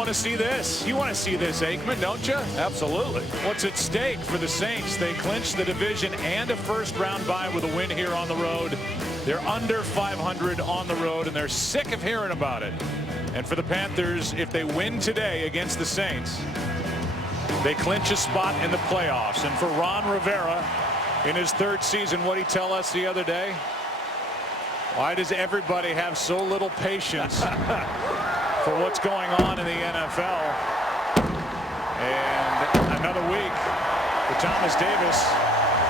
want to see this. You want to see this, Aikman, don't you? Absolutely. What's at stake for the Saints? They clinched the division and a first-round bye with a win here on the road. They're under 500 on the road, and they're sick of hearing about it. And for the Panthers, if they win today against the Saints, they clinch a spot in the playoffs. And for Ron Rivera, in his third season, what did he tell us the other day? Why does everybody have so little patience for what's going on in the NFL? And another week for Thomas Davis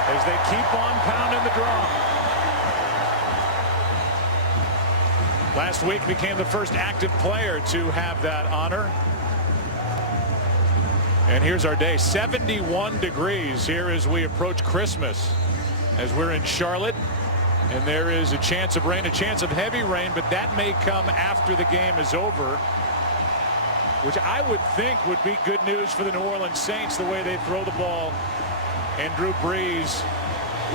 as they keep on pounding the drum. Last week became the first active player to have that honor. And here's our day. 71 degrees here as we approach Christmas, as we're in Charlotte. And there is a chance of rain, a chance of heavy rain, but that may come after the game is over, which I would think would be good news for the New Orleans Saints, the way they throw the ball. And Drew Brees,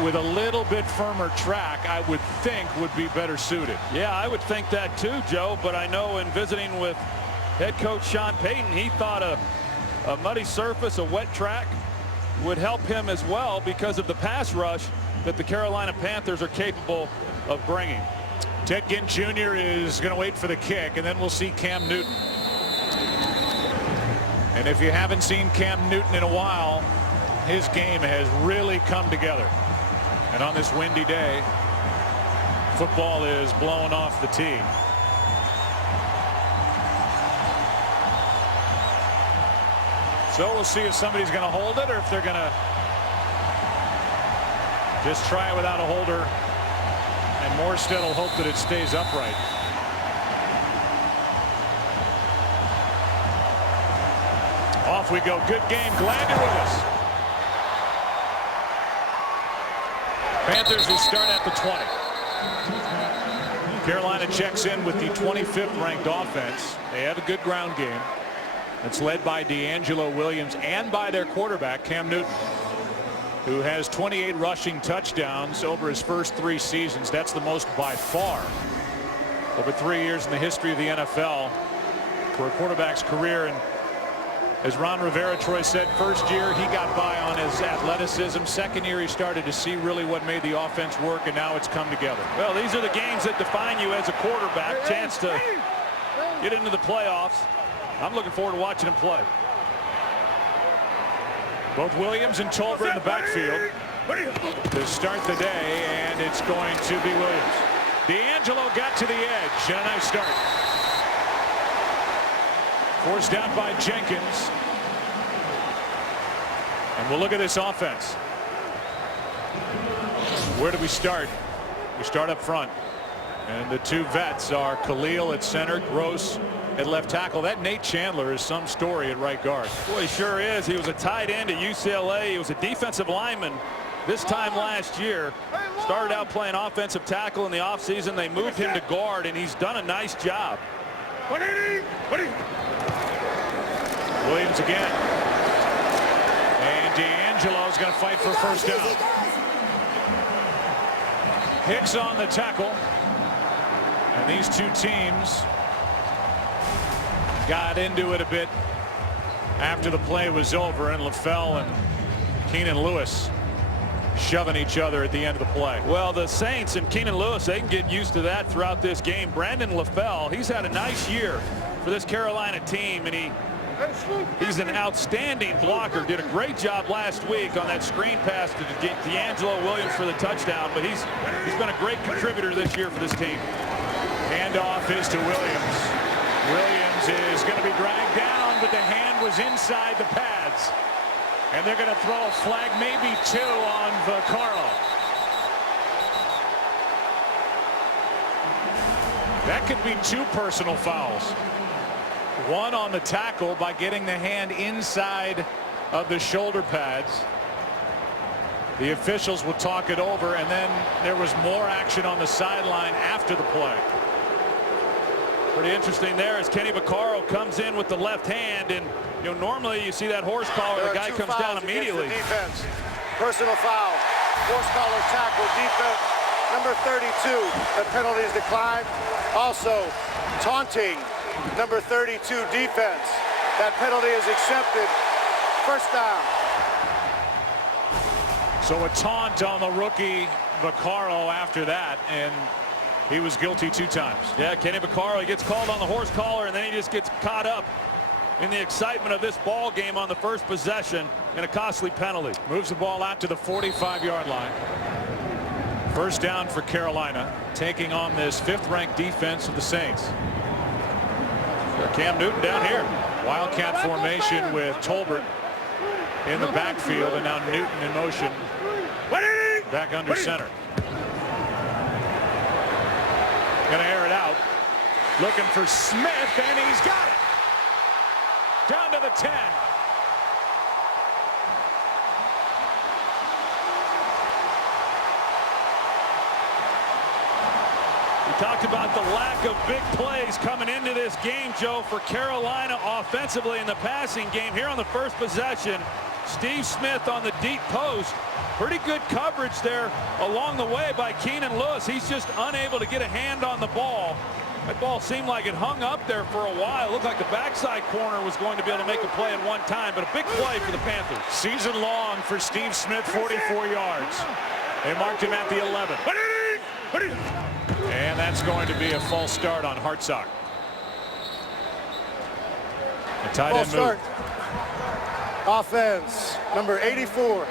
with a little bit firmer track, I would think would be better suited. Yeah, I would think that too, Joe, but I know in visiting with head coach Sean Payton, he thought a muddy surface, a wet track would help him as well because of the pass rush that the Carolina Panthers are capable of bringing. Ted Ginn Jr. is going to wait for the kick, and then we'll see Cam Newton. And if you haven't seen Cam Newton in a while, his game has really come together. And on this windy day, football is blowing off the tee. So we'll see if somebody's going to hold it or if they're going to just try it without a holder. And Morstead will hope that it stays upright. Off we go. Good game. Glad you're with us. Panthers will start at the 20. Carolina checks in with the 25th ranked offense. They have a good ground game. It's led by D'Angelo Williams and by their quarterback, Cam Newton, who has 28 rushing touchdowns over his first 3 seasons. That's the most by far over 3 years in the history of the NFL for a quarterback's career. And as Ron Rivera, Troy said, first year he got by on his athleticism. Second year he started to see really what made the offense work, and now it's come together. Well, these are the games that define you as a quarterback. Chance to get into the playoffs. I'm looking forward to watching him play. Both Williams and Tolbert in the backfield to start the day, and it's going to be Williams. D'Angelo got to the edge, and a nice start. Forced down by Jenkins. And we'll look at this offense. Where do we start? We start up front. And the two vets are Khalil at center, Gross at left tackle. That Nate Chandler is some story at right guard. Boy, he sure is. He was a tight end at UCLA. He was a defensive lineman this time last year. Started out playing offensive tackle in the offseason. They moved him to guard, and he's done a nice job. Williams again. And D'Angelo's going to fight for first down. Hicks on the tackle. And these two teams got into it a bit after the play was over, and LaFell and Keenan Lewis shoving each other at the end of the play. Well, the Saints and Keenan Lewis, they can get used to that throughout this game. Brandon LaFell, he's had a nice year for this Carolina team, and he's an outstanding blocker. Did a great job last week on that screen pass to D'Angelo Williams for the touchdown, but he's been a great contributor this year for this team. Handoff is to Williams. Williams is going to be dragged down, but the hand was inside the pads. And they're going to throw a flag, maybe 2 on Vaccaro. That could be 2 personal fouls. 1 on the tackle by getting the hand inside of the shoulder pads. The officials will talk it over, and then there was more action on the sideline after the play. Pretty interesting there as Kenny Vaccaro comes in with the left hand, and normally you see that horse collar, the guy comes down immediately. Defense. Personal foul, horse collar tackle, defense, number 32. The penalty is declined. Also taunting, number 32, defense. That penalty is accepted. First down. So a taunt on the rookie Vaccaro after that, and he was guilty 2 times. Yeah, Kenny Vaccaro, he gets called on the horse collar, and then he just gets caught up in the excitement of this ball game on the first possession and a costly penalty. Moves the ball out to the 45-yard line. First down for Carolina, taking on this 5th-ranked defense of the Saints. Cam Newton down here. Wildcat formation with Tolbert in the backfield, and now Newton in motion back under center. Going to air it out. Looking for Smith, and he's got it. Down to the 10. We talked about the lack of big plays coming into this game, Joe, for Carolina offensively in the passing game. Here on the first possession, Steve Smith on the deep post. Pretty good coverage there along the way by Keenan Lewis. He's just unable to get a hand on the ball. That ball seemed like it hung up there for a while. It looked like the backside corner was going to be able to make a play at one time, but a big play for the Panthers. Season long for Steve Smith, 44 yards. They marked him at the 11. And that's going to be a false start on Hartsock. A tight end move. Offense, number 84.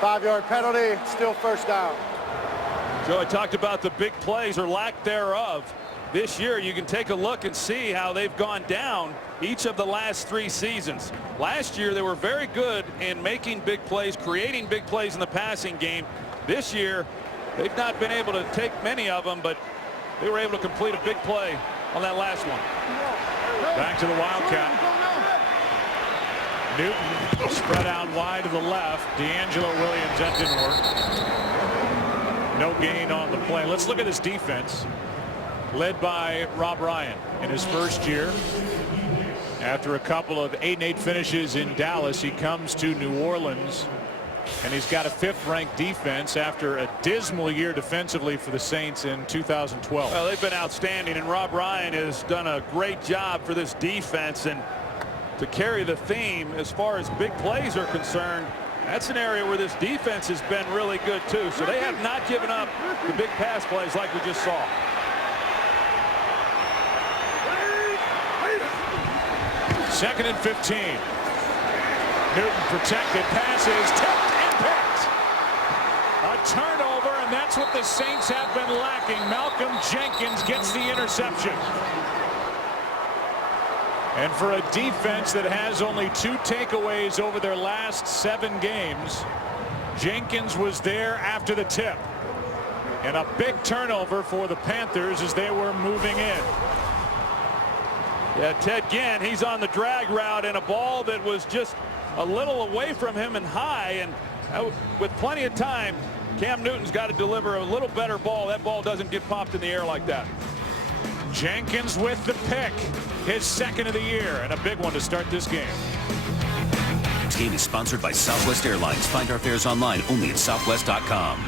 5-yard penalty, still first down. Joe, I talked about the big plays or lack thereof. This year, you can take a look and see how they've gone down each of the last 3 seasons. Last year, they were very good in making big plays, creating big plays in the passing game. This year, they've not been able to take many of them, but they were able to complete a big play on that last one. Back to the Wildcat. Newton spread out wide to the left. D'Angelo Williams, that didn't work. No gain on the play. Let's look at this defense, led by Rob Ryan in his first year. After a couple of 8-8 finishes in Dallas, he comes to New Orleans, and he's got a 5th-ranked defense after a dismal year defensively for the Saints in 2012. Well, they've been outstanding, and Rob Ryan has done a great job for this defense, and to carry the theme as far as big plays are concerned, that's an area where this defense has been really good too. So they have not given up the big pass plays like we just saw. Second and 15. Newton protected, passes, tipped and picked. A turnover, and that's what the Saints have been lacking. Malcolm Jenkins gets the interception. And for a defense that has only 2 takeaways over their last 7 games, Jenkins was there after the tip. And a big turnover for the Panthers as they were moving in. Yeah, Ted Ginn, he's on the drag route, and a ball that was just a little away from him and high, and with plenty of time, Cam Newton's got to deliver a little better ball. That ball doesn't get popped in the air like that. Jenkins with the pick, his 2nd of the year, and a big one to start this game. This game is sponsored by Southwest Airlines. Find our fares online only at southwest.com.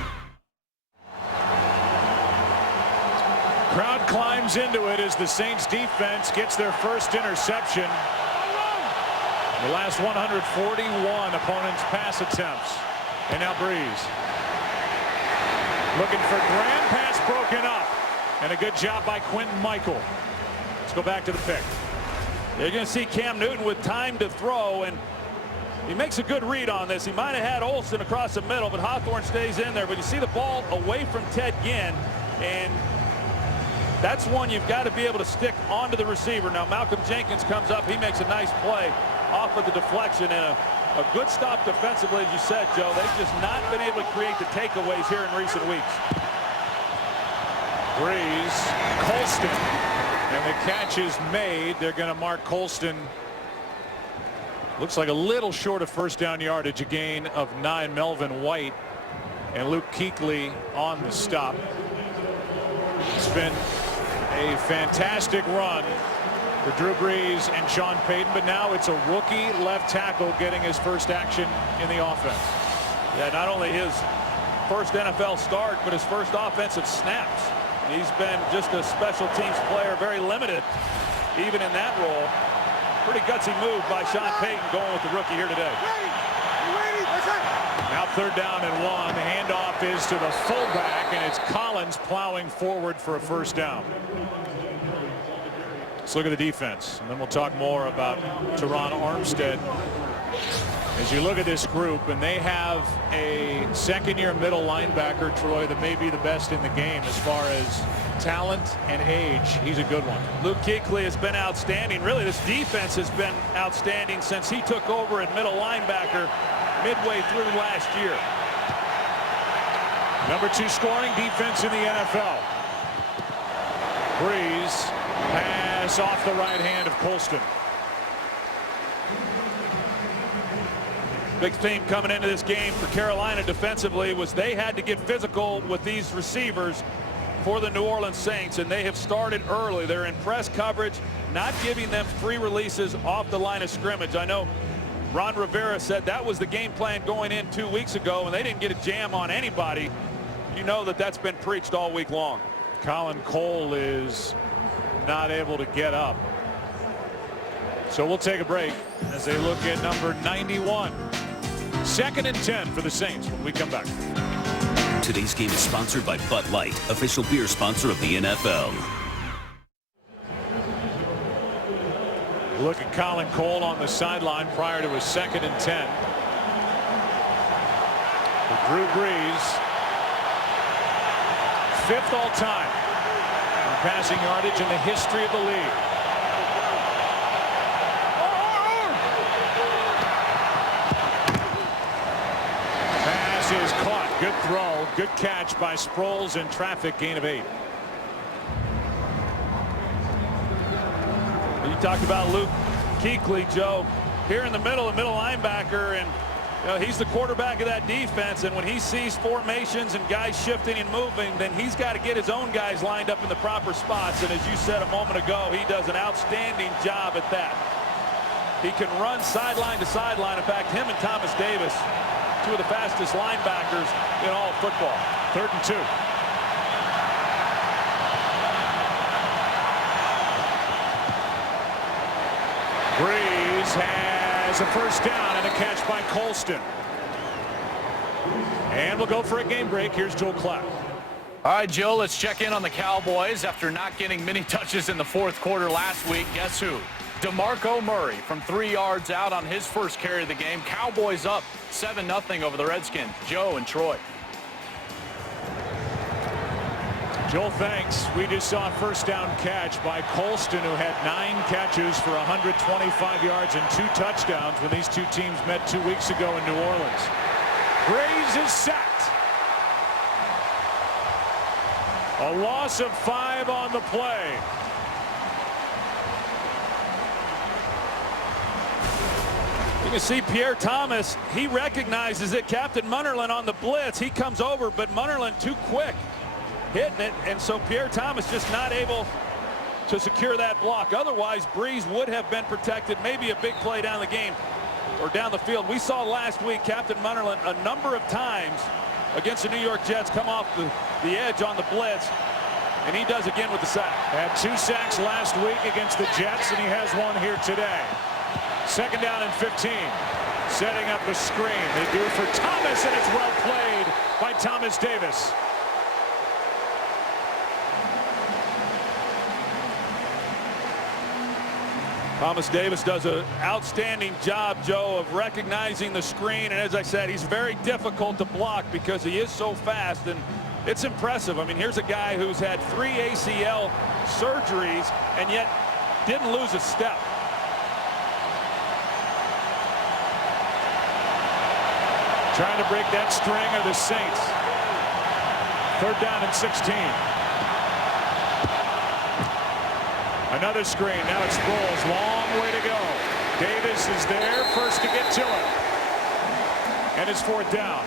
Crowd climbs into it as the Saints defense gets their first interception. The last 141 opponents' pass attempts. And now Breeze looking for Graham, pass broken up. And a good job by Quentin Michael. Let's go back to the pick. You're going to see Cam Newton with time to throw, and he makes a good read on this. He might have had Olsen across the middle, but Hawthorne stays in there. But you see the ball away from Ted Ginn, and that's one you've got to be able to stick onto the receiver. Now Malcolm Jenkins comes up. He makes a nice play off of the deflection, and a good stop defensively, as you said, Joe. They've just not been able to create the takeaways here in recent weeks. Breeze, Colston, and the catch is made. They're going to mark Colston. Looks like a little short of first down yardage, a gain of 9. Melvin White and Luke Kuechly on the stop. It's been a fantastic run for Drew Brees and Sean Payton, but now it's a rookie left tackle getting his first action in the offense. Yeah, not only his first NFL start, but his first offensive snaps. He's been just a special teams player, very limited even in that role. Pretty gutsy move by Sean Payton going with the rookie here today. Now 3rd down and 1. The handoff is to the fullback, and it's Collins plowing forward for a 1st down. Let's look at the defense, and then we'll talk more about Teron Armstead. As you look at this group, and they have a 2nd-year middle linebacker, Troy, that may be the best in the game as far as talent and age. He's a good one. Luke Kuechly has been outstanding. Really, this defense has been outstanding since he took over at middle linebacker midway through last year. Number 2 scoring defense in the NFL. Breeze, pass off the right hand of Colston. Big theme coming into this game for Carolina defensively was they had to get physical with these receivers for the New Orleans Saints, and they have started early. They're in press coverage, not giving them free releases off the line of scrimmage. I know Ron Rivera said that was the game plan going in 2 weeks ago, and they didn't get a jam on anybody. You know that that's been preached all week long. Colin Cole is not able to get up. So we'll take a break as they look at number 91. 2nd and 10 for the Saints when we come back. Today's game is sponsored by Bud Light, official beer sponsor of the NFL. Look at Colin Cole on the sideline prior to his 2nd and 10. For Drew Brees, 5th all-time in passing yardage in the history of the league. Pass is caught. Good throw. Good catch by Sproles in traffic. Gain of 8. You talked about Luke Kuechly, Joe, here in the middle linebacker, and you know, he's the quarterback of that defense, and when he sees formations and guys shifting and moving, then he's got to get his own guys lined up in the proper spots, and as you said a moment ago, he does an outstanding job at that. He can run sideline to sideline. In fact, him and Thomas Davis, 2 of the fastest linebackers in all of football. 3rd and 2. Breeze has a 1st down and a catch by Colston. And we'll go for a game break. Here's Joel Klatt. All right, Joe, let's check in on the Cowboys. After not getting many touches in the 4th quarter last week, guess who? DeMarco Murray from 3 yards out on his first carry of the game. Cowboys up 7-0 over the Redskins. Joe and Troy. Joel, thanks. We just saw a 1st down catch by Colston, who had 9 catches for 125 yards and 2 touchdowns when these 2 teams met 2 weeks ago in New Orleans. Breeze is sacked. A loss of 5 on the play. You can see Pierre Thomas, he recognizes it. Captain Munnerlyn on the blitz. He comes over, but Munnerlyn too quick hitting it, and so Pierre Thomas just not able to secure that block. Otherwise, Breeze would have been protected. Maybe a big play down the game or down the field. We saw last week Captain Munnerlyn a number of times against the New York Jets come off the edge on the blitz, and he does again with the sack. Had 2 sacks last week against the Jets, and he has 1 here today. 2nd down and 15. Setting up the screen. They do for Thomas, and it's well played by Thomas Davis. Thomas Davis does an outstanding job, Joe, of recognizing the screen. And as I said, he's very difficult to block because he is so fast. And it's impressive. I mean, here's a guy who's had 3 ACL surgeries and yet didn't lose a step. Trying to break that string of the Saints. 3rd down and 16. Another screen. Now it's Sproles. Long way to go. Davis is there. First to get to it. And it's 4th down.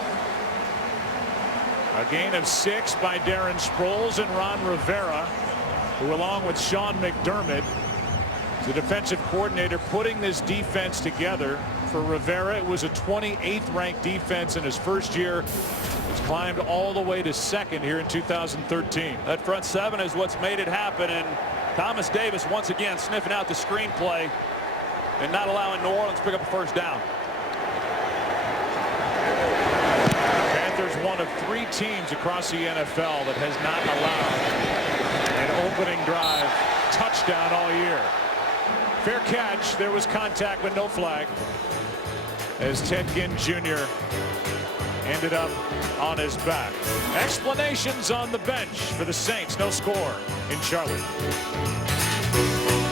A gain of 6 by Darren Sproles and Ron Rivera, who along with Sean McDermott, the defensive coordinator, putting this defense together. For Rivera, it was a 28th ranked defense in his first year. It's climbed all the way to 2nd here in 2013. That front 7 is what's made it happen, and Thomas Davis once again sniffing out the screenplay. and not allowing New Orleans to pick up a first down. Panthers one of 3 teams across the NFL that has not allowed an opening drive touchdown all year. Fair catch. There was contact but no flag as Ted Ginn Jr. ended up on his back. Explanations on the bench for the Saints. No score in Charlotte.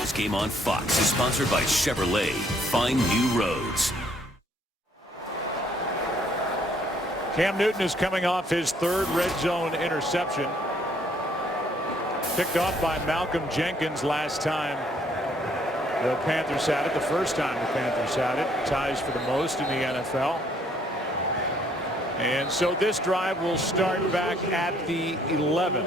This game on Fox is sponsored by Chevrolet. Find new roads. Cam Newton is coming off his 3rd red zone interception. Picked off by Malcolm Jenkins last time the Panthers had it. The first time the Panthers had it. Ties for the most in the NFL. And so this drive will start back at the 11.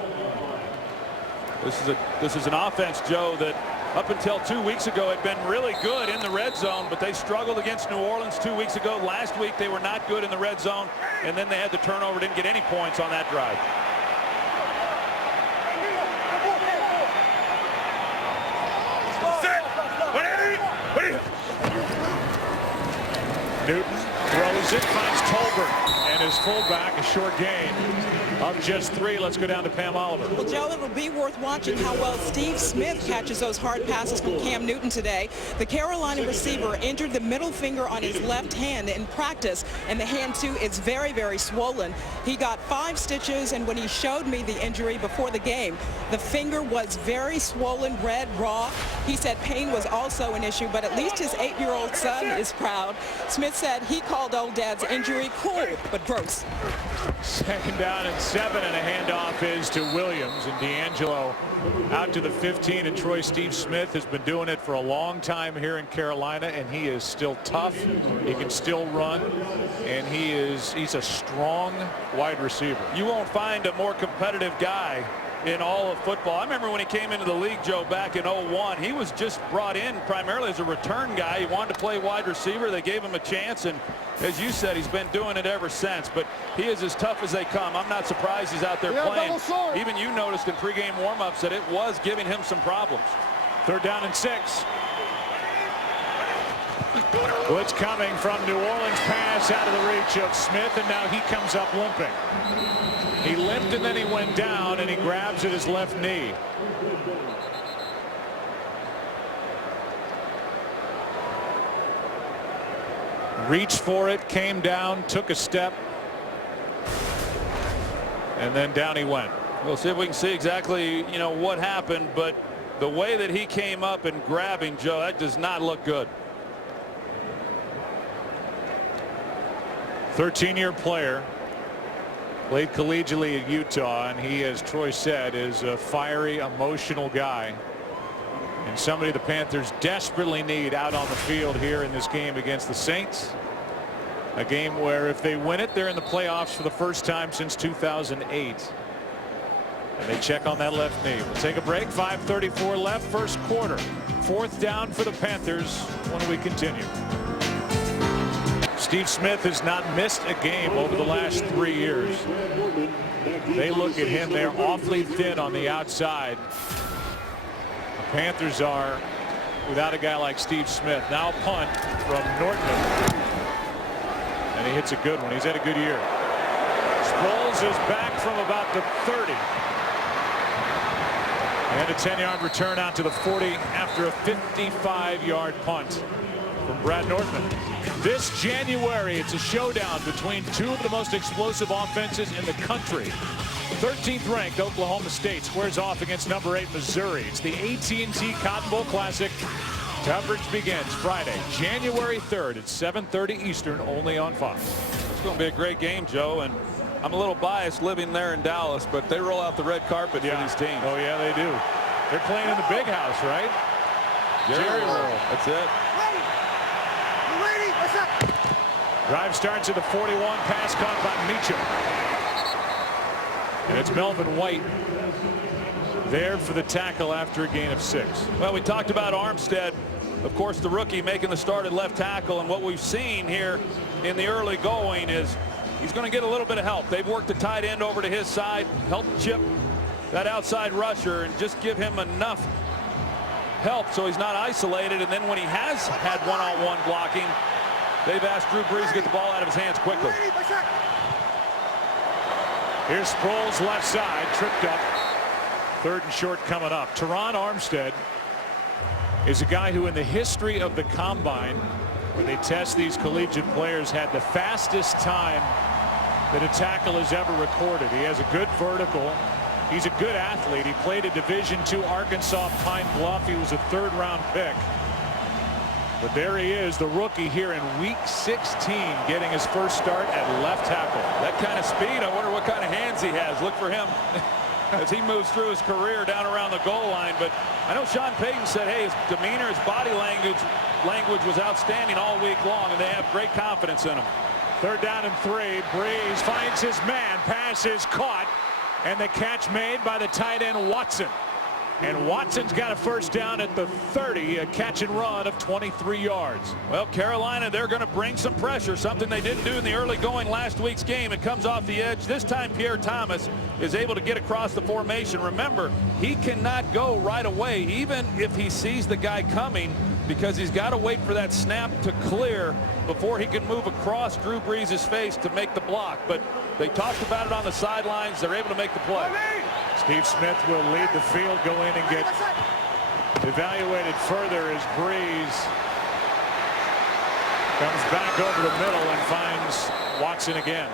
This is an offense, Joe, that up until 2 weeks ago had been really good in the red zone, but they struggled against New Orleans 2 weeks ago. Last week they were not good in the red zone, and then they had the turnover, didn't get any points on that drive. Newton throws it, finds Tolbert, and his fullback, a short gain of just 3. Let's go down to Pam Oliver. Well, Joe, it'll be worth watching how well Steve Smith catches those hard passes from Cam Newton today. The Carolina receiver injured the middle finger on his left hand in practice, and the hand, too, is very, very swollen. He got 5 stitches, and when he showed me the injury before the game, the finger was very swollen, red, raw. He said pain was also an issue, but at least his 8-year-old son is proud. Smith said he called old dad's injury cool, but gross. 2nd down and 7, and a handoff is to Williams, and D'Angelo out to the 15, and Troy Steve Smith has been doing it for a long time here in Carolina, and he is still tough. He can still run, and he's a strong wide receiver. You won't find a more competitive guy in all of football. I remember when he came into the league, Joe, back in 01. He was just brought in primarily as a return guy. He wanted to play wide receiver. They gave him a chance, and as you said, he's been doing it ever since. But he is as tough as they come. I'm not surprised he's out there playing. Even you noticed in pregame warm-ups that it was giving him some problems. 3rd down and 6. Blitz coming from New Orleans, pass out of the reach of Smith, and now he comes up limping. He limped and then he went down, and he grabs at his left knee. Reached for it, came down, took a step, and then down he went. We'll see if we can see exactly, what happened, but the way that he came up and grabbing, Joe, that does not look good. 13-year player. Played collegiately at Utah, and he, as Troy said, is a fiery, emotional guy, and somebody the Panthers desperately need out on the field here in this game against the Saints. A game where if they win it, they're in the playoffs for the first time since 2008. And they check on that left knee. We'll take a break. 5:34 left, first quarter. 4th down for the Panthers when we continue. Steve Smith has not missed a game over the last 3 years. They look at him. They're awfully thin on the outside. The Panthers are without a guy like Steve Smith. Now punt from Norton. And he hits a good one. He's had a good year. Sproles is back from about the 30. And a 10-yard return out to the 40 after a 55-yard punt from Brad Nortman. This January, it's a showdown between 2 of the most explosive offenses in the country. 13th ranked Oklahoma State squares off against number 8 Missouri. It's the AT&T Cotton Bowl Classic. Coverage begins Friday, January 3rd at 7:30 Eastern, only on Fox. It's going to be a great game, Joe, and I'm a little biased living there in Dallas, but they roll out the red carpet for these teams. Oh, yeah, they do. They're playing in the big house, right? Jerry roll. That's it. Drive starts at the 41, pass caught by Meacham. And it's Melvin White there for the tackle after a gain of 6. Well, we talked about Armstead, of course, the rookie making the start at left tackle, and what we've seen here in the early going is he's going to get a little bit of help. They've worked the tight end over to his side, help chip that outside rusher, and just give him enough help so he's not isolated. And then when he has had one-on-one blocking, they've asked Drew Brees to get the ball out of his hands quickly. Here's Sproles left side, tripped up. 3rd and short coming up. Teron Armstead is a guy who in the history of the combine, when they test these collegiate players, had the fastest time that a tackle has ever recorded. He has a good vertical. He's a good athlete. He played at Division II Arkansas Pine Bluff. He was a 3rd-round pick. But there he is, the rookie here in week 16, getting his first start at left tackle. That kind of speed, I wonder what kind of hands he has. Look for him as he moves through his career down around the goal line. But I know Sean Payton said, hey, his demeanor, his body language was outstanding all week long, and they have great confidence in him. 3rd down and 3. Brees finds his man. Pass is caught. And the catch made by the tight end Watson. And Watson's got a first down at the 30, a catch and run of 23 yards. Well, Carolina, they're going to bring some pressure, something they didn't do in the early going last week's game. It comes off the edge. This time Pierre Thomas is able to get across the formation. Remember, he cannot go right away, even if he sees the guy coming, because he's got to wait for that snap to clear before he can move across Drew Brees' face to make the block. But they talked about it on the sidelines. They're able to make the play. Steve Smith will lead the field, go in and get evaluated further as Brees comes back over the middle and finds Watson again.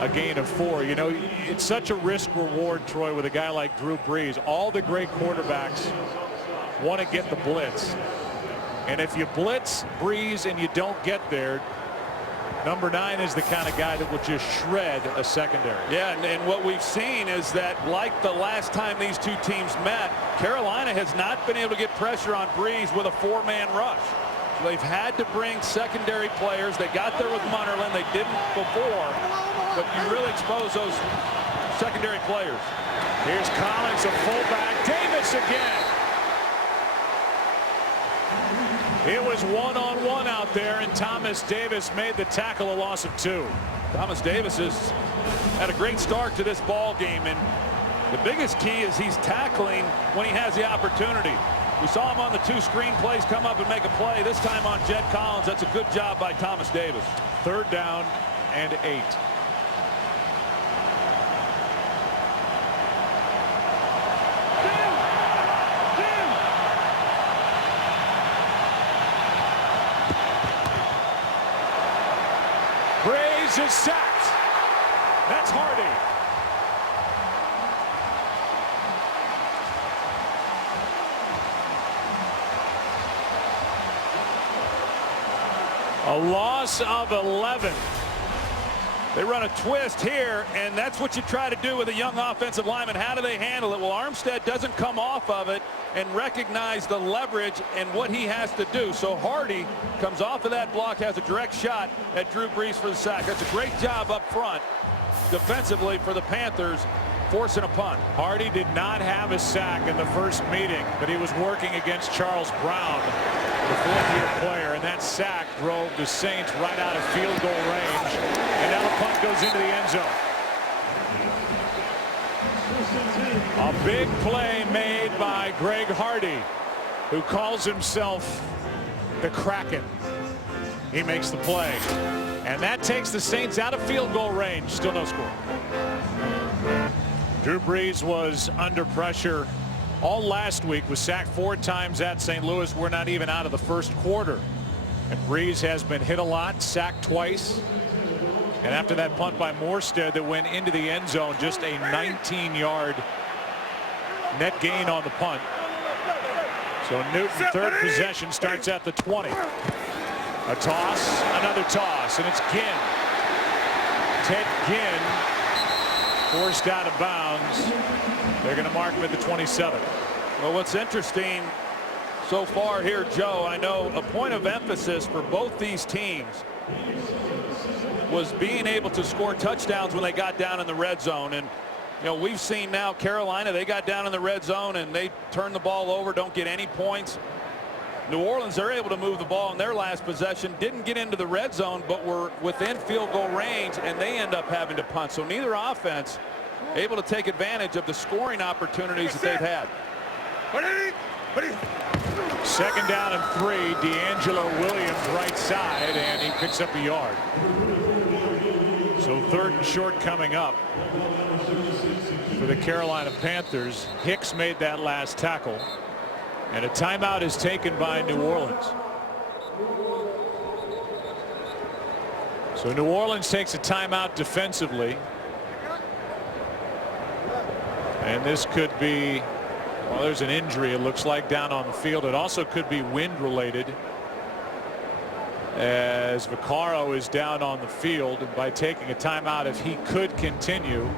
A gain of 4. You know, it's such a risk reward, Troy, with a guy like Drew Brees. All the great quarterbacks want to get the blitz. And if you blitz Brees and you don't get there, number 9 is the kind of guy that will just shred a secondary. Yeah, and what we've seen is that, like the last time these two teams met, Carolina has not been able to get pressure on Brees with a 4-man rush. They've had to bring secondary players. They got there with Munnerlyn. They didn't before. But you really expose those secondary players. Here's Collins, a fullback. Davis again. It was one-on-one out there, and Thomas Davis made the tackle, a loss of 2. Thomas Davis has had a great start to this ball game, and the biggest key is he's tackling when he has the opportunity. We saw him on the 2 screen plays come up and make a play. This time on Jed Collins. That's a good job by Thomas Davis. 3rd down and 8. Brees is sacked. That's Hardy. A loss of 11. They run a twist here, and that's what you try to do with a young offensive lineman. How do they handle it? Well, Armstead doesn't come off of it and recognize the leverage and what he has to do. So Hardy comes off of that block, has a direct shot at Drew Brees for the sack. That's a great job up front defensively for the Panthers, forcing a punt. Hardy did not have a sack in the first meeting, but he was working against Charles Brown, the 4th-year player, and that sack drove the Saints right out of field goal range, and now the punt goes into the end zone. A big play made by Greg Hardy, who calls himself the Kraken. He makes the play, and that takes the Saints out of field goal range. Still no score. Drew Brees was under pressure all last week, was sacked 4 times at St. Louis. We're not even out of the first quarter. And Brees has been hit a lot, sacked twice. And after that punt by Morstead that went into the end zone, just a 19-yard net gain on the punt. So Newton, 3rd possession, starts at the 20. A toss, another toss, and it's Ginn. Ted Ginn forced out of bounds. They're going to mark him at the 27. Well, what's interesting so far here, Joe, I know a point of emphasis for both these teams was being able to score touchdowns when they got down in the red zone. And, you know, we've seen now Carolina, they got down in the red zone and they turn the ball over, don't get any points. New Orleans, they're able to move the ball in their last possession, didn't get into the red zone, but were within field goal range, and they end up having to punt. So neither offense able to take advantage of the scoring opportunities that they've had. Second down and 3. D'Angelo Williams right side, and he picks up a yard. So 3rd and short coming up for the Carolina Panthers. Hicks made that last tackle, and a timeout is taken by New Orleans. So New Orleans takes a timeout defensively, and this could be, well, there's an injury, it looks like, down on the field. It also could be wind related, as Vaccaro is down on the field, and by taking a timeout, if he could continue,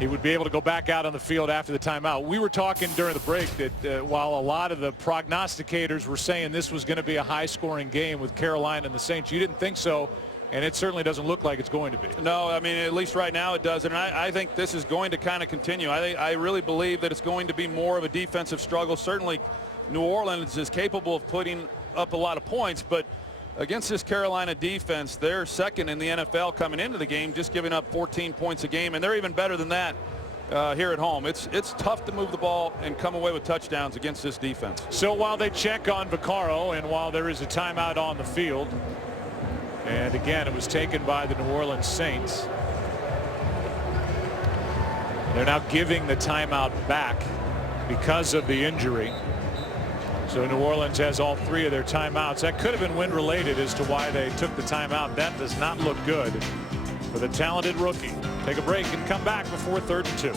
he would be able to go back out on the field after the timeout. We were talking during the break that while a lot of the prognosticators were saying this was going to be a high-scoring game with Carolina and the Saints, you didn't think so, and it certainly doesn't look like it's going to be. No, I mean, at least right now it doesn't. And I think this is going to kind of continue. I really believe that it's going to be more of a defensive struggle. Certainly New Orleans is capable of putting up a lot of points, but against this Carolina defense, they're second in the NFL coming into the game, just giving up 14 points a game, and they're even better than that here at home. It's tough to move the ball and come away with touchdowns against this defense. So while they check on Vaccaro, and while there is a timeout on the field, and again, it was taken by the New Orleans Saints, they're now giving the timeout back because of the injury. So New Orleans has all 3 of their timeouts. That could have been wind related as to why they took the timeout. That does not look good for the talented rookie. Take a break and come back before 3rd and 2.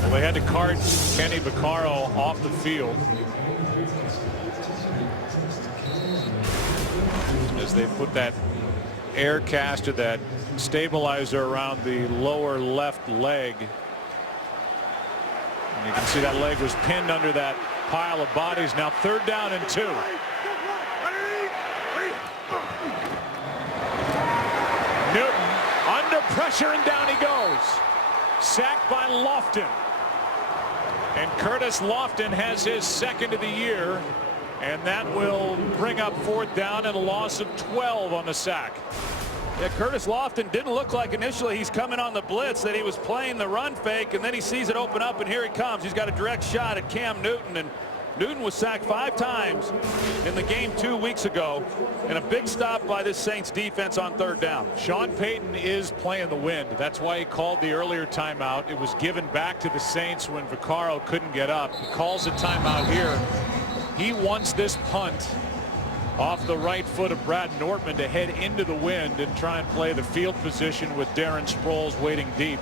Well, they had to cart Kenny Vaccaro off the field as they put that air caster, that stabilizer, around the lower left leg. And you can see that leg was pinned under that pile of bodies. Now 3rd down and 2. Newton under pressure, and down he goes. Sacked by Lofton. And Curtis Lofton has his 2nd of the year. And that will bring up 4th down and a loss of 12 on the sack. Yeah, Curtis Lofton didn't look like initially he's coming on the blitz, that he was playing the run fake, and then he sees it open up, and here he comes. He's got a direct shot at Cam Newton, and Newton was sacked 5 times in the game 2 weeks ago, and a big stop by this Saints defense on 3rd down. Sean Payton is playing the wind. That's why he called the earlier timeout. It was given back to the Saints when Vaccaro couldn't get up. He calls a timeout here. He wants this punt off the right foot of Brad Nortman to head into the wind and try and play the field position with Darren Sproles waiting deep.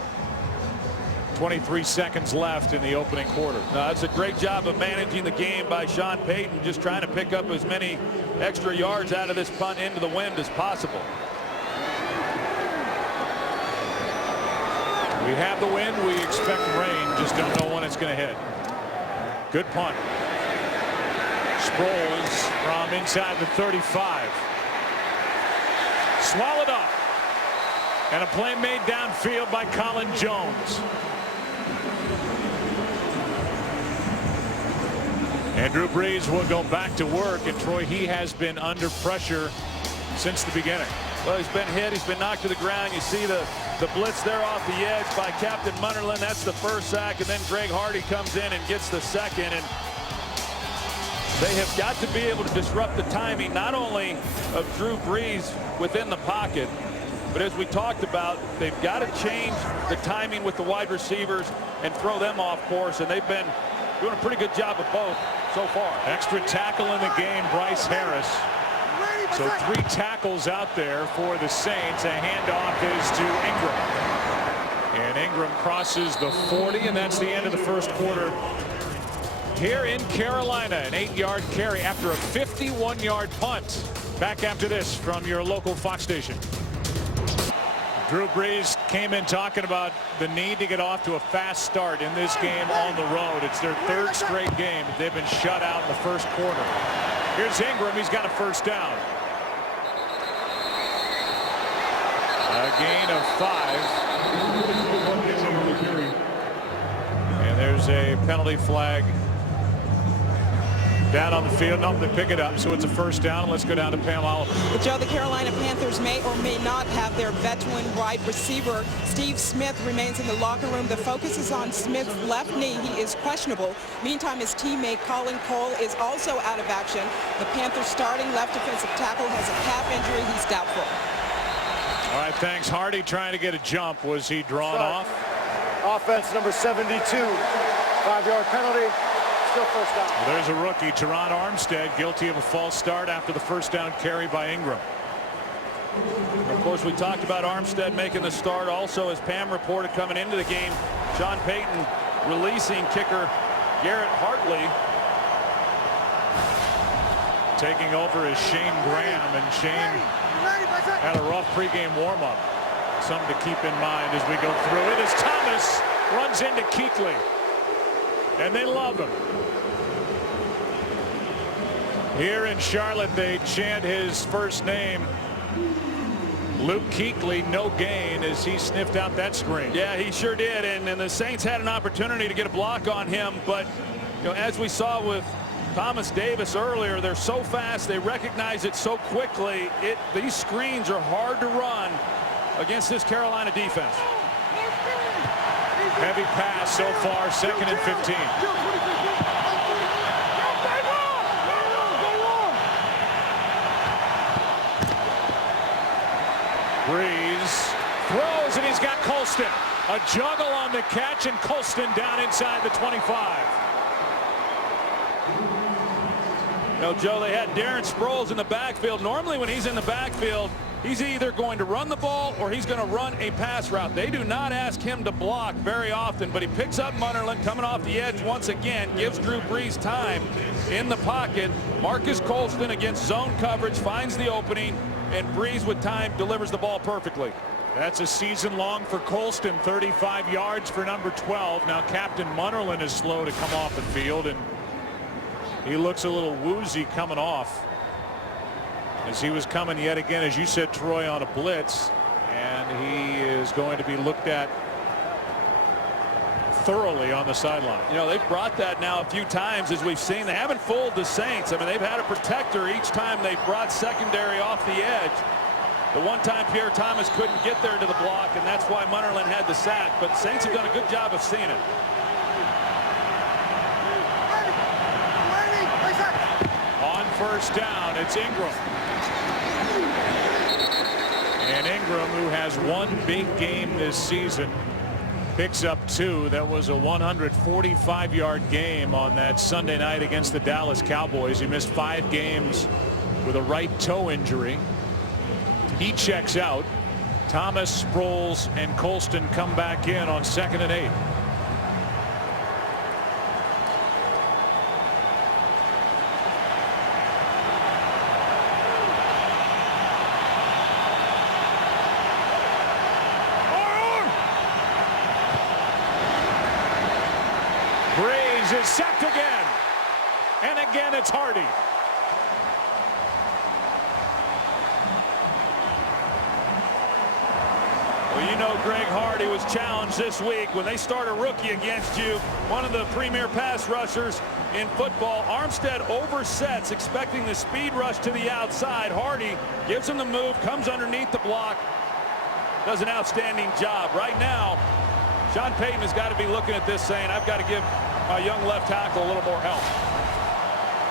23 seconds left in the opening quarter. That's a great job of managing the game by Sean Payton, just trying to pick up as many extra yards out of this punt into the wind as possible. We have the wind. We expect rain. Just don't know when it's going to hit. Good punt. Sproles from inside the 35. Swallowed up. And a play made downfield by Colin Jones. And Drew Brees will go back to work. And Troy, he has been under pressure since the beginning. Well, he's been hit. He's been knocked to the ground. You see the blitz there off the edge by Captain Munnerlyn. That's the first sack. And then Greg Hardy comes in and gets the second. And they have got to be able to disrupt the timing, not only of Drew Brees within the pocket, but as we talked about, they've got to change the timing with the wide receivers and throw them off course. And they've been doing a pretty good job of both so far. Extra tackle in the game, Bryce Harris. So 3 tackles out there for the Saints. A handoff is to Ingram. And Ingram crosses the 40, and that's the end of the first quarter here in Carolina. An 8-yard carry after a 51-yard punt. Back after this from your local Fox station. Drew Brees came in talking about the need to get off to a fast start in this game on the road. It's their 3rd straight game. They've been shut out in the first quarter. Here's Ingram. He's got a first down. A gain of 5. And there's a penalty flag Down on the field. No, they pick it up. So it's a first down. Let's go down to Pam Oliver. But Joe, the Carolina Panthers may or may not have their veteran wide receiver. Steve Smith remains in the locker room. The focus is on Smith's left knee. He is questionable. Meantime, his teammate Colin Cole is also out of action. The Panthers starting left defensive tackle has a calf injury. He's doubtful. All right, thanks. Hardy trying to get a jump. Was he drawn off? Offense number 72. 5-yard penalty. Still first down. Well, there's a rookie, Teron Armstead, guilty of a false start after the first down carry by Ingram. Of course, we talked about Armstead making the start. Also, as Pam reported coming into the game, Sean Payton releasing kicker Garrett Hartley. Taking over is Shane Graham, and Shane had a rough pregame warm-up. Something to keep in mind as we go through it as Thomas runs into Kuechly. And they love him. Here in Charlotte, they chant his first name. Luke Kuechly, no gain, as he sniffed out that screen. Yeah, he sure did. And the Saints had an opportunity to get a block on him. But, you know, as we saw with Thomas Davis earlier, they're so fast. They recognize it so quickly. These screens are hard to run against this Carolina defense. Heavy pass so far, 2nd and 15. Breeze throws, and he's got Colston. A juggle on the catch, and Colston down inside the 25. No, Joe, they had Darren Sproles in the backfield. Normally when he's in the backfield, he's either going to run the ball or he's going to run a pass route. They do not ask him to block very often, but he picks up Munnerlyn coming off the edge once again, gives Drew Brees time in the pocket. Marcus Colston against zone coverage finds the opening, and Brees with time delivers the ball perfectly. That's a season long for Colston, 35 yards for number 12. Now Captain Munnerlyn is slow to come off the field, and he looks a little woozy coming off, as he was coming yet again, as you said, Troy, on a blitz, and he is going to be looked at thoroughly on the sideline. You know, they've brought that now a few times, as we've seen. They haven't fooled the Saints. I mean, they've had a protector each time they've brought secondary off the edge. The one time Pierre Thomas couldn't get there to the block, and that's why Munnerlyn had the sack, but Saints have done a good job of seeing it. On first down, it's Ingram. And Ingram, who has one big game this season, picks up 2. That was a 145-yard game on that Sunday night against the Dallas Cowboys. He missed 5 games with a right toe injury. He checks out. Thomas, Sproles, and Colston come back in on 2nd and 8. Is sacked again, and again it's Hardy. Well, you know, Greg Hardy was challenged this week. When they start a rookie against you, one of the premier pass rushers in football, Armstead oversets, expecting the speed rush to the outside. Hardy gives him the move, comes underneath the block, does an outstanding job. Right now, Sean Payton has got to be looking at this saying, I've got to give my young left tackle a little more help.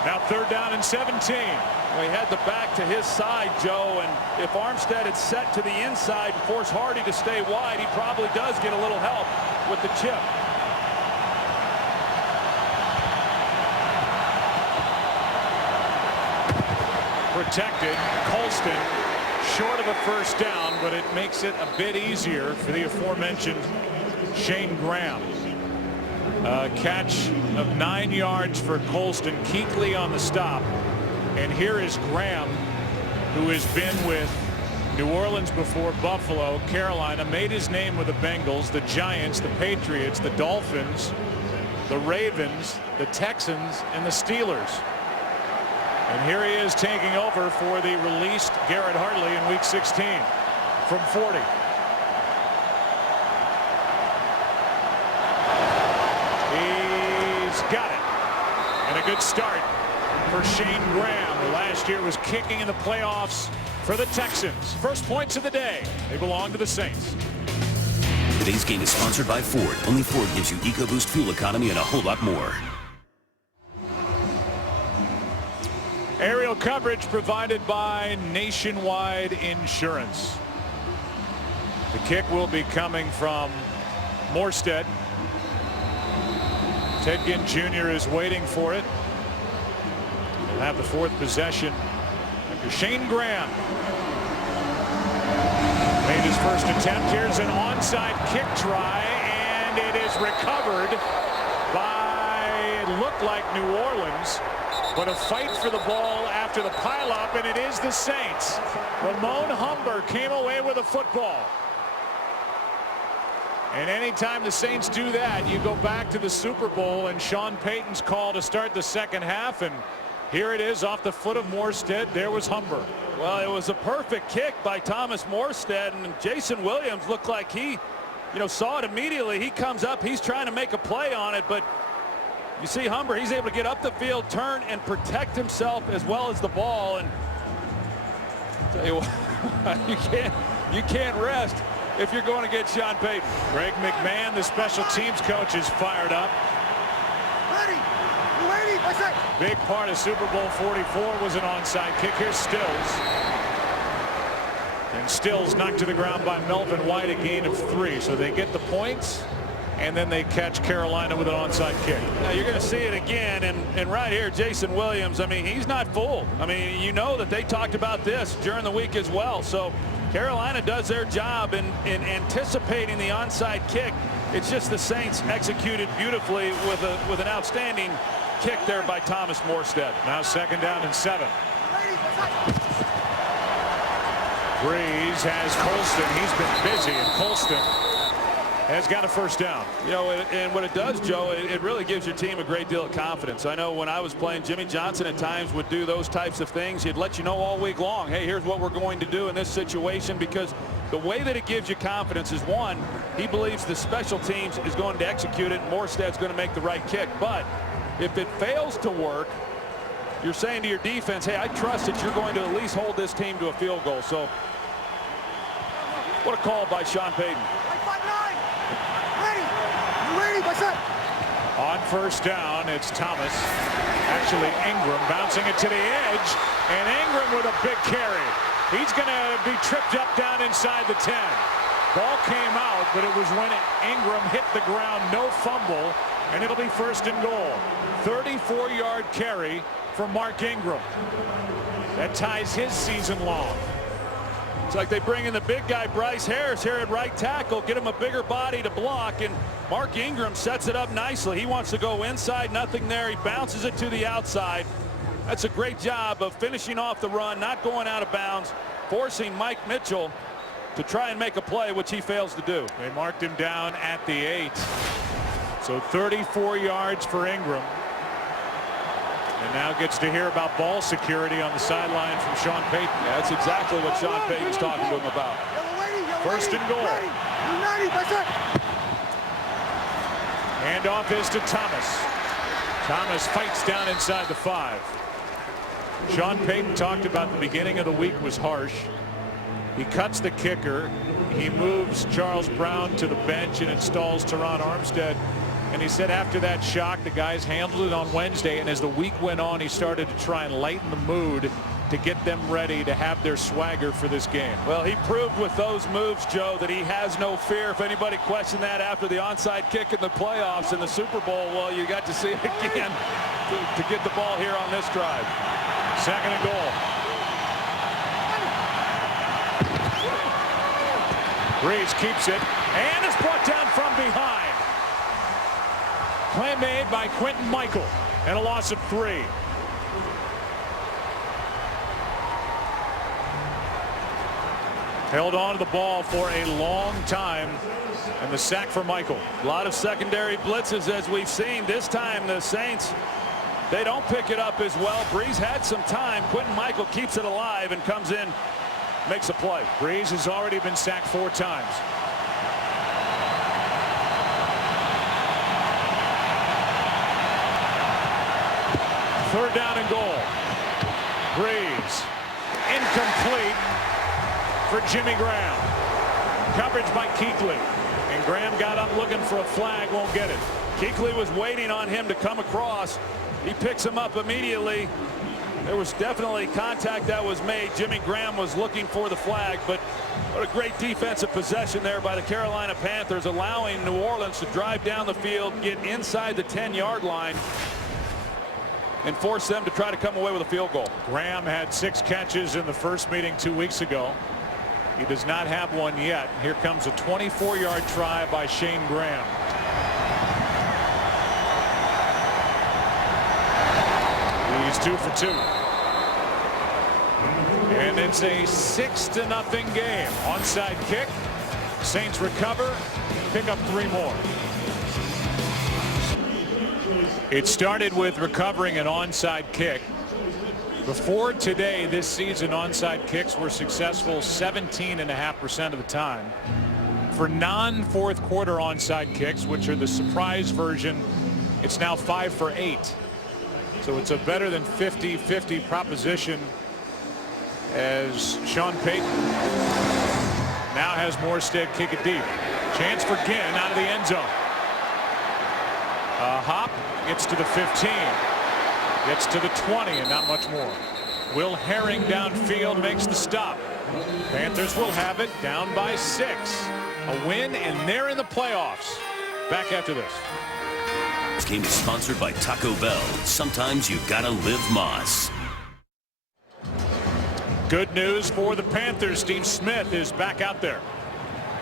Now 3rd down and 17. Well, he had the back to his side, Joe, and if Armstead had set to the inside and forced Hardy to stay wide, he probably does get a little help with the chip. Protected. Colston short of a first down, but it makes it a bit easier for the aforementioned Shane Graham. Catch of 9 yards for Colston. Kuechly on the stop. And here is Graham, who has been with New Orleans before, Buffalo, Carolina, made his name with the Bengals, the Giants, the Patriots, the Dolphins, the Ravens, the Texans, and the Steelers. And here he is taking over for the released Garrett Hartley in week 16 from 40. Got it, and a good start for Shane Graham, who last year was kicking in the playoffs for the Texans. First points of the day. They belong to the Saints. Today's game is sponsored by Ford. Only Ford gives you EcoBoost fuel economy and a whole lot more. Aerial coverage provided by Nationwide Insurance. The kick will be coming from Morstead. Ted Ginn Jr. is waiting for it. He'll have the fourth possession after Shane Graham made his first attempt. Here's an onside kick try, and it is recovered by, it looked like New Orleans, but a fight for the ball after the pileup, and it is the Saints. Ramon Humber came away with a football. And anytime the Saints do that, you go back to the Super Bowl and Sean Payton's call to start the second half, and here it is off the foot of Morstead. There was Humber. Well, it was a perfect kick by Thomas Morstead, and Jason Williams looked like he, saw it immediately. He comes up, he's trying to make a play on it, but you see Humber, he's able to get up the field, turn, and protect himself as well as the ball. And tell you what, you can't rest if you're going to get Sean Payton. Greg McMahon, the special teams coach, is fired up. Ready. Big part of Super Bowl 44 was an onside kick. Here's Stills. And Stills knocked to the ground by Melvin White, a gain of 3. So they get the points, and then they catch Carolina with an onside kick. Now you're going to see it again, and right here, Jason Williams, I mean, he's not fooled. I mean, you know that they talked about this during the week as well. So Carolina does their job in anticipating the onside kick. It's just the Saints executed beautifully with an outstanding kick there by Thomas Morstead. Now 2nd down and 7. Breeze has Colston. He's been busy, and Colston has got a first down. And what it does, Joe, it really gives your team a great deal of confidence. I know when I was playing, Jimmy Johnson at times would do those types of things. He'd let you know all week long, hey, here's what we're going to do in this situation, because the way that it gives you confidence is, one, he believes the special teams is going to execute it, and Morstead's going to make the right kick. But if it fails to work, you're saying to your defense, hey, I trust that you're going to at least hold this team to a field goal. So what a call by Sean Payton. On first down, it's Thomas. Actually, Ingram bouncing it to the edge, and Ingram with a big carry. He's going to be tripped up down inside the 10. Ball came out, but it was when Ingram hit the ground, no fumble, and it'll be 1st and goal. 34-yard carry for Mark Ingram. That ties his season long. It's like they bring in the big guy, Bryce Harris, here at right tackle, get him a bigger body to block, and Mark Ingram sets it up nicely. He wants to go inside, nothing there. He bounces it to the outside. That's a great job of finishing off the run, not going out of bounds, forcing Mike Mitchell to try and make a play, which he fails to do. They marked him down at the 8. So 34 yards for Ingram. And now gets to hear about ball security on the sideline from Sean Payton. Yeah, that's exactly what Sean Payton's talking to him about. 1st and goal. Handoff is to Thomas. Thomas fights down inside the 5. Sean Payton talked about the beginning of the week was harsh. He cuts the kicker. He moves Charles Brown to the bench and installs Teron Armstead. And he said after that shock, the guys handled it on Wednesday, and as the week went on, he started to try and lighten the mood to get them ready to have their swagger for this game. Well, he proved with those moves, Joe, that he has no fear. If anybody questioned that after the onside kick in the playoffs in the Super Bowl, well, you got to see it again to get the ball here on this drive. 2nd and goal. Breeze keeps it and is brought down from behind. Play made by Quentin Michael, and a loss of 3. Held on to the ball for a long time, and the sack for Michael. A lot of secondary blitzes as we've seen. This time the Saints, they don't pick it up as well. Breeze had some time. Quentin Michael keeps it alive and comes in, makes a play. Breeze has already been sacked 4 times. Third down and goal. Breeze. Incomplete for Jimmy Graham. Coverage by Kuechly. And Graham got up looking for a flag, won't get it. Kuechly was waiting on him to come across. He picks him up immediately. There was definitely contact that was made. Jimmy Graham was looking for the flag, but what a great defensive possession there by the Carolina Panthers, allowing New Orleans to drive down the field, get inside the 10-yard line, and force them to try to come away with a field goal. Graham had 6 catches in the first meeting 2 weeks ago. He does not have one yet. Here comes a 24-yard try by Shane Graham. He's 2 for 2. And it's a 6-0 game. Onside kick. Saints recover. Pick up 3 more. It started with recovering an onside kick. Before today, this season, onside kicks were successful 17.5% of the time. For non-fourth quarter onside kicks, which are the surprise version, it's now 5 for 8. So it's a better than 50-50 proposition, as Sean Payton now has Morstead kick it deep. Chance for Ginn out of the end zone. Hop gets to the 15. Gets to the 20 and not much more. Will Herring downfield makes the stop. Panthers will have it down by 6. A win and they're in the playoffs. Back after this. This game is sponsored by Taco Bell. Sometimes you gotta live Moss. Good news for the Panthers. Steve Smith is back out there.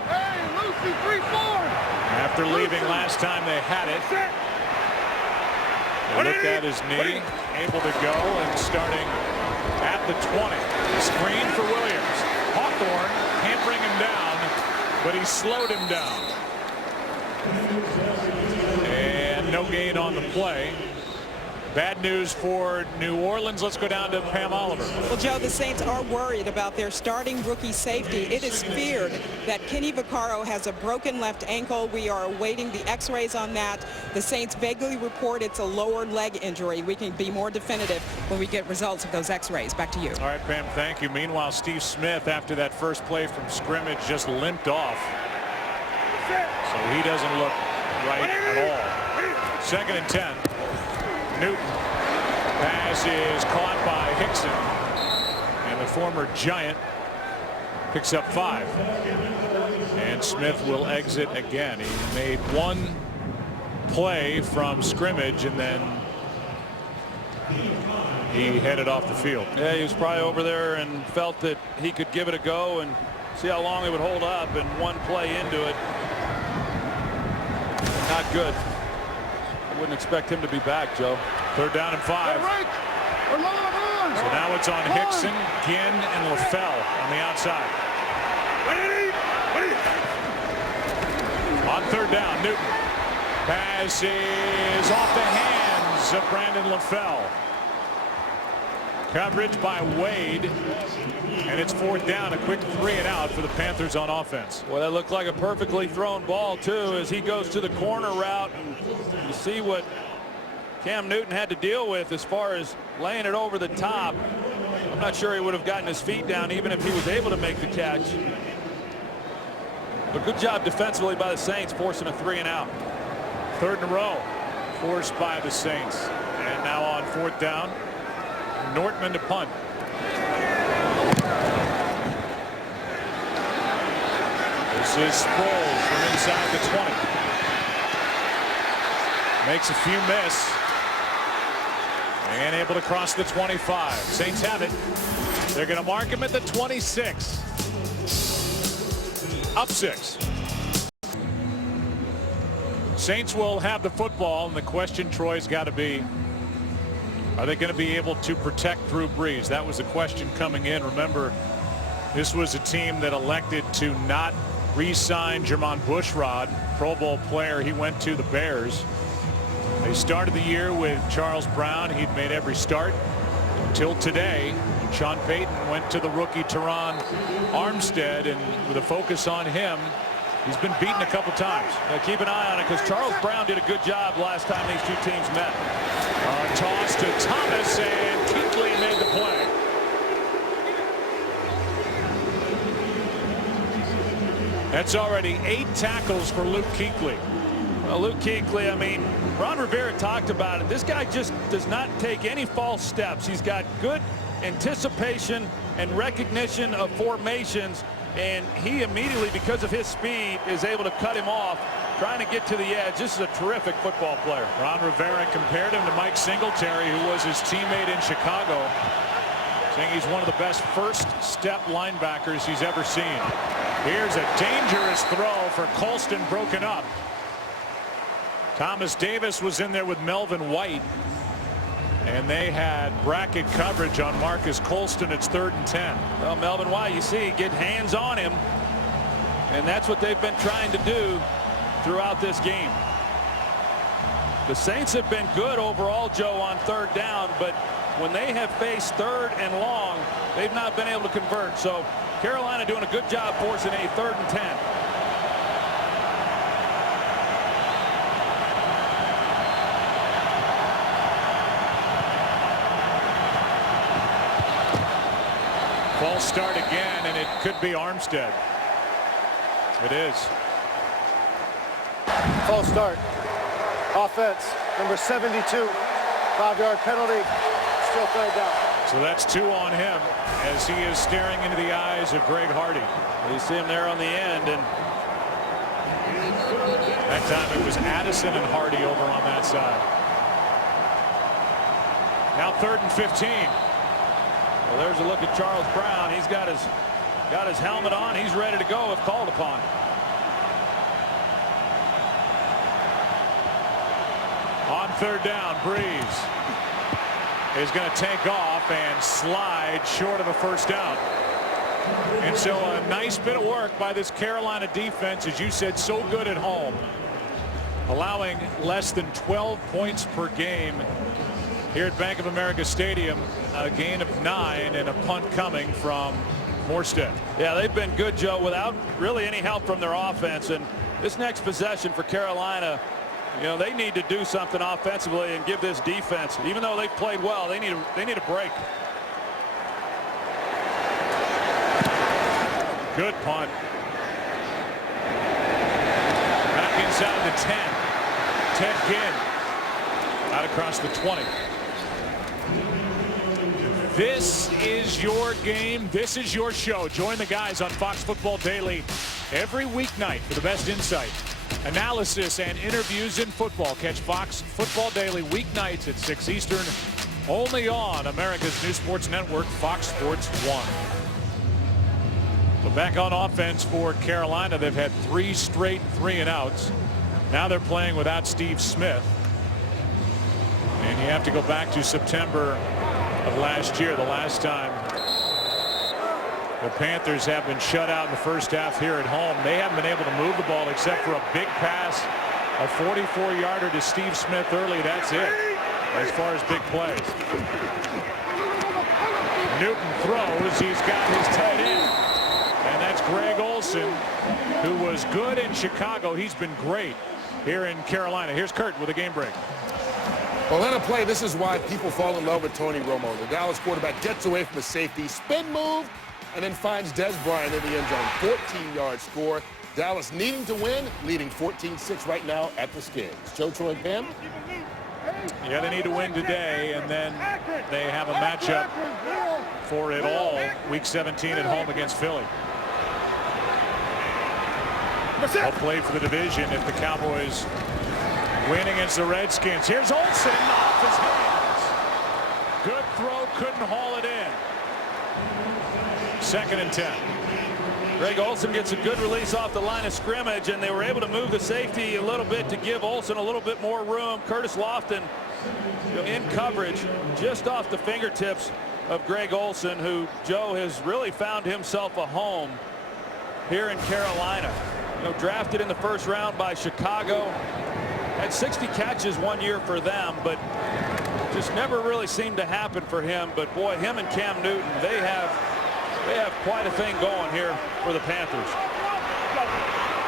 Hey, Lucy, 3-4. After leaving last time they had it. They looked at his knee, able to go, and starting at the 20. Screen for Williams. Hawthorne can't bring him down, but he slowed him down. And no gain on the play. Bad news for New Orleans. Let's go down to Pam Oliver. Well, Joe, the Saints are worried about their starting rookie safety. It is feared that Kenny Vaccaro has a broken left ankle. We are awaiting the x-rays on that. The Saints vaguely report it's a lower leg injury. We can be more definitive when we get results of those x-rays. Back to you. All right, Pam, thank you. Meanwhile, Steve Smith, after that first play from scrimmage, just limped off. So he doesn't look right at all. 2nd and 10. Newton. Pass is caught by Hickson. And the former Giant picks up 5. And Smith will exit again. He made 1 play from scrimmage and then he headed off the field. Yeah, he was probably over there and felt that he could give it a go and see how long it would hold up, and 1 play into it. Not good. I wouldn't expect him to be back, Joe. 3rd down and 5. So now it's on Hickson, Ginn, and LaFell on the outside. On 3rd down, Newton. Pass is off the hands of Brandon LaFell. Coverage by Wade. And it's 4th down, a quick 3 and out for the Panthers on offense. Well, that looked like a perfectly thrown ball, too, as he goes to the corner route. And you see what Cam Newton had to deal with as far as laying it over the top. I'm not sure he would have gotten his feet down even if he was able to make the catch. But good job defensively by the Saints, forcing a 3 and out. 3rd in a row forced by the Saints. And now on 4th down, Nortman to punt. This is Sproles from inside the 20. Makes a few miss. And able to cross the 25. Saints have it. They're going to mark him at the 26. Up 6. Saints will have the football, and the question, Troy's got to be, are they going to be able to protect Drew Brees? That was the question coming in. Remember, this was a team that elected to not re-sign Jermon Bushrod, Pro Bowl player. He went to the Bears. They started the year with Charles Brown. He'd made every start until today. Sean Payton went to the rookie Teron Armstead, and with a focus on him, he's been beaten a couple times. Keep an eye on it, because Charles Brown did a good job last time these 2 teams met. Toss to Thomas, and Kuechly made the play. That's already 8 tackles for Luke Kuechly. Well, Luke Kuechly, I mean, Ron Rivera talked about it. This guy just does not take any false steps. He's got good anticipation and recognition of formations, and he immediately, because of his speed, is able to cut him off, trying to get to the edge. This is a terrific football player. Ron Rivera compared him to Mike Singletary, who was his teammate in Chicago, saying he's one of the best first-step linebackers he's ever seen. Here's a dangerous throw for Colston, broken up. Thomas Davis was in there with Melvin White, and they had bracket coverage on Marcus Colston. It's 3rd and 10. Well, Melvin White, you see, get hands on him, and that's what they've been trying to do throughout this game. The Saints have been good overall, Joe, on 3rd down, but when they have faced 3rd and long, they've not been able to convert. So Carolina doing a good job forcing a 3rd and 10. False start again, and it could be Armstead. It is. False start. Offense, number 72. 5-yard penalty. Still 3rd down. So that's 2 on him as he is staring into the eyes of Greg Hardy. You see him there on the end, and that time it was Addison and Hardy over on that side. Now 3rd and 15. well, there's a look at Charles Brown. He's got his helmet on. He's ready to go if called upon. On 3rd down, Breeze is going to take off and slide short of a 1st down. And so a nice bit of work by this Carolina defense, as you said, so good at home, allowing less than 12 points per game here at Bank of America Stadium. A gain of 9 and a punt coming from Morstead. Yeah, they've been good, Joe, without really any help from their offense. And this next possession for Carolina, you know, they need to do something offensively and give this defense, even though they've played well, they need a break. Good punt. Back inside the 10. Ted Ginn out across the 20. This is your game. This is your show. Join the guys on Fox Football Daily every weeknight for the best insight, analysis, and interviews in football. Catch Fox Football Daily weeknights at 6 Eastern, only on America's new sports network, Fox Sports 1. So back on offense for Carolina. They've had 3 straight 3-and-outs. Now they're playing without Steve Smith. And you have to go back to September of last year, the last time the Panthers have been shut out in the first half here at home. They haven't been able to move the ball except for a big pass, a 44-yarder to Steve Smith early. That's it as far as big plays. Newton throws. He's got his tight end. And that's Greg Olsen, who was good in Chicago. He's been great here in Carolina. Here's Kurt with a game break. Well, in a play, this is why people fall in love with Tony Romo. The Dallas quarterback gets away from the safety, spin move, and then finds Des Bryant in the end zone. 14-yard score. Dallas needing to win, leading 14-6 right now at the Skins. Joe, Troy, Pam? Yeah, they need to win today, and then they have a matchup for it all, Week 17 at home against Philly. They'll play for the division if the Cowboys win against the Redskins. Here's Olsen off his hands. Good throw, couldn't haul it in. 2nd and 10. Greg Olsen gets a good release off the line of scrimmage, and they were able to move the safety a little bit to give Olsen a little bit more room. Curtis Lofton, in coverage just off the fingertips of Greg Olsen, who, Joe, has really found himself a home here in Carolina. Drafted in the 1st round by Chicago. Had 60 catches one year for them, but just never really seemed to happen for him. But boy, him and Cam Newton, they have quite a thing going here for the Panthers.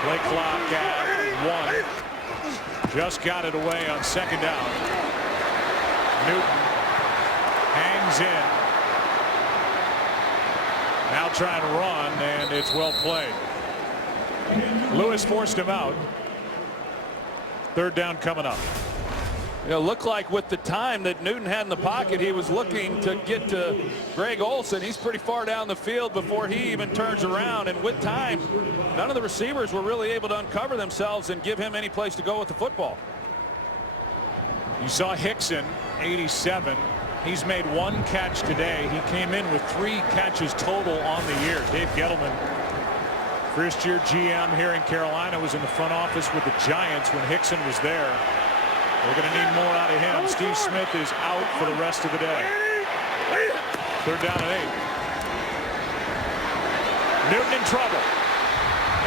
Play clock at 1. Just got it away on 2nd down. Newton hangs in. Now trying to run, and it's well played. Lewis forced him out. Third down coming up. It looked like with the time that Newton had in the pocket, he was looking to get to Greg Olsen. He's pretty far down the field before he even turns around. And with time, none of the receivers were really able to uncover themselves and give him any place to go with the football. You saw Hickson, 87. He's made one catch today. He came in with 3 catches total on the year. Dave Gettleman, first year GM here in Carolina, was in the front office with the Giants when Hickson was there. We're going to need more out of him. Steve Smith is out for the rest of the day. Third down and 8. Newton in trouble.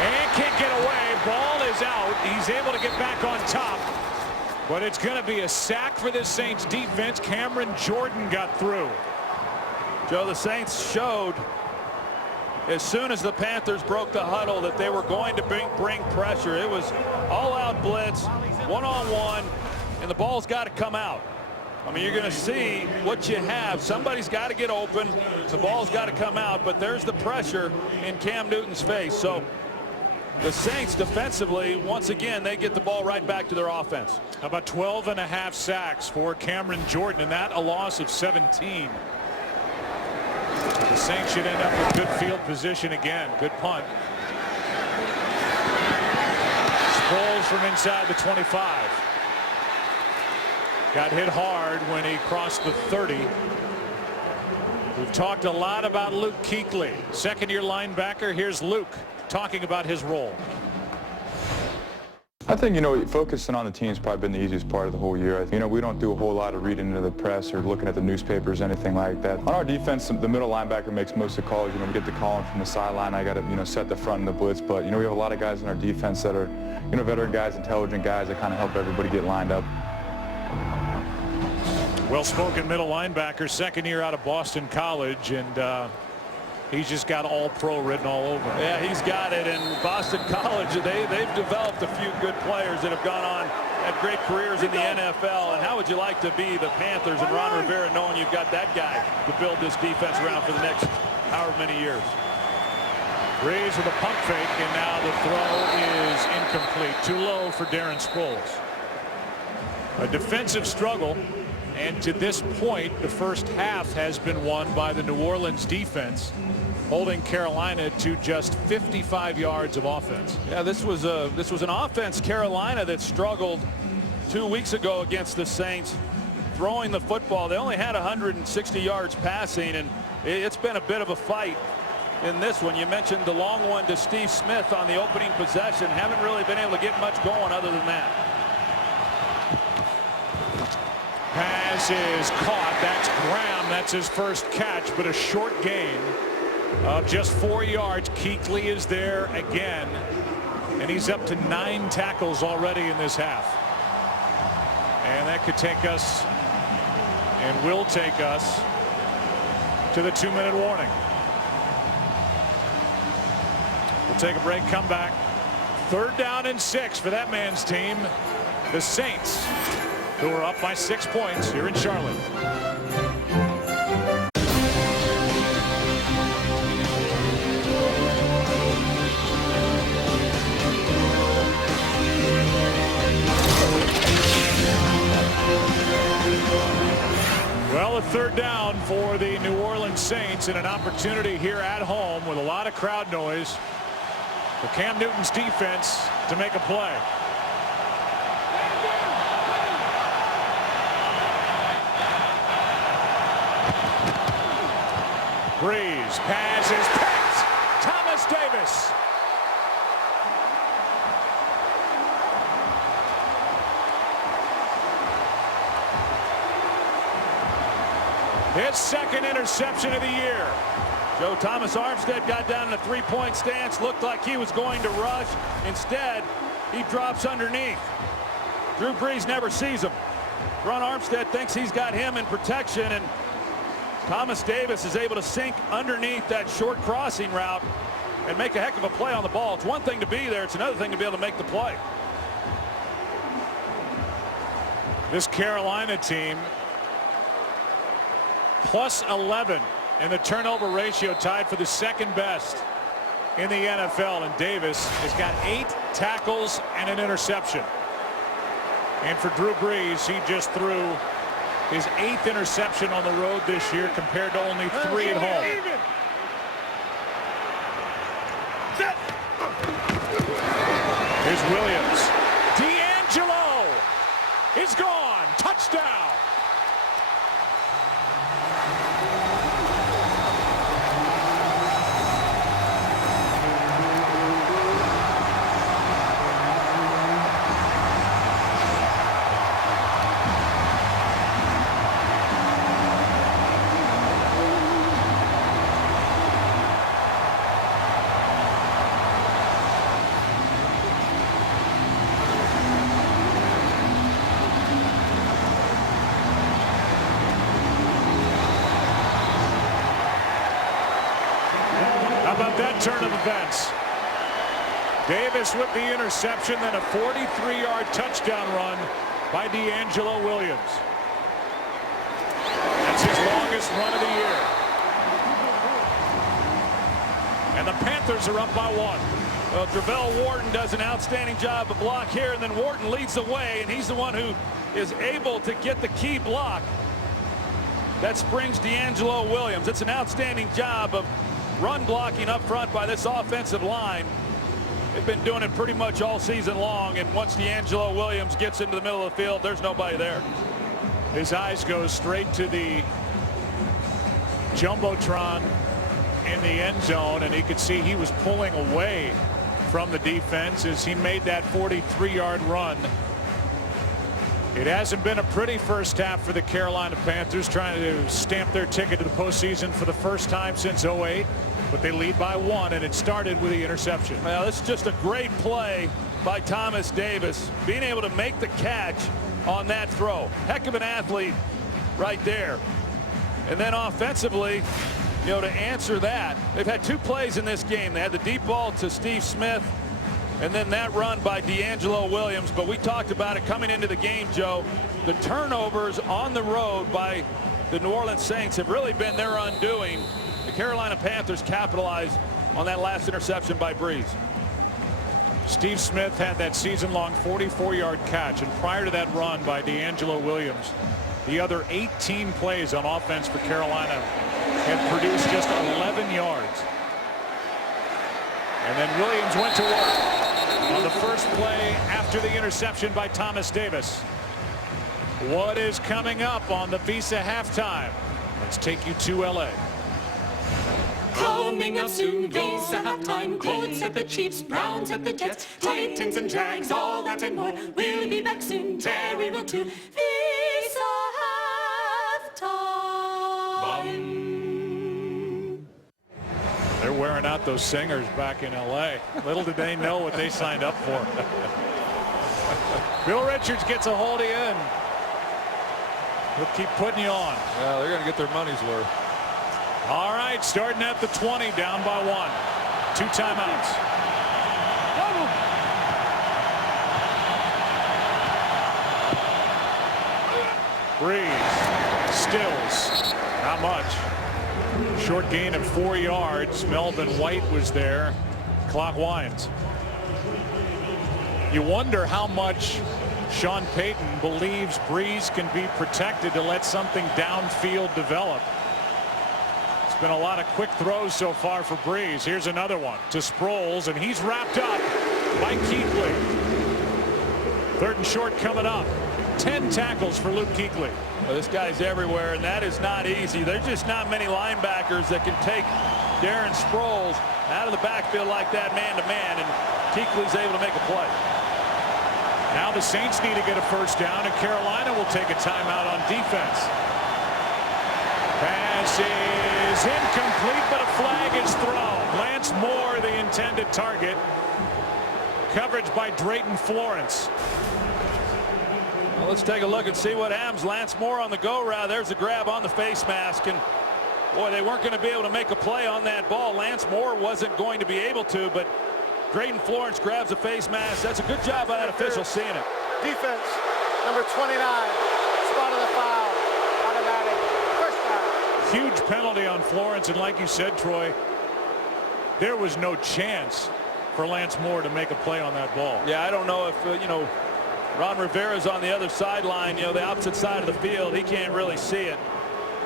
And can't get away. Ball is out. He's able to get back on top. But it's going to be a sack for this Saints defense. Cameron Jordan got through. Joe, the Saints showed as soon as the Panthers broke the huddle that they were going to bring pressure. It was all-out blitz, one-on-one, and the ball's got to come out. I mean, you're going to see what you have. Somebody's got to get open. The ball's got to come out, but there's the pressure in Cam Newton's face. So the Saints defensively, once again, they get the ball right back to their offense. How about 12.5 sacks for Cameron Jordan, and that a loss of 17. The Saints should end up with good field position again. Good punt. Sproles from inside the 25. Got hit hard when he crossed the 30. We've talked a lot about Luke Kuechly, second-year linebacker. Here's Luke talking about his role. I think, focusing on the team's probably been the easiest part of the whole year. We don't do a whole lot of reading into the press or looking at the newspapers, anything like that. On our defense, the middle linebacker makes most of the calls. We get the calling from the sideline. I got to, set the front and the blitz. But, we have a lot of guys in our defense that are, veteran guys, intelligent guys that kind of help everybody get lined up. Well-spoken middle linebacker, second year out of Boston College, and he's just got all-pro written all over him. Yeah, he's got it. And Boston College, they've developed a few good players that have gone on, had great careers in the NFL. And how would you like to be the Panthers and Ron Rivera knowing you've got that guy to build this defense around for the next however many years? Breeze with a pump fake, and now the throw is incomplete. Too low for Darren Sproles. A defensive struggle. And to this point, the first half has been won by the New Orleans defense, holding Carolina to just 55 yards of offense. Yeah, this was an offense, Carolina, that struggled 2 weeks ago against the Saints, throwing the football. They only had 160 yards passing, and it's been a bit of a fight in this one. You mentioned the long one to Steve Smith on the opening possession. Haven't really been able to get much going other than that. Pass is caught. That's Graham. That's his first catch, but a short gain of just 4 yards. Kuechly is there again, and he's up to 9 tackles already in this half. And that could take us, and will take us, to the 2-minute warning. We'll take a break, come back. 3rd down and 6 for that man's team, the Saints, who are up by 6 points here in Charlotte. Well, a 3rd down for the New Orleans Saints, and an opportunity here at home with a lot of crowd noise for Cam Newton's defense to make a play. Breeze, pass is picked. Thomas Davis. His second interception of the year. Joe, Thomas Armstead got down in a 3-point stance, looked like he was going to rush. Instead, he drops underneath. Drew Brees never sees him. Ron Armstead thinks he's got him in protection, and Thomas Davis is able to sink underneath that short crossing route and make a heck of a play on the ball. It's one thing to be there. It's another thing to be able to make the play. This Carolina team plus 11 in the turnover ratio, tied for the second best in the NFL. And Davis has got 8 tackles and an interception. And for Drew Brees, he just threw his 8th interception on the road this year compared to only 3 at home. Here's Williams. D'Angelo is gone. Touchdown. How about that turn of events? Davis with the interception, then a 43-yard touchdown run by D'Angelo Williams. That's his longest run of the year. And the Panthers are up by 1. Well, Travell Wharton does an outstanding job of block here, and then Wharton leads the way, and he's the one who is able to get the key block. That springs D'Angelo Williams. It's an outstanding job of run blocking up front by this offensive line. They've been doing it pretty much all season long, and once D'Angelo Williams gets into the middle of the field, there's nobody there. His eyes go straight to the jumbotron in the end zone, and he could see he was pulling away from the defense as he made that 43-yard run. It hasn't been a pretty first half for the Carolina Panthers, trying to stamp their ticket to the postseason for the first time since '08. But they lead by 1, and it started with the interception. Well, this is just a great play by Thomas Davis, being able to make the catch on that throw. Heck of an athlete right there. And then offensively, you know, to answer that, they've had 2 plays in this game. They had the deep ball to Steve Smith, and then that run by D'Angelo Williams. But we talked about it coming into the game, Joe. The turnovers on the road by the New Orleans Saints have really been their undoing. The Carolina Panthers capitalized on that last interception by Brees. Steve Smith had that season-long 44-yard catch, and prior to that run by D'Angelo Williams, the other 18 plays on offense for Carolina had produced just 11 yards. And then Williams went to work on the first play after the interception by Thomas Davis. What is coming up on the Visa halftime? Let's take you to LA. Coming up soon, Visa halftime. Colts at the Chiefs, Browns at the Jets, Titans and Jags, all that and more. We'll be back soon, Terry will too. Visa halftime. They're wearing out those singers back in LA. Little did they know what they signed up for. Bill Richards gets a hold of you, and he'll keep putting you on. Well, they're going to get their money's worth. All right, starting at the 20, down by 1. 2 timeouts. Brees, Stills, not much. Short gain of 4 yards. Melvin White was there. Clock winds. You wonder how much Sean Payton believes Brees can be protected to let something downfield develop. It's been a lot of quick throws so far for Brees. Here's another one to Sproles, and he's wrapped up by Kuechly. 3rd and short coming up. 10 tackles for Luke Kuechly. Well, this guy's everywhere, and that is not easy. There's just not many linebackers that can take Darren Sproles out of the backfield like that, man-to-man, and Kuechly's able to make a play. Now the Saints need to get a first down, and Carolina will take a timeout on defense. Pass is incomplete, but a flag is thrown. Lance Moore, the intended target. Coverage by Drayton Florence. Well, let's take a look and see what happens. Lance Moore on the go route. There's a grab on the face mask, and boy, they weren't going to be able to make a play on that ball. Lance Moore wasn't going to be able to, but Drayton Florence grabs a face mask. That's a good job by that official seeing it. Defense, number 29, spotted the foul, automatic, first down. Huge penalty on Florence, and like you said, Troy, there was no chance for Lance Moore to make a play on that ball. Yeah, I don't know if, Ron Rivera's on the other sideline, the opposite side of the field. He can't really see it.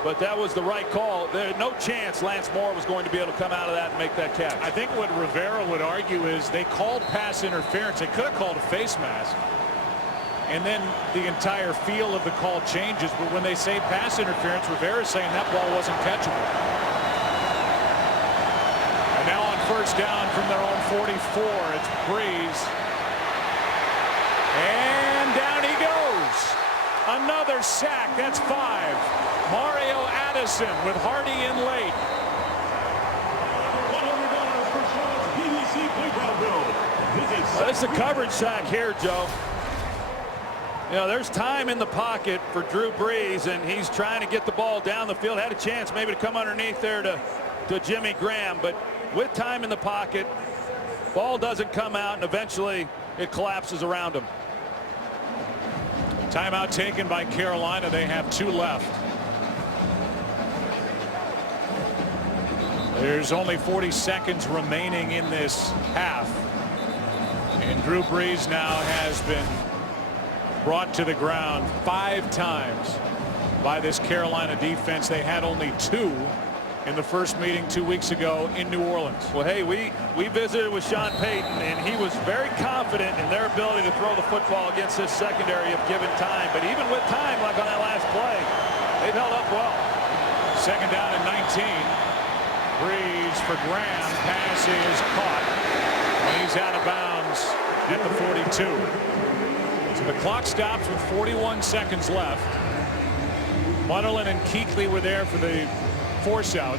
But that was the right call. There's no chance Lance Moore was going to be able to come out of that and make that catch. I think what Rivera would argue is they called pass interference. They could have called a face mask. And then the entire feel of the call changes. But when they say pass interference, Rivera's saying that ball wasn't catchable. And now on first down from their own 44, it's Breeze. And down he goes. Another sack. That's 5. Mario Addison with Hardy in late. Well, it's a coverage sack here, Joe. There's time in the pocket for Drew Brees, and he's trying to get the ball down the field. Had a chance maybe to come underneath there to Jimmy Graham, but with time in the pocket, ball doesn't come out, and eventually it collapses around him. Timeout taken by Carolina. They have 2 left. There's only 40 seconds remaining in this half. And Drew Brees now has been brought to the ground 5 times by this Carolina defense. They had only 2 in the first meeting 2 weeks ago in New Orleans. Well, hey, we visited with Sean Payton, and he was very confident in their ability to throw the football against this secondary if given time. But even with time, like on that last play, they've held up well. Second down and 19. Breeze for Graham. Pass is caught. And he's out of bounds at the 42. So the clock stops with 41 seconds left. Mutterlin and Kuechly were there for the force out.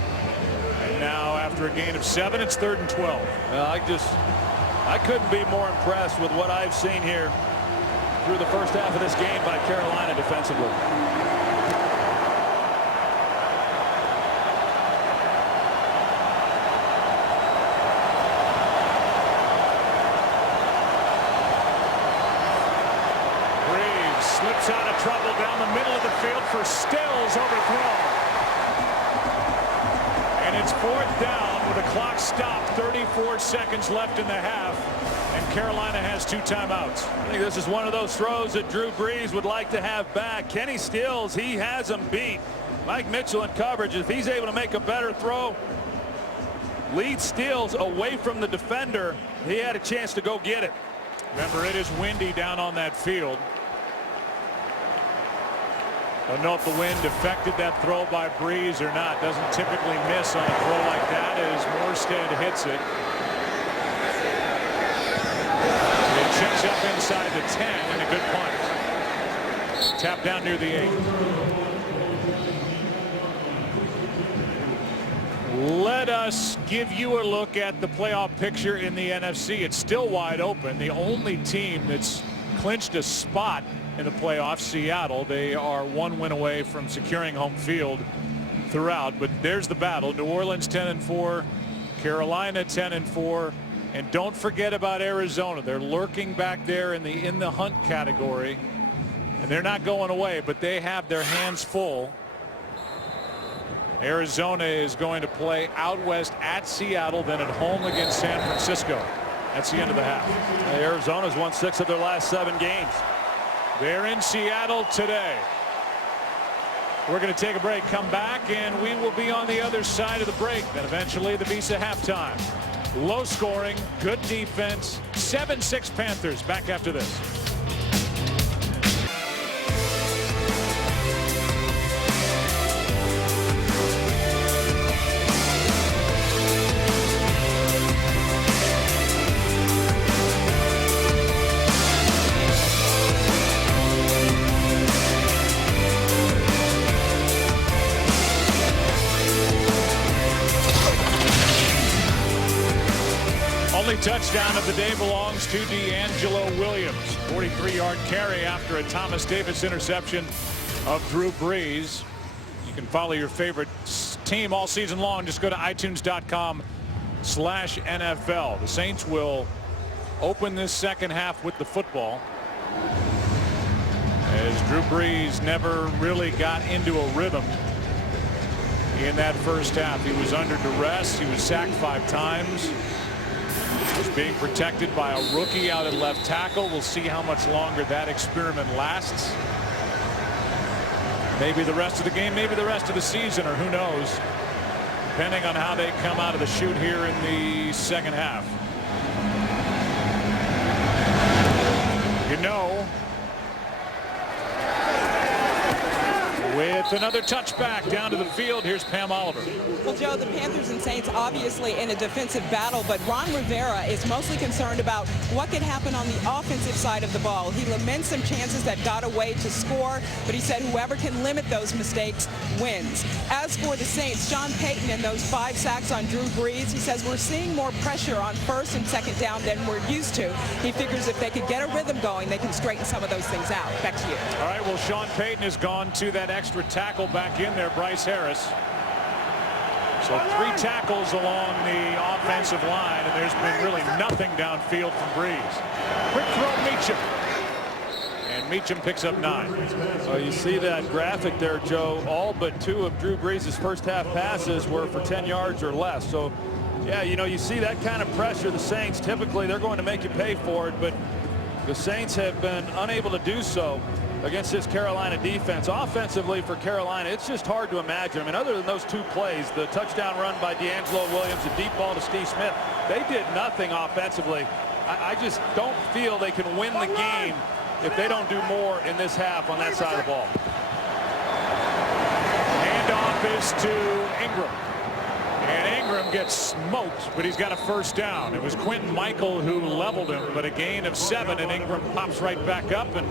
And now after a gain of 7, it's 3rd and 12. I couldn't be more impressed with what I've seen here through the first half of this game by Carolina defensively. Slips out of trouble down the middle of the field for Stills, overthrown. And it's 4th down with the clock stopped. 34 seconds left in the half. And Carolina has 2 timeouts. I think this is one of those throws that Drew Brees would like to have back. Kenny Stills, he has him beat. Mike Mitchell in coverage. If he's able to make a better throw, lead Stills away from the defender, he had a chance to go get it. Remember, it is windy down on that field. Don't know if the wind affected that throw by Brees or not. Doesn't typically miss on a throw like that as Morstead hits it. It checks up inside the 10 and a good punt. Tap down near the 8. Let us give you a look at the playoff picture in the NFC. It's still wide open. The only team that's clinched a spot in the playoffs, Seattle. They are 1 win away from securing home field throughout. But there's the battle. New Orleans 10-4, Carolina 10-4, and don't forget about Arizona. They're lurking back there in the hunt category, and they're not going away, but they have their hands full. Arizona is going to play out west at Seattle, then at home against San Francisco. That's the end of the half. Arizona's won 6 of their last 7 games. They're in Seattle today. We're going to take a break, come back, and we will be on the other side of the break. Then eventually the Visa halftime. Low scoring, good defense, 7-6 Panthers. Back after this. Touchdown of the day belongs to D'Angelo Williams. 43-yard carry after a Thomas Davis interception of Drew Brees. You can follow your favorite team all season long. Just go to itunes.com/NFL. The Saints will open this second half with the football, as Drew Brees never really got into a rhythm in that first half. He was under duress. He was sacked 5 times. Was being protected by a rookie out at left tackle. We'll see how much longer that experiment lasts. Maybe the rest of the game, maybe the rest of the season, or who knows, depending on how they come out of the chute here in the second half. You know, with another touchback down to the field, here's Pam Oliver. Well, Joe, the Panthers and Saints obviously in a defensive battle, but Ron Rivera is mostly concerned about what could happen on the offensive side of the ball. He laments some chances that got away to score, but he said whoever can limit those mistakes wins. As for the Saints, Sean Payton and those 5 sacks on Drew Brees, he says we're seeing more pressure on first and second down than we're used to. He figures if they could get a rhythm going, they can straighten some of those things out. Back to you. All right, well, Sean Payton has gone to that extra tackle back in there, Bryce Harris. So 3 tackles along the offensive line, and there's been really nothing downfield from Brees. Quick throw, Meacham. And Meacham picks up 9. You see that graphic there, Joe. All but 2 of Drew Brees' first half passes were for 10 yards or less. So, yeah, you know, you see that kind of pressure. The Saints, typically, they're going to make you pay for it, but the Saints have been unable to do so against this Carolina defense. Offensively for Carolina, it's just hard to imagine. I mean, other than those 2 plays, the touchdown run by D'Angelo Williams, the deep ball to Steve Smith, they did nothing offensively. I just don't feel they can win the game if they don't do more in this half on that side of the ball. Handoff is to Ingram. And Ingram gets smoked, but he's got a first down. It was Quentin Michael who leveled him, but a gain of 7, and Ingram pops right back up and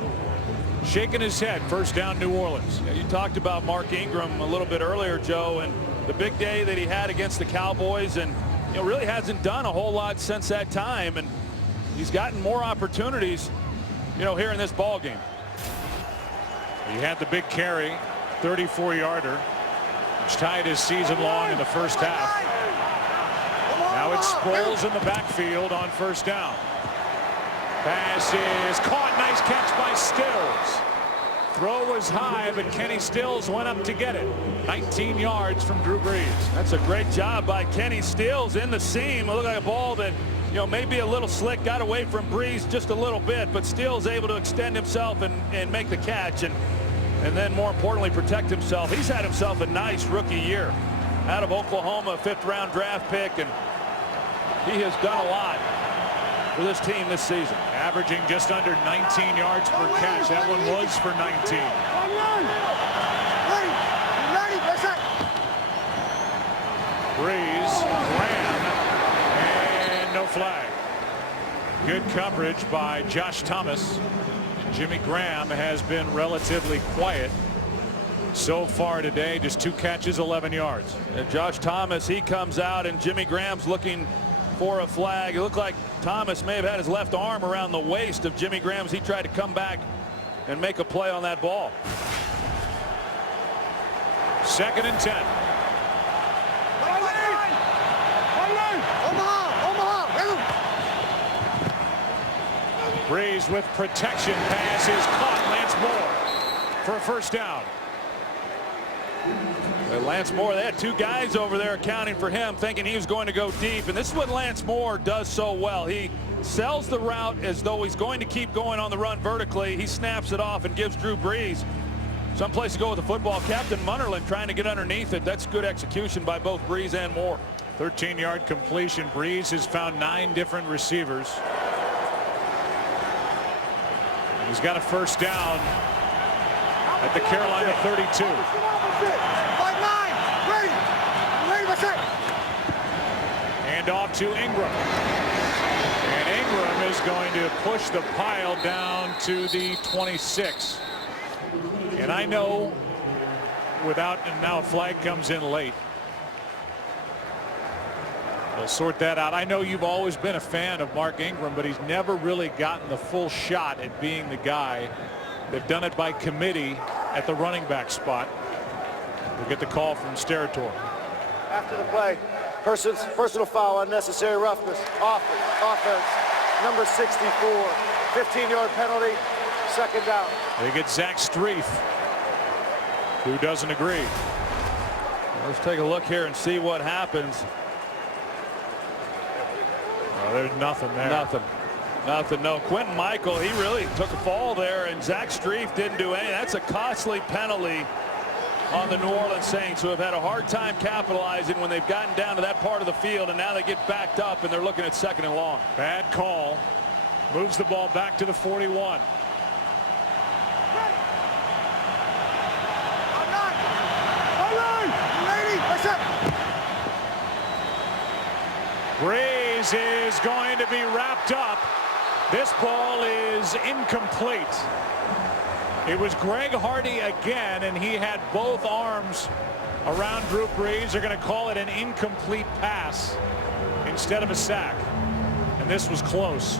shaking his head. First down, New Orleans. Yeah, you talked about Mark Ingram a little bit earlier, Joe, and the big day that he had against the Cowboys, and you know, really hasn't done a whole lot since that time, and he's gotten more opportunities, you know, here in this ball game. He had the big carry, 34-yarder, which tied his season long in the first half. Now it's Sproles in the backfield on first down. Pass is caught. Nice catch by Stills. Throw was high, but Kenny Stills went up to get it. 19 yards from Drew Brees. That's a great job by Kenny Stills in the seam. It looked like a ball that, you know, maybe a little slick, got away from Brees just a little bit, but Stills able to extend himself and make the catch, and then more importantly protect himself. He's had himself a nice rookie year out of Oklahoma, 5th-round draft pick, and he has done a lot for this team this season. Averaging just under 19 yards per catch. That one was for 19. Brees, Graham, and no flag. Good coverage by Josh Thomas. And Jimmy Graham has been relatively quiet so far today. Just 2 catches, 11 yards. And Josh Thomas, he comes out, and Jimmy Graham's looking for a flag. It looked like Thomas may have had his left arm around the waist of Jimmy Graham as he tried to come back and make a play on that ball. 2nd and 10. Brees with protection. Pass is caught. Lance Moore for a first down. Lance Moore, they had 2 guys over there accounting for him, thinking he was going to go deep, and this is what Lance Moore does so well. He sells the route as though he's going to keep going on the run vertically. He snaps it off and gives Drew Brees someplace to go with the football. Captain Munnerlyn trying to get underneath it. That's good execution by both Brees and Moore. 13-yard completion. Brees has found 9 different receivers. He's got a first down at the Carolina 32. And off to Ingram. And Ingram is going to push the pile down to the 26. And I know and now a flag comes in late. We'll sort that out. I know you've always been a fan of Mark Ingram, but he's never really gotten the full shot at being the guy. They've done it by committee at the running back spot. We'll get the call from Sterator. After the play, personal foul, unnecessary roughness, offense, number 64, 15-yard penalty, 2nd down. They get Zach Streif, who doesn't agree. Let's take a look here and see what happens. Oh, there's nothing there. Nothing. No. Quentin Michael, he really took a fall there, and Zach Strief didn't do anything. That's a costly penalty on the New Orleans Saints, who have had a hard time capitalizing when they've gotten down to that part of the field, and now they get backed up and they're looking at 2nd and long. Bad call. Moves the ball back to the 41. Breeze is going to be wrapped up. This ball is incomplete. It was Greg Hardy again, and he had both arms around Drew Brees. They're going to call it an incomplete pass instead of a sack. And this was close.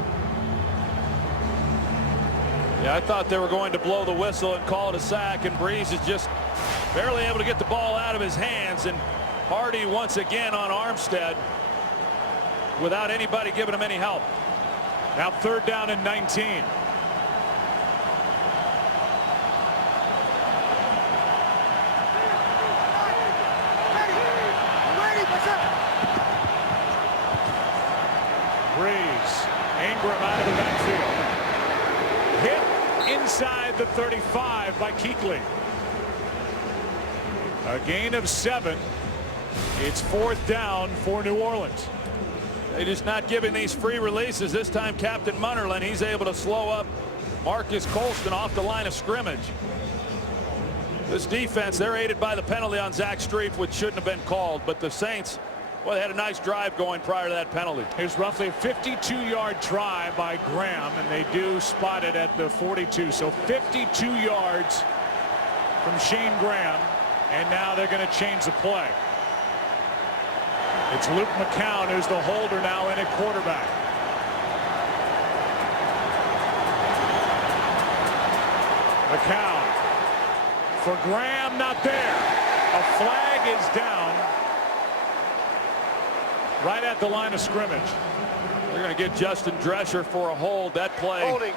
Yeah, I thought they were going to blow the whistle and call it a sack, and Brees is just barely able to get the ball out of his hands, and Hardy once again on Armstead without anybody giving him any help. Now 3rd down and 19. Breeze. Ingram out of the backfield. Hit inside the 35 by Kuechly. A gain of 7. It's 4th down for New Orleans. They're just not giving these free releases. This time Captain Munnerlyn, he's able to slow up Marcus Colston off the line of scrimmage. This defense, they're aided by the penalty on Zach Strief, which shouldn't have been called, but the Saints, well, they had a nice drive going prior to that penalty. It's roughly a 52-yard try by Graham, and they do spot it at the 42. So 52 yards from Shane Graham, and now they're going to change the play. It's Luke McCown who's the holder now in at quarterback. McCown for Graham, not there. A flag is down right at the line of scrimmage. They're going to get Justin Drescher for a hold. That play. Holding.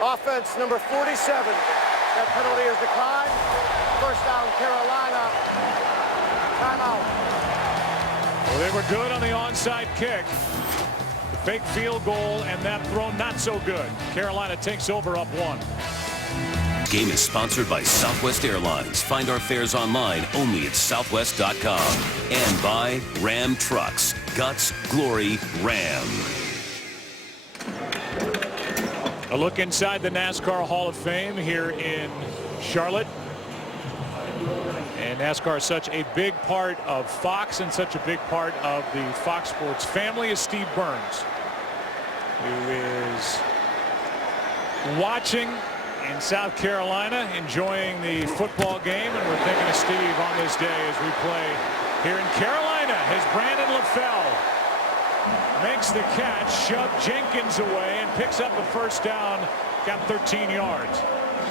Offense number 47. That penalty is declined. 1st down, Carolina. Timeout. Well, they were good on the onside kick. The fake field goal and that throw not so good. Carolina takes over up 1. Game is sponsored by Southwest Airlines. Find our fares online only at southwest.com. And by Ram Trucks. Guts, glory, Ram. A look inside the NASCAR Hall of Fame here in Charlotte. And NASCAR is such a big part of Fox and such a big part of the Fox Sports family is Steve Burns, who is watching in South Carolina, enjoying the football game. And we're thinking of Steve on this day as we play here in Carolina as Brandon LaFell makes the catch, shoved Jenkins away, and picks up a 1st down, got 13 yards.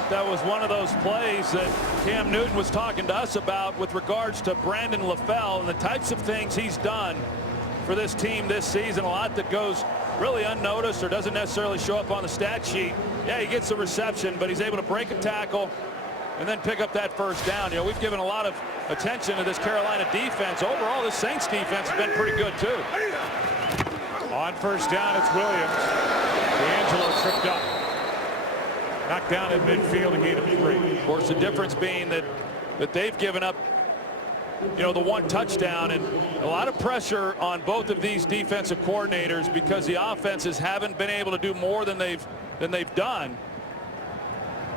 That was one of those plays that Cam Newton was talking to us about with regards to Brandon LaFell and the types of things he's done for this team this season. A lot that goes really unnoticed or doesn't necessarily show up on the stat sheet. Yeah, he gets the reception, but he's able to break a tackle and then pick up that 1st down. You know, we've given a lot of attention to this Carolina defense. Overall, this Saints defense has been pretty good too. On 1st down, it's Williams. D'Angelo tripped up. Knocked down at midfield, a gain of 3. Of course, the difference being that they've given up, you know, the 1 touchdown, and a lot of pressure on both of these defensive coordinators because the offenses haven't been able to do more than they've done.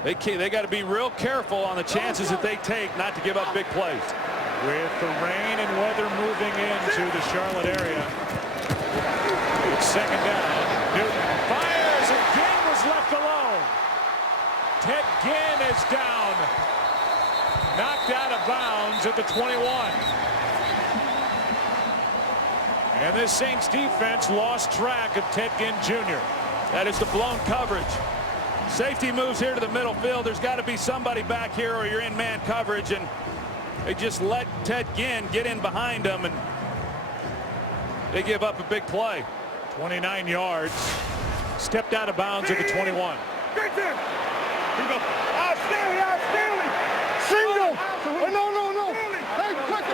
They got to be real careful on the chances that they take not to give up big plays. With the rain and weather moving into the Charlotte area, it's 2nd down. Newton fires, and Ginn was left alone. Ted Ginn is down, knocked out of bounds at the 21. And this Saints defense lost track of Ted Ginn Jr. That is the blown coverage. Safety moves here to the middle field. There's got to be somebody back here or you're in man coverage, and they just let Ted Ginn get in behind them, and they give up a big play. 29 yards. Stepped out of bounds at the 21. Right there. Here we go. Stanley. Single. Oh, no. Hey, quick.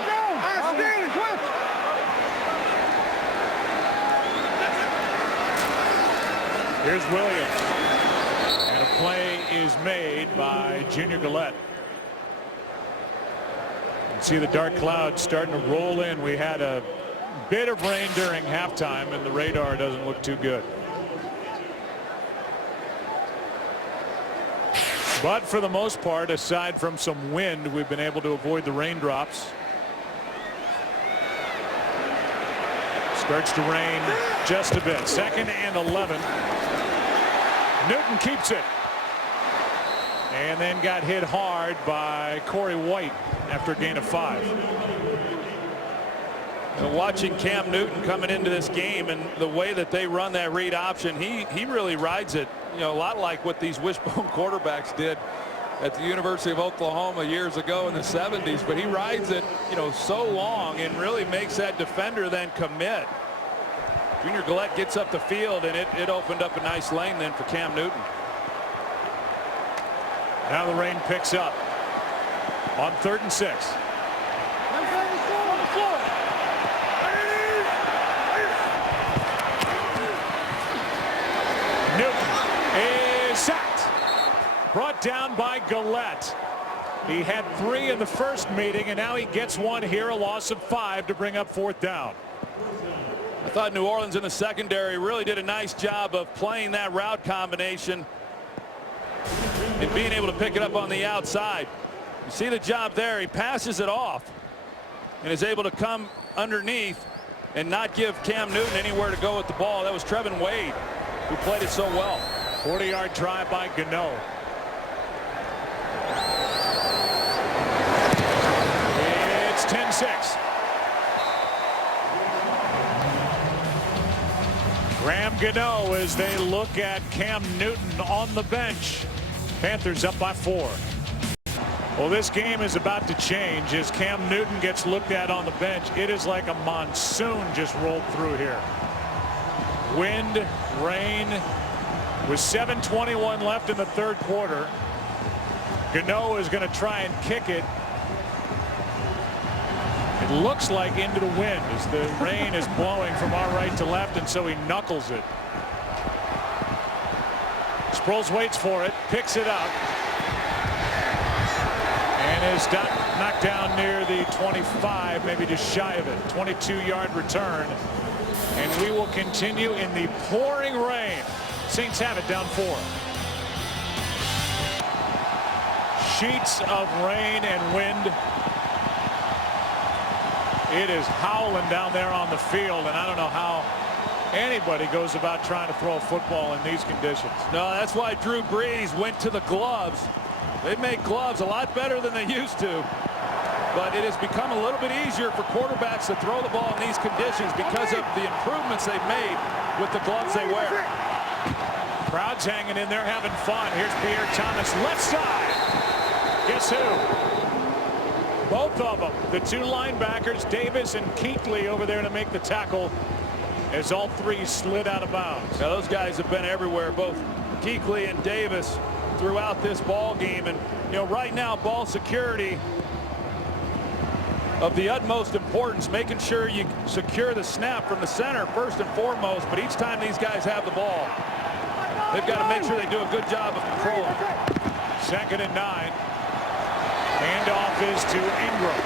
Here's Williams. And a play is made by Junior Gillette. You can see the dark clouds starting to roll in. We had a bit of rain during halftime, and the radar doesn't look too good. But for the most part, aside from some wind, we've been able to avoid the raindrops. Starts to rain just a bit. 2nd and 11. Newton keeps it. And then got hit hard by Corey White after a gain of 5. Watching Cam Newton coming into this game and the way that they run that read option, he really rides it, a lot like what these wishbone quarterbacks did at the University of Oklahoma years ago in the 70s. But he rides it, so long and really makes that defender then commit. Junior Gillette gets up the field, and it opened up a nice lane then for Cam Newton. Now the rain picks up on 3rd and 6. Newton is sacked. Brought down by Gillette. He had 3 in the first meeting, and now he gets 1 here, a loss of 5 to bring up 4th down. I thought New Orleans in the secondary really did a nice job of playing that route combination and being able to pick it up on the outside. You see the job there. He passes it off and is able to come underneath and not give Cam Newton anywhere to go with the ball. That was Trevin Wade who played it so well. 40-yard drive by Gano. It's 10-6. Graham Gano as they look at Cam Newton on the bench. Panthers up by 4. Well, this game is about to change as Cam Newton gets looked at on the bench. It is like a monsoon just rolled through here. Wind, rain. With 7:21 left in the 3rd quarter. Gano is going to try and kick it. It looks like into the wind as the rain is blowing from our right to left, and so he knuckles it. Sproles waits for it, picks it up, and is knocked down near the 25, maybe just shy of it. 22-yard return, and we will continue in the pouring rain. Saints have it down 4. Sheets of rain and wind. It is howling down there on the field, and I don't know how anybody goes about trying to throw a football in these conditions. No, that's why Drew Brees went to the gloves. They make gloves a lot better than they used to. But it has become a little bit easier for quarterbacks to throw the ball in these conditions because of the improvements they've made with the gloves they wear. Crowd's hanging in there having fun. Here's Pierre Thomas left side. Guess who? Both of them, the 2 linebackers, Davis and Keekly, over there to make the tackle as all 3 slid out of bounds. Now those guys have been everywhere, both Keekly and Davis, throughout this ball game. And right now, ball security of the utmost importance, making sure you secure the snap from the center first and foremost. But each time these guys have the ball, they've got to make sure they do a good job of controlling it. 2nd and 9. Handoff is to Ingram.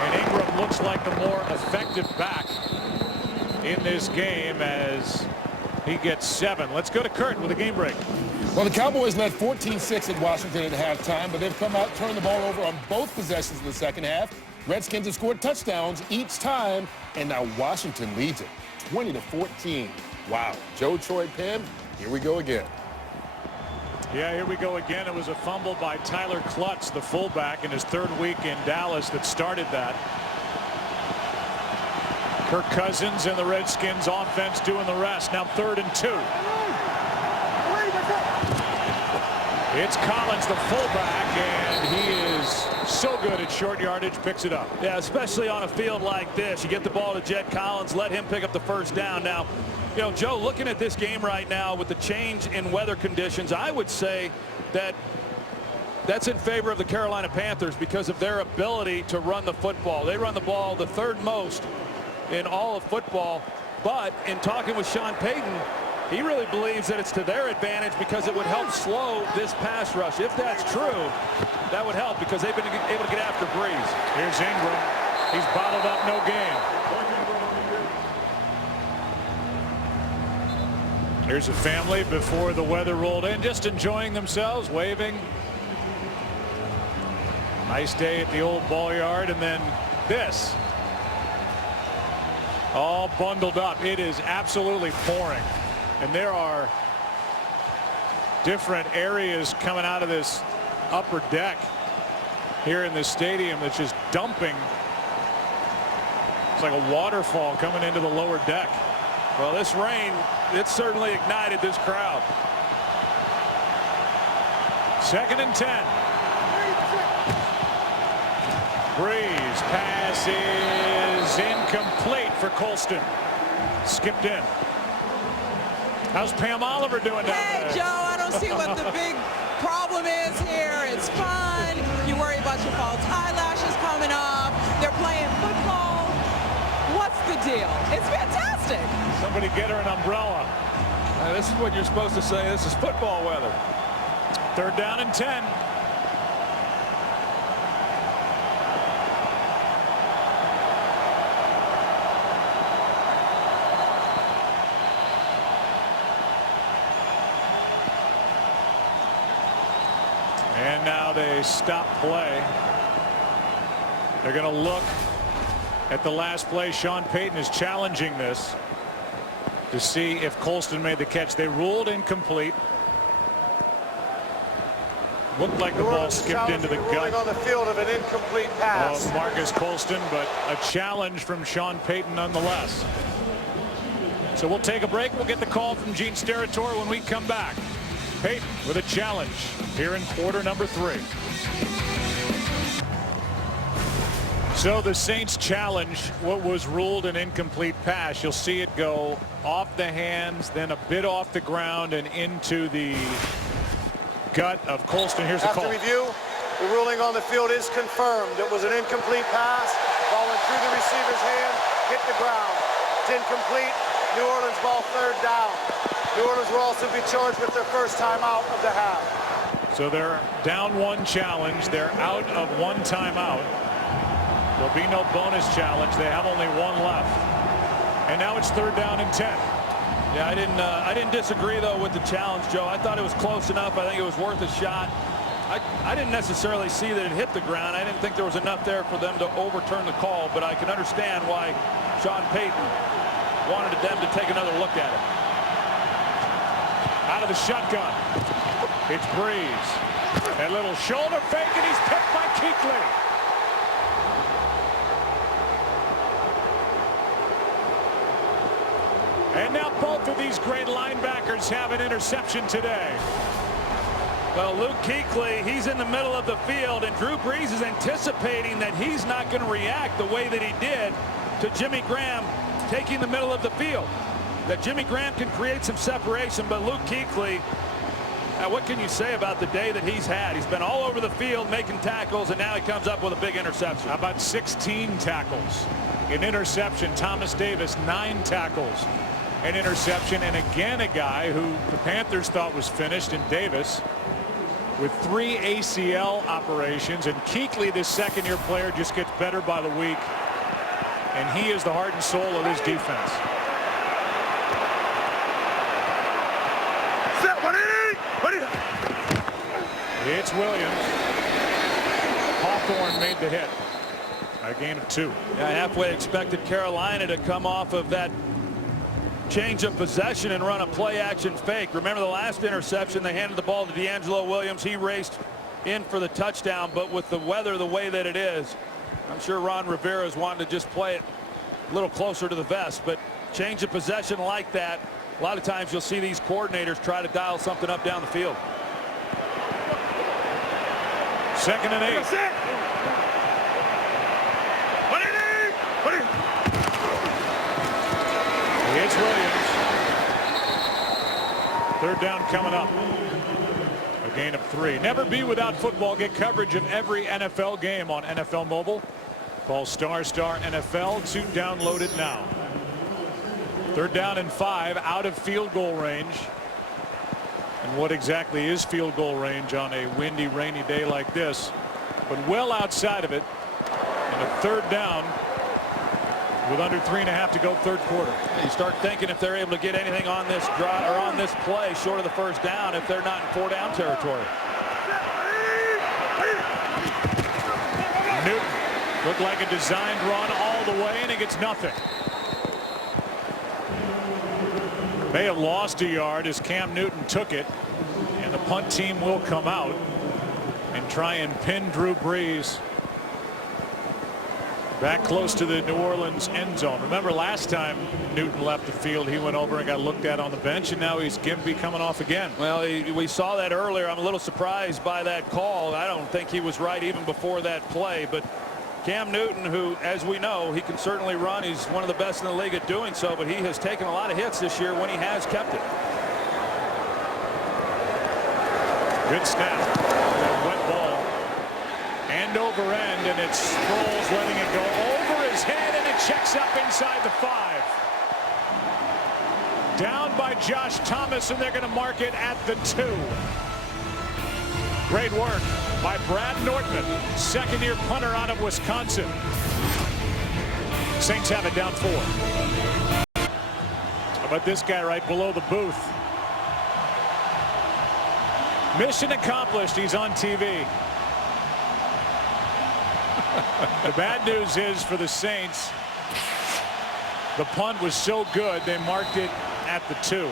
And Ingram looks like the more effective back in this game as he gets 7. Let's go to Kurt with a game break. Well, the Cowboys led 14-6 at Washington at halftime, but they've come out, turned the ball over on both possessions in the second half. Redskins have scored touchdowns each time, and now Washington leads it 20-14. Wow. Joe Troy Penn, here we go again. Yeah, here we go again. It was a fumble by Tyler Klutz, the fullback, in his 3rd week in Dallas that started that. Kirk Cousins and the Redskins offense doing the rest. Now 3rd and 2. It's Collins, the fullback, and he is so good at short yardage, picks it up. Yeah, especially on a field like this. You get the ball to Jet Collins, let him pick up the 1st down. Now, Joe, looking at this game right now with the change in weather conditions, I would say that that's in favor of the Carolina Panthers because of their ability to run the football. They run the ball the 3rd most in all of football. But in talking with Sean Payton, He really believes that it's to their advantage because it would help slow this pass rush. If that's true, that would help because they've been able to get after Breeze. Here's Ingram. He's bottled up, no gain. Here's a family before the weather rolled in, just enjoying themselves, waving. Nice day at the old ball yard, and then this. All bundled up. It is absolutely pouring. And there are different areas coming out of this upper deck here in the stadium that's just dumping. It's like a waterfall coming into the lower deck. Well, this rain, it certainly ignited this crowd. 2nd and 10. Breeze pass is incomplete for Colston. Skipped in. How's Pam Oliver doing down there? Hey, Joe, I don't see what the big problem is here. It's fun. You worry about your false eyelashes coming off. They're playing football. What's the deal? It's fantastic. Somebody get her an umbrella. This is what you're supposed to say. This is football weather. 3rd down and 10. And now they stop play. They're going to look at the last play. Sean Payton is challenging this to see if Colston made the catch. They ruled incomplete. Looked like the ball skipped into the gut on the field of an incomplete pass of Marcus Colston, but a challenge from Sean Payton nonetheless. So we'll take a break. We'll get the call from Gene Steratore when we come back. Payton with a challenge here in quarter number 3. So the Saints challenge what was ruled an incomplete pass. You'll see it go off the hands, then a bit off the ground and into the gut of Colston. Here's the call. After review, the ruling on the field is confirmed. It was an incomplete pass. Ball went through the receiver's hand, hit the ground. It's incomplete. New Orleans ball 3rd down. New Orleans will also be charged with their first timeout of the half. So they're down 1 challenge. They're out of 1 timeout. There'll be no bonus challenge. They have only 1 left. And now it's 3rd down and 10. Yeah, I didn't disagree though with the challenge, Joe. I thought it was close enough. I think it was worth a shot. I didn't necessarily see that it hit the ground. I didn't think there was enough there for them to overturn the call, but I can understand why Sean Payton wanted them to take another look at it. Out of the shotgun. It's Breeze. A little shoulder fake, and he's picked by Kuechly. And now both of these great linebackers have an interception today. Well, Luke Kuechly, he's in the middle of the field, and Drew Brees is anticipating that he's not going to react the way that he did to Jimmy Graham taking the middle of the field. That Jimmy Graham can create some separation, but Luke Kuechly, what can you say about the day that he's had? He's been all over the field making tackles, and now he comes up with a big interception. How about 16 tackles? An interception. Thomas Davis, 9 tackles. An interception, and again a guy who the Panthers thought was finished in Davis with 3 ACL operations, and Kuechly, this 2nd-year player, just gets better by the week, and he is the heart and soul of this defense. It's Williams. Hawthorne made the hit. A gain of 2. Yeah, halfway expected Carolina to come off of that change of possession and run a play action fake. Remember the last interception, they handed the ball to D'Angelo Williams. He raced in for the touchdown, but with the weather the way that it is, I'm sure Ron Rivera is wanting to just play it a little closer to the vest. But change of possession like that, a lot of times you'll see these coordinators try to dial something up down the field. 2nd and 8. It's Williams. 3rd down coming up. A gain of 3. Never be without football. Get coverage of every NFL game on NFL Mobile. Call ** NFL to download it now. 3rd down and 5, out of field goal range. And what exactly is field goal range on a windy, rainy day like this? But well outside of it. And a 3rd down with under 3.5 to go, 3rd quarter. You start thinking if they're able to get anything on this drive or on this play short of the 1st down, if they're not in 4 down territory. Newton looked like a designed run all the way, and he gets nothing. May have lost a yard as Cam Newton took it, and the punt team will come out and try and pin Drew Brees back close to the New Orleans end zone. Remember last time Newton left the field, he went over and got looked at on the bench, and now he's Gimby coming off again. Well, we saw that earlier. I'm a little surprised by that call. I don't think he was right even before that play, but Cam Newton, who, as we know, he can certainly run. He's one of the best in the league at doing so, but he has taken a lot of hits this year when he has kept it. Good snap. That wet ball. End over end, and it's Sproles letting it go over his head, and it checks up inside the 5. Down by Josh Thomas, and they're going to mark it at the 2. Great work by Brad Nortman, 2nd-year punter out of Wisconsin. Saints have it down 4. How about this guy right below the booth? Mission accomplished. He's on TV. The bad news is for the Saints, the punt was so good they marked it at the 2.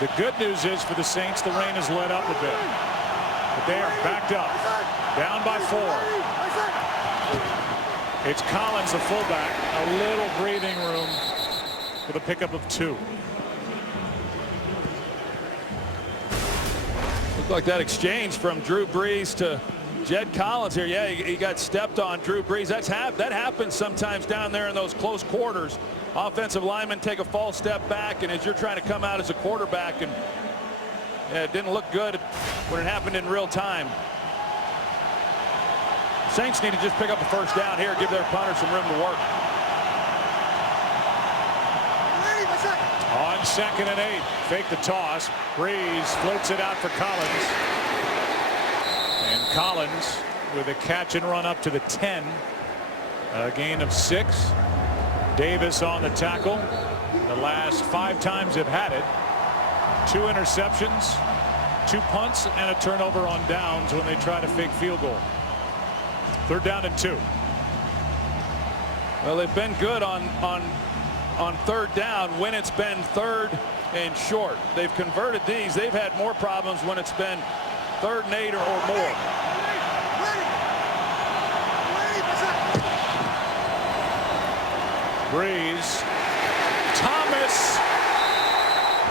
The good news is for the Saints, the rain has let up a bit. But they are backed up, down by 4. It's Collins, the fullback, a little breathing room with a pickup of 2. Looked like that exchange from Drew Brees to Jed Collins here. Yeah, he got stepped on. Drew Brees. That happens sometimes down there in those close quarters. Offensive linemen take a false step back, and as you're trying to come out as a quarterback, and yeah, it didn't look good when it happened in real time. Saints need to just pick up a 1st down here, give their punter some room to work. On 2nd and 8, fake the toss. Brees floats it out for Collins. And Collins with a catch and run up to the 10. A gain of 6. Davis on the tackle. The last 5 times they've had it. 2 interceptions, 2 punts, and a turnover on downs when they try to fake field goal. 3rd down and 2. Well, they've been good on 3rd down when it's been 3rd and short. They've converted these. They've had more problems when it's been 3rd and 8 or more. Brees. Thomas.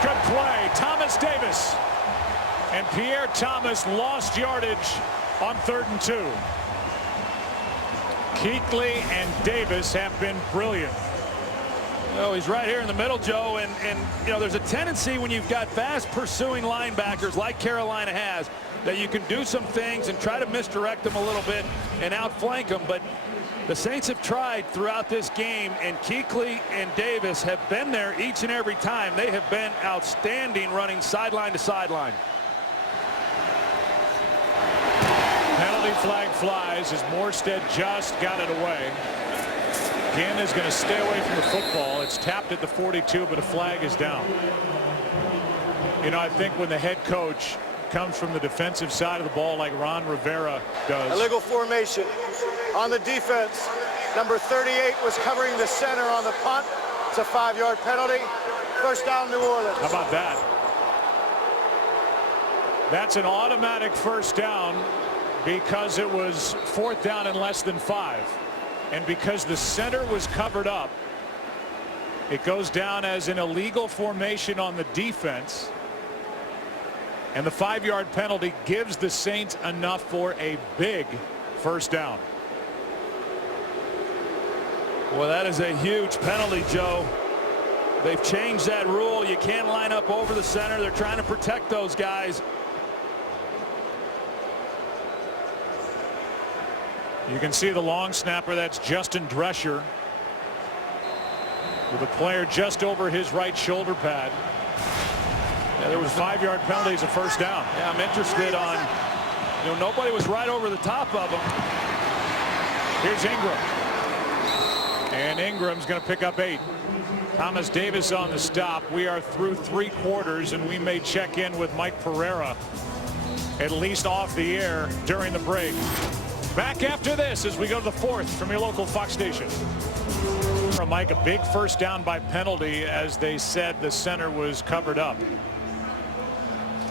Good play. Thomas Davis. And Pierre Thomas lost yardage on 3rd and 2. Kuechly and Davis have been brilliant. Oh, he's right here in the middle, Joe, and you know, there's a tendency when you've got fast pursuing linebackers like Carolina has that you can do some things and try to misdirect them a little bit and outflank them, but the Saints have tried throughout this game, and Kuechly and Davis have been there each and every time. They have been outstanding running sideline to sideline. Penalty flag flies as Morstead just got it away. Ginn is going to stay away from the football. It's tapped at the 42, but a flag is down. You know, I think when the head coach comes from the defensive side of the ball like Ron Rivera does. Illegal formation on the defense. Number 38 was covering the center on the punt. It's a 5-yard penalty. 1st down, New Orleans. How about that? That's an automatic 1st down because it was 4th down and less than 5. And because the center was covered up, it goes down as an illegal formation on the defense. And the 5-yard penalty gives the Saints enough for a big 1st down. Well, that is a huge penalty, Joe. They've changed that rule. You can't line up over the center. They're trying to protect those guys. You can see the long snapper. That's Justin Drescher. with a player just over his right shoulder pad. Yeah, there was 5-yard penalties, a first down. Yeah, I'm interested on, nobody was right over the top of him. Here's Ingram. And Ingram's going to pick up 8. Thomas Davis on the stop. We are through 3 quarters, and we may check in with Mike Pereira, at least off the air during the break. Back after this as we go to the 4th from your local Fox station. From Mike, a big first down by penalty, as they said the center was covered up.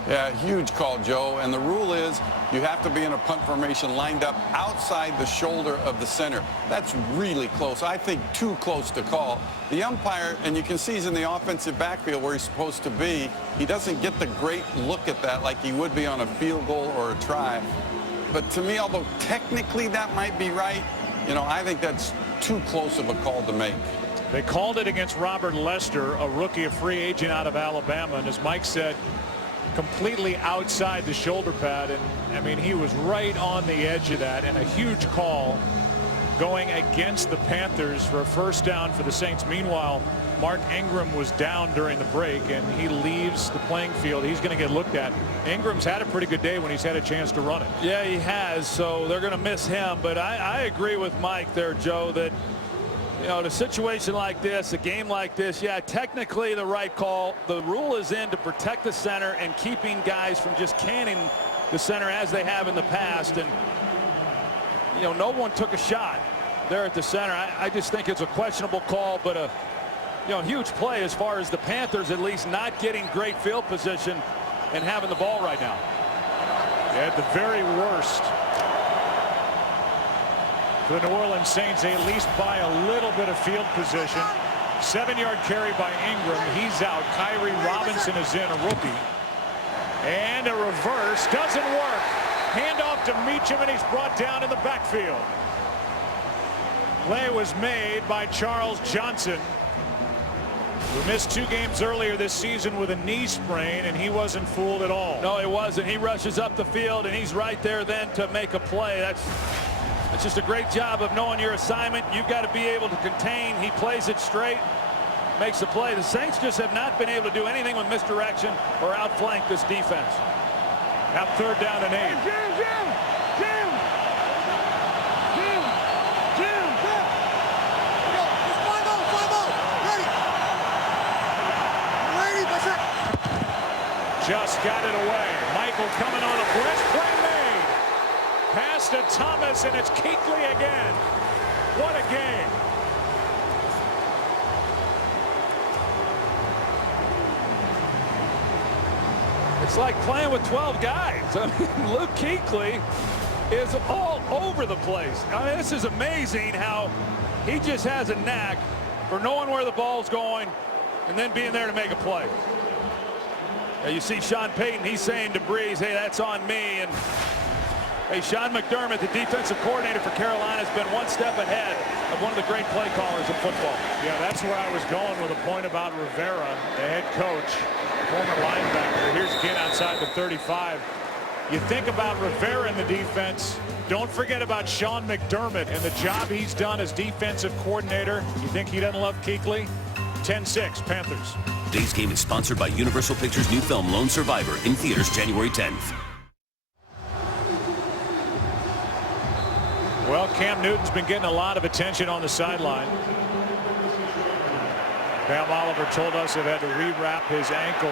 Yeah, huge call, Joe. And the rule is you have to be in a punt formation lined up outside the shoulder of the center. That's really close. I think too close to call. The umpire, and you can see he's in the offensive backfield where he's supposed to be. He doesn't get the great look at that like he would be on a field goal or a try. But to me, although technically that might be right, I think that's too close of a call to make. They called it against Robert Lester, a rookie, a free agent out of Alabama. And as Mike said, completely outside the shoulder pad, and I mean, he was right on the edge of that, and a huge call going against the Panthers for a first down for the Saints. Meanwhile, Mark Ingram was down during the break, and he leaves the playing field. He's going to get looked at. Ingram's had a pretty good day when he's had a chance to run it. Yeah, he has, so they're going to miss him. But I agree with Mike there, Joe, that in a situation like this, a game like this, yeah, technically the right call. The rule is in to protect the center and keeping guys from just canning the center as they have in the past. And, no one took a shot there at the center. I just think it's a questionable call, but a huge play as far as the Panthers at least not getting great field position and having the ball right now. Yeah, at the very worst, the New Orleans Saints, they at least buy a little bit of field position. 7-yard carry by Ingram. He's out. Kyrie Robinson is in, a rookie. And a reverse. Doesn't work. Handoff to Meacham, and he's brought down in the backfield. Play was made by Charles Johnson, who missed 2 games earlier this season with a knee sprain, and he wasn't fooled at all. No, he wasn't. He rushes up the field, and he's right there then to make a play. It's just a great job of knowing your assignment. You've got to be able to contain. He plays it straight, makes the play. The Saints just have not been able to do anything with misdirection or outflank this defense. Now 3rd down and 8. Just got it away. Michael coming on a blitz. Play made. Pass to Thomas, and it's Kuechly again. What a game. It's like playing with 12 guys. I mean, Luke Kuechly is all over the place. I mean, this is amazing how he just has a knack for knowing where the ball's going and then being there to make a play. You see Sean Payton, he's saying to Breeze, hey, that's on me. And hey, Sean McDermott, the defensive coordinator for Carolina, has been one step ahead of one of the great play callers in football. Yeah, that's where I was going with a point about Rivera, the head coach, former linebacker. Here's again outside the 35. You think about Rivera in the defense. Don't forget about Sean McDermott and the job he's done as defensive coordinator. You think he doesn't love Kuechly? 10-6, Panthers. Today's game is sponsored by Universal Pictures' new film Lone Survivor, in theaters January 10th. Well, Cam Newton's been getting a lot of attention on the sideline. Pam Oliver told us they've had to rewrap his ankle.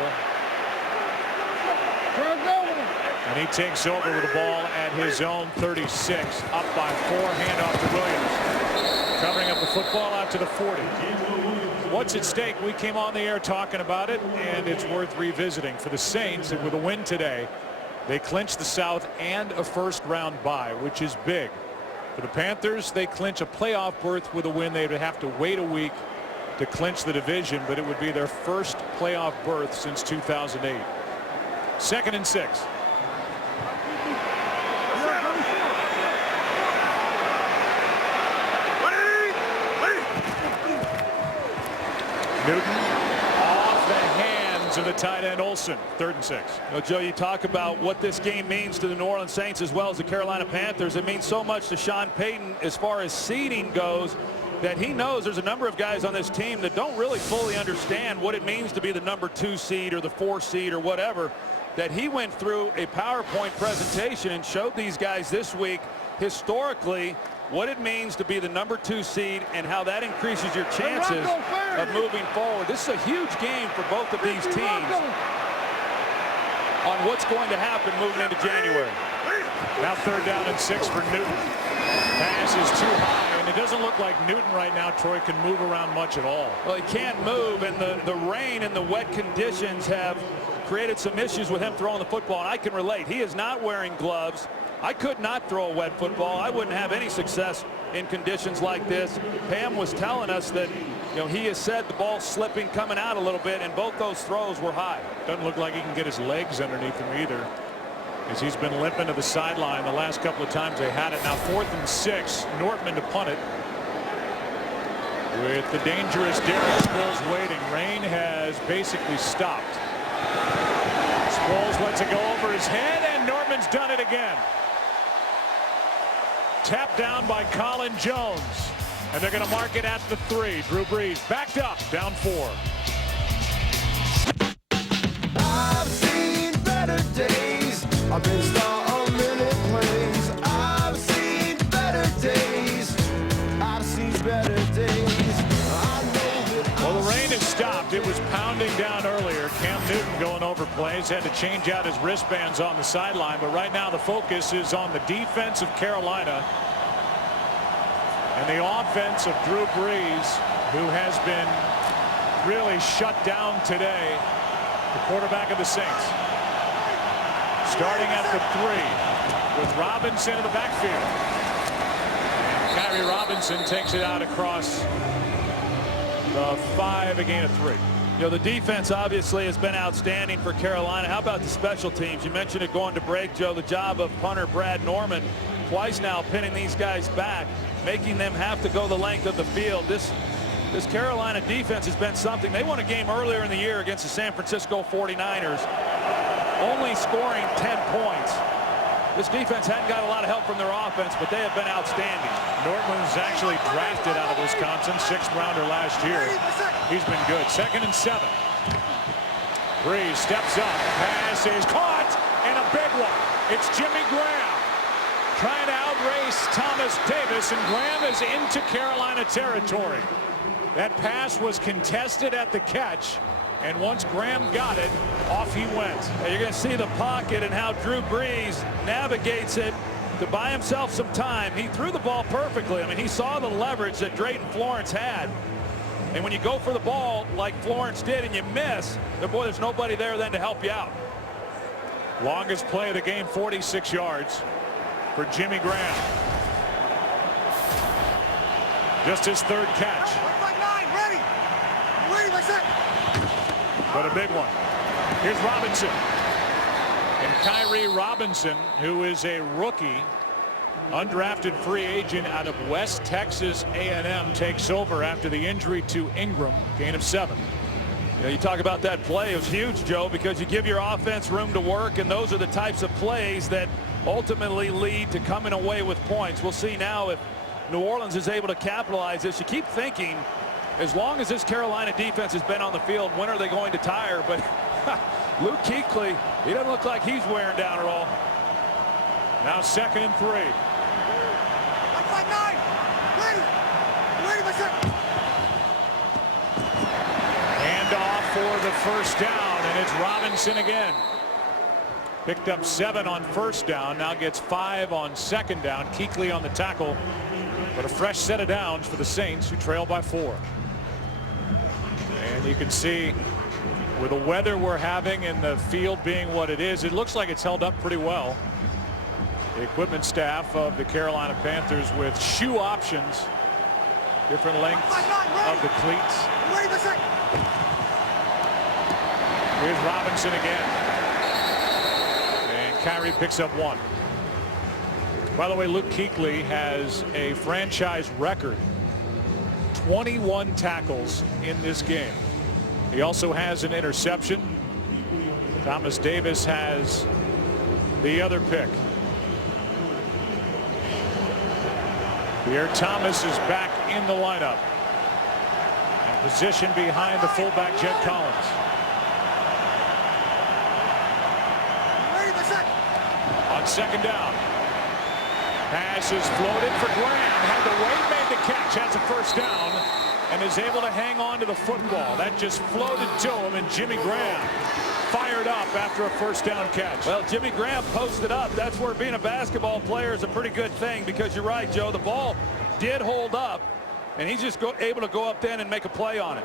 And he takes over with the ball at his own 36, up by 4, handoff to Williams. Covering up the football out to the 40. What's at stake? We came on the air talking about it, and it's worth revisiting. For the Saints, with a win today, they clinch the South and a first-round bye, which is big. For the Panthers, they clinch a playoff berth with a win. They would have to wait a week to clinch the division, but it would be their first playoff berth since 2008. 2nd and 6. Newton off the hands of the tight end Olsen. 3rd and 6. Well, Joe, you talk about what this game means to the New Orleans Saints as well as the Carolina Panthers. It means so much to Sean Payton as far as seeding goes. that he knows there's a number of guys on this team that don't really fully understand what it means to be the number 2 seed or the 4 seed or whatever, that he went through a PowerPoint presentation and showed these guys this week historically what it means to be the number 2 seed and how that increases your chances of moving forward. This is a huge game for both of these teams on what's going to happen moving into January. Now 3rd down and 6 for Newton. Pass is too high, and it doesn't look like Newton right now, Troy, can move around much at all. Well, he can't move, and the rain and the wet conditions have created some issues with him throwing the football, and I can relate. He is not wearing gloves. I could not throw a wet football. I wouldn't have any success in conditions like this. Pam was telling us that, you know, he has said the ball's slipping, coming out a little bit, and both those throws were high. Doesn't look like he can get his legs underneath him either, as he's been limping to the sideline the last couple of times they had it. Now 4th and 6, Nortman to punt it with the dangerous Derek Sproles waiting. Rain has basically stopped. Sproles lets it go over his head, and Nortman's done it again. Tapped down by Colin Jones, and they're going to mark it at the 3. Drew Brees backed up, down 4. I've seen better days. I've been star on many plays. I've seen better days. I've seen better days. Well, the rain has stopped. It was pounding down earlier. Cam Newton going over plays, had to change out his wristbands on the sideline, but right now the focus is on the defense of Carolina and the offense of Drew Brees, who has been really shut down today, the quarterback of the Saints. Starting at the 3 with Robinson in the backfield. And Kyrie Robinson takes it out across the 5, a gain of 3. You know, the defense obviously has been outstanding for Carolina. How about the special teams? You mentioned it going to break, Joe. The job of punter Brad Norman, twice now pinning these guys back, making them have to go the length of the field. This Carolina defense has been something. They won a game earlier in the year against the San Francisco 49ers, only scoring 10 points. This defense hadn't got a lot of help from their offense, but they have been outstanding. Nortman was actually drafted out of Wisconsin, 6th rounder last year. He's been good. 2nd and 7. Brees steps up. Pass is caught, and a big one. It's Jimmy Graham trying to outrace Thomas Davis, and Graham is into Carolina territory. That pass was contested at the catch, and once Graham got it, off he went. You're going to see the pocket and how Drew Brees navigates it to buy himself some time. He threw the ball perfectly. I mean, he saw the leverage that Drayton Florence had. And when you go for the ball like Florence did and you miss, boy, there's nobody there then to help you out. Longest play of the game, 46 yards for Jimmy Graham. Just his 3rd catch. But a big one. Here's Robinson. And Kyrie Robinson, who is a rookie, undrafted free agent out of West Texas A&M, takes over after the injury to Ingram. Gain of 7. You know, you talk about that play. It was huge, Joe, because you give your offense room to work, and those are the types of plays that ultimately lead to coming away with points. We'll see now if New Orleans is able to capitalize this. You keep thinking, as long as this Carolina defense has been on the field, when are they going to tire? But Luke Kuechly, he doesn't look like he's wearing down at all. Now 2nd and 3. Hand off for the 1st down, and it's Robinson again. Picked up 7 on 1st down, now gets 5 on 2nd down. Kuechly on the tackle, but a fresh set of downs for the Saints, who trail by 4. And you can see, with the weather we're having and the field being what it is, it looks like it's held up pretty well. The equipment staff of the Carolina Panthers with shoe options, different lengths of the cleats. Here's Robinson again. And Kyrie picks up 1. By the way, Luke Kuechly has a franchise record, 21 tackles in this game. He also has an interception. Thomas Davis has the other pick. Pierre Thomas is back in the lineup. And positioned behind the fullback Jed Collins. On second down. Pass is floated for Graham. Had the weight, made the catch. Has a first down. And is able to hang on to the football. That just floated to him, and Jimmy Graham fired up after a first down catch. Well, Jimmy Graham posted up. That's where being a basketball player is a pretty good thing, because you're right, Joe. The ball did hold up, and he's just able to go up then and make a play on it.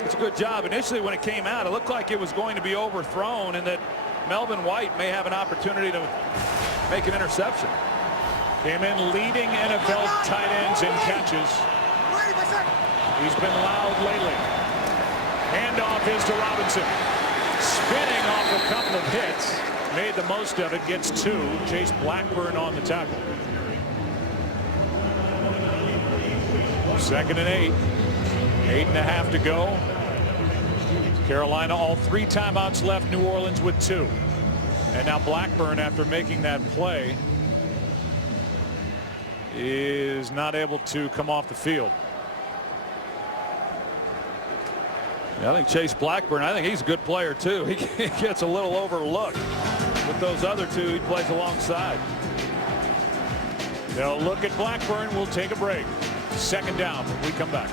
It's a good job. Initially, when it came out, it looked like it was going to be overthrown and that Melvin White may have an opportunity to make an interception. Came in leading NFL tight ends in catches. He's been loud lately. Handoff is to Robinson. Spinning off a couple of hits. Made the most of it. Gets 2. Chase Blackburn on the tackle. 2nd and 8. 8.5 to go. Carolina all 3 timeouts left. New Orleans with 2. And now Blackburn, after making that play, is not able to come off the field. Yeah, I think Chase Blackburn, I think he's a good player too. He gets a little overlooked. With those other 2, he plays alongside. They'll look at Blackburn. We'll take a break. 2nd down when we come back.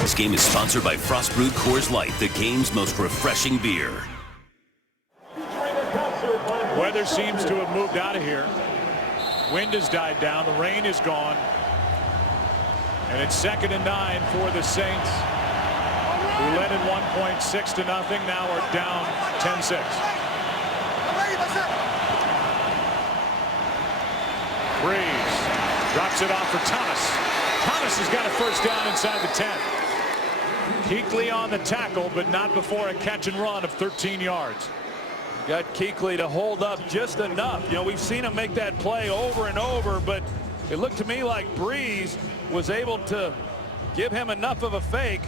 This game is sponsored by Frost Brewed Coors Light, the game's most refreshing beer. Weather seems to have moved out of here. Wind has died down. The rain is gone. And it's 2nd and 9 for the Saints, who led at 1.6 to nothing. Now are down 10-6. Breeze drops it off for Thomas. Thomas has got a first down inside the 10. Kuechly on the tackle, but not before a catch and run of 13 yards. Got Kuechly to hold up just enough. You know, we've seen him make that play over and over, but it looked to me like Breeze was able to give him enough of a fake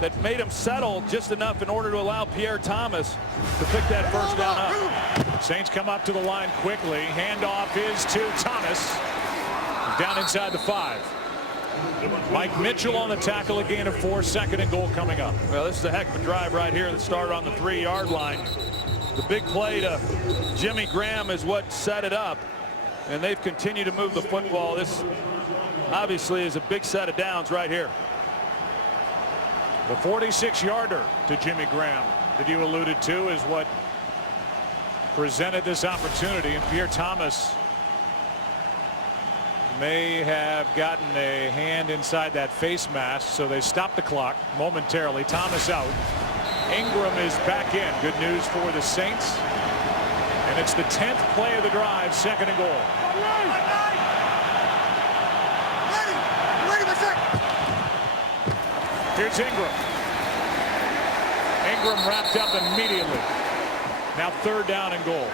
that made him settle just enough in order to allow Pierre Thomas to pick that first down up. Saints come up to the line quickly. Handoff is to Thomas. Down inside the 5. Mike Mitchell on the tackle, a gain of 4. 2nd and goal coming up. Well, this is a heck of a drive right here that started on the 3-yard line. The big play to Jimmy Graham is what set it up, and they've continued to move the football. This obviously is a big set of downs right here. The 46-yarder to Jimmy Graham that you alluded to is what presented this opportunity, and Pierre Thomas may have gotten a hand inside that face mask, so they stopped the clock momentarily. Thomas out. Ingram is back in. Good news for the Saints. And it's the 10th play of the drive, 2nd and goal. Here's Ingram. Ingram wrapped up immediately. Now 3rd down and goal.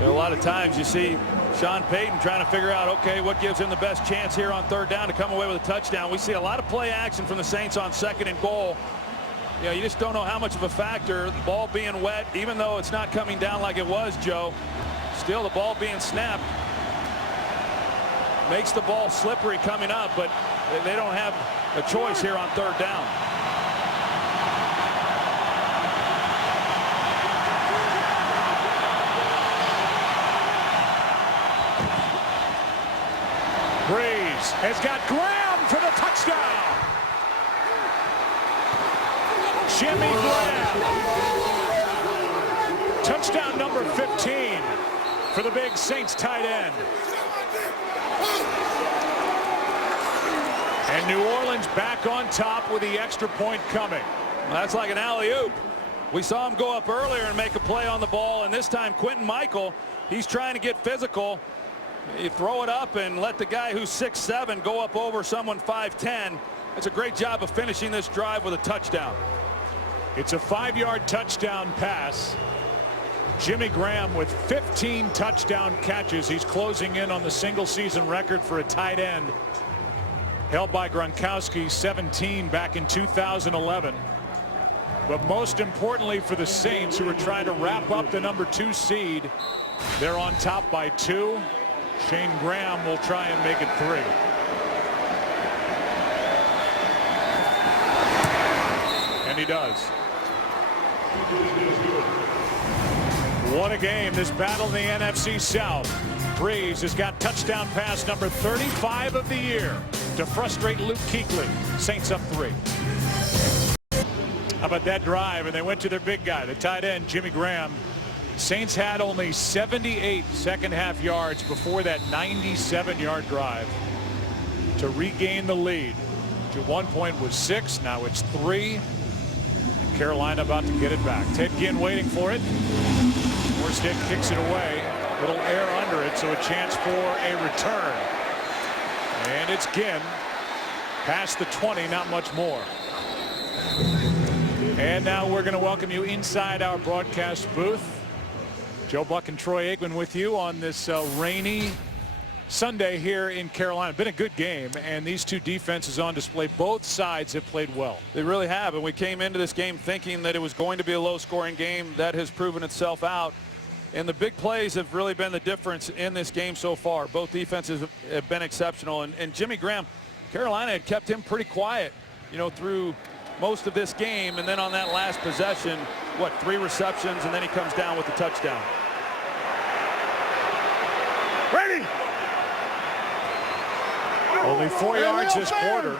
A lot of times you see Sean Payton trying to figure out, okay, what gives him the best chance here on 3rd down to come away with a touchdown. We see a lot of play action from the Saints on 2nd and goal. You know, you just don't know how much of a factor, the ball being wet, even though it's not coming down like it was, Joe. Still, the ball being snapped makes the ball slippery coming up, but they don't have a choice here on 3rd down. Breeze has got Graham for the touchdown. Jimmy Graham. Touchdown number 15 for the big Saints tight end. And New Orleans back on top with the extra point coming. Well, that's like an alley-oop. We saw him go up earlier and make a play on the ball, and this time Quentin Michael, he's trying to get physical. You throw it up and let the guy who's 6'7" go up over someone 5'10". That's a great job of finishing this drive with a touchdown. It's a 5-yard touchdown pass. Jimmy Graham with 15 touchdown catches. He's closing in on the single season record for a tight end, held by Gronkowski, 17 back in 2011. But most importantly for the Saints, who are trying to wrap up the number 2 seed They're on top by 2. Shane Graham will try and make it 3. And he does. What a game. This battle in the NFC South. Breeze has got touchdown pass number 35 of the year to frustrate Luke Kuechly. Saints up 3. How about that drive? And they went to their big guy, the tight end, Jimmy Graham. Saints had only 78 second-half yards before that 97-yard drive to regain the lead. Which at one point was 6. Now it's 3. And Carolina about to get it back. Ted Ginn waiting for it. Morstead kicks it away. Little air under it, so a chance for a return. And it's Ginn. Past the 20, not much more. And now we're going to welcome you inside our broadcast booth. Joe Buck and Troy Aikman with you on this rainy Sunday here in Carolina. Been a good game, and these two defenses on display. Both sides have played well. They really have, and we came into this game thinking that it was going to be a low-scoring game. That has proven itself out. And the big plays have really been the difference in this game so far. Both defenses have been exceptional. And Jimmy Graham, Carolina had kept him pretty quiet, you know, through most of this game. And then on that last possession, 3 receptions, and then he comes down with the touchdown. Ready. Only 4 yards this quarter.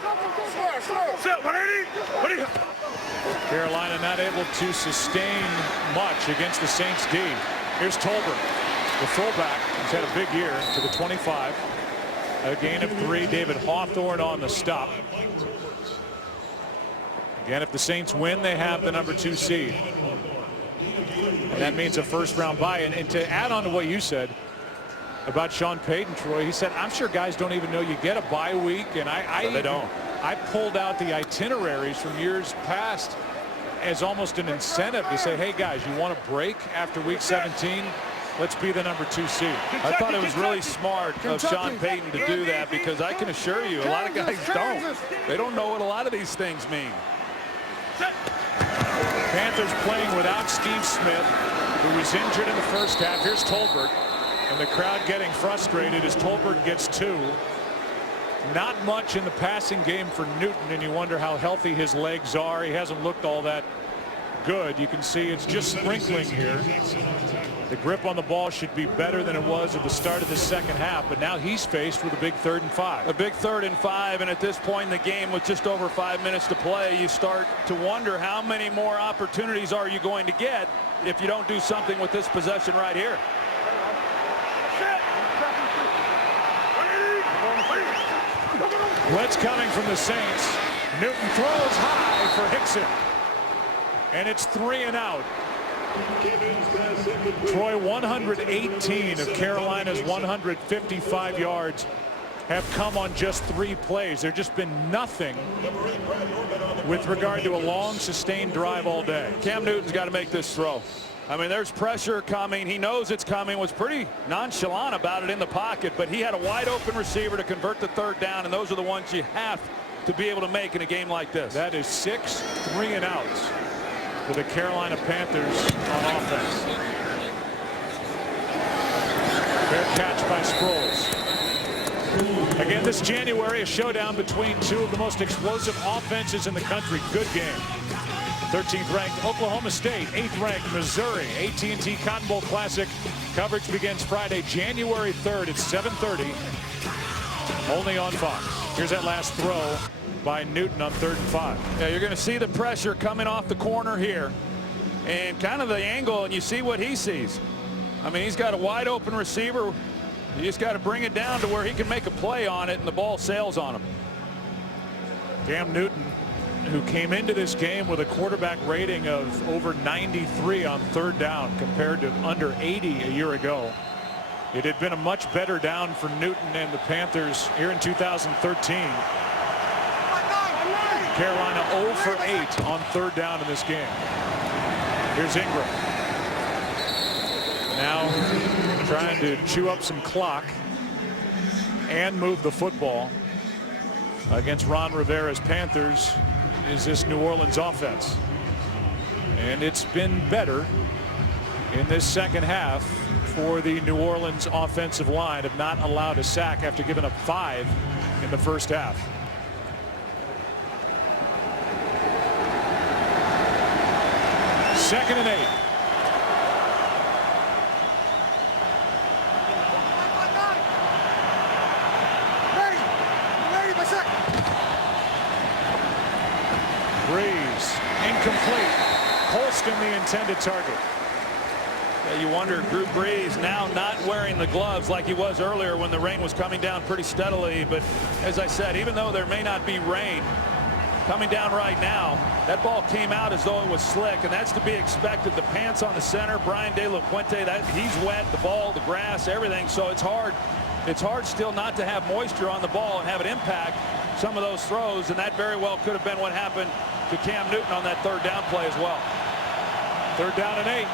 Carolina not able to sustain much against the Saints D. Here's Tolbert, the fullback. He's had a big year to the 25. A gain of 3. David Hawthorne on the stop. Again, if the Saints win, they have the number 2 seed. And that means a first-round bye. And to add on to what you said about Sean Payton, Troy, he said, I'm sure guys don't even know you get a bye week. And they don't. I pulled out the itineraries from years past as almost an incentive to say, hey, guys, you want a break after week 17? Let's be the number 2 seed. I thought it was really smart of Sean Payton to do that, because I can assure you a lot of guys don't. They don't know what a lot of these things mean. Panthers playing without Steve Smith, who was injured in the first half. Here's Tolbert, and the crowd getting frustrated as Tolbert gets 2. Not much in the passing game for Newton, and you wonder how healthy his legs are. He hasn't looked all that good. You can see it's just sprinkling here. The grip on the ball should be better than it was at the start of the second half, but now he's faced with a big 3rd and 5. A big 3rd and 5, and at this point in the game with just over 5 minutes to play, you start to wonder how many more opportunities are you going to get if you don't do something with this possession right here. Blitz coming from the Saints. Newton throws high for Hickson. And it's 3 and out. Troy, 118 of Carolina's 155 yards have come on just 3 plays. There's just been nothing with regard to a long sustained drive all day. Cam Newton's got to make this throw. I mean, there's pressure coming. He knows it's coming. Was pretty nonchalant about it in the pocket, but he had a wide open receiver to convert the 3rd down, and those are the ones you have to be able to make in a game like this. That is 6 3 and outs for the Carolina Panthers on offense. Fair catch by Sproles. Again, this January, a showdown between 2 of the most explosive offenses in the country. Good game. 13th ranked Oklahoma State, 8th ranked Missouri. AT&T Cotton Bowl Classic coverage begins Friday, January 3rd at 7:30, only on Fox. Here's that last throw by Newton on 3rd and 5. Yeah, you're going to see the pressure coming off the corner here and kind of the angle, and you see what he sees. I mean, he's got a wide open receiver. You just got to bring it down to where he can make a play on it, and the ball sails on him. Cam Newton, who came into this game with a quarterback rating of over 93 on 3rd down compared to under 80 a year ago. It had been a much better down for Newton and the Panthers here in 2013. Carolina 0 for 8 on 3rd down in this game. Here's Ingram. Now trying to chew up some clock and move the football against Ron Rivera's Panthers is this New Orleans offense. And it's been better in this second half for the New Orleans offensive line, have not allowed a sack after giving up 5 in the first half. Second and 8. Breeze incomplete. Holston the intended target. Yeah, you wonder, Drew Brees now not wearing the gloves like he was earlier when the rain was coming down pretty steadily. But as I said, even though there may not be rain coming down right now, that ball came out as though it was slick, and that's to be expected. The pants on the center, Brian De La Puente, that he's wet, the ball, the grass, everything. So it's hard still not to have moisture on the ball and have it impact some of those throws, and that very well could have been what happened to Cam Newton on that third down play as well. Third down and 8.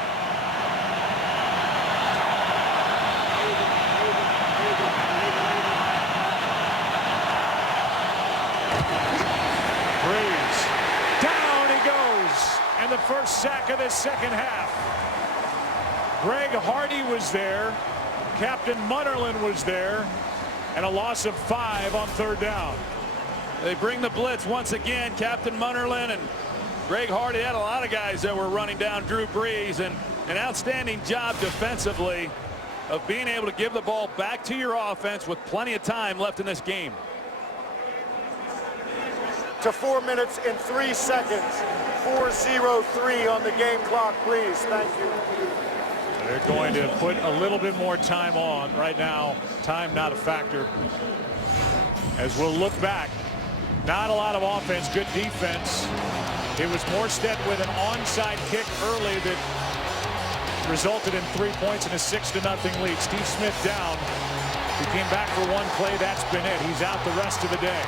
Breeze. Down he goes. And the first sack of this second half. Greg Hardy was there. Captain Munnerlyn was there. And a loss of 5 on third down. They bring the blitz once again. Captain Munnerlyn and Greg Hardy had a lot of guys that were running down Drew Brees, and an outstanding job defensively of being able to give the ball back to your offense with plenty of time left in this game. To 4 minutes and 3 seconds. 4:03 on the game clock, please. Thank you. They're going to put a little bit more time on. Right now, time not a factor. As we'll look back, not a lot of offense, good defense. It was Morstead with an onside kick early that resulted in 3 points and a 6-0 lead. Steve Smith down. He came back for one play. That's been it. He's out the rest of the day.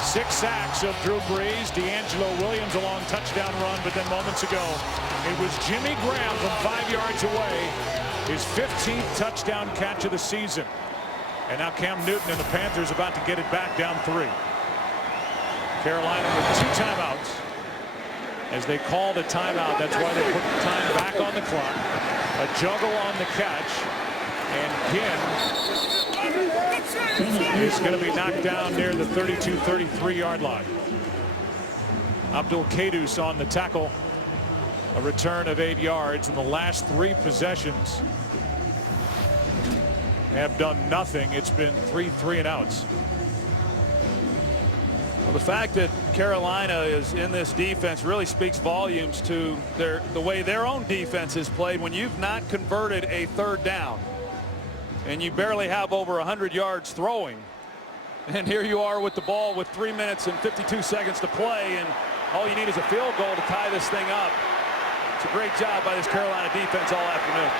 6 sacks of Drew Brees. D'Angelo Williams a long touchdown run, but then moments ago it was Jimmy Graham from 5 yards away. His 15th touchdown catch of the season. And now Cam Newton and the Panthers about to get it back down 3. Carolina with 2 timeouts. As they called a timeout, that's why they put the time back on the clock. A juggle on the catch. And Ginn is going to be knocked down near the 32-33 yard line. Abdul Kadus on the tackle. A return of 8 yards in the last 3 possessions. Have done nothing. It's been 3 3-and-outs. Well, the fact that Carolina is in this defense really speaks volumes to the way their own defense is played. When you've not converted a third down and you barely have over 100 yards throwing, and here you are with the ball with 3 minutes and 52 seconds to play, and all you need is a field goal to tie this thing up. It's a great job by this Carolina defense all afternoon.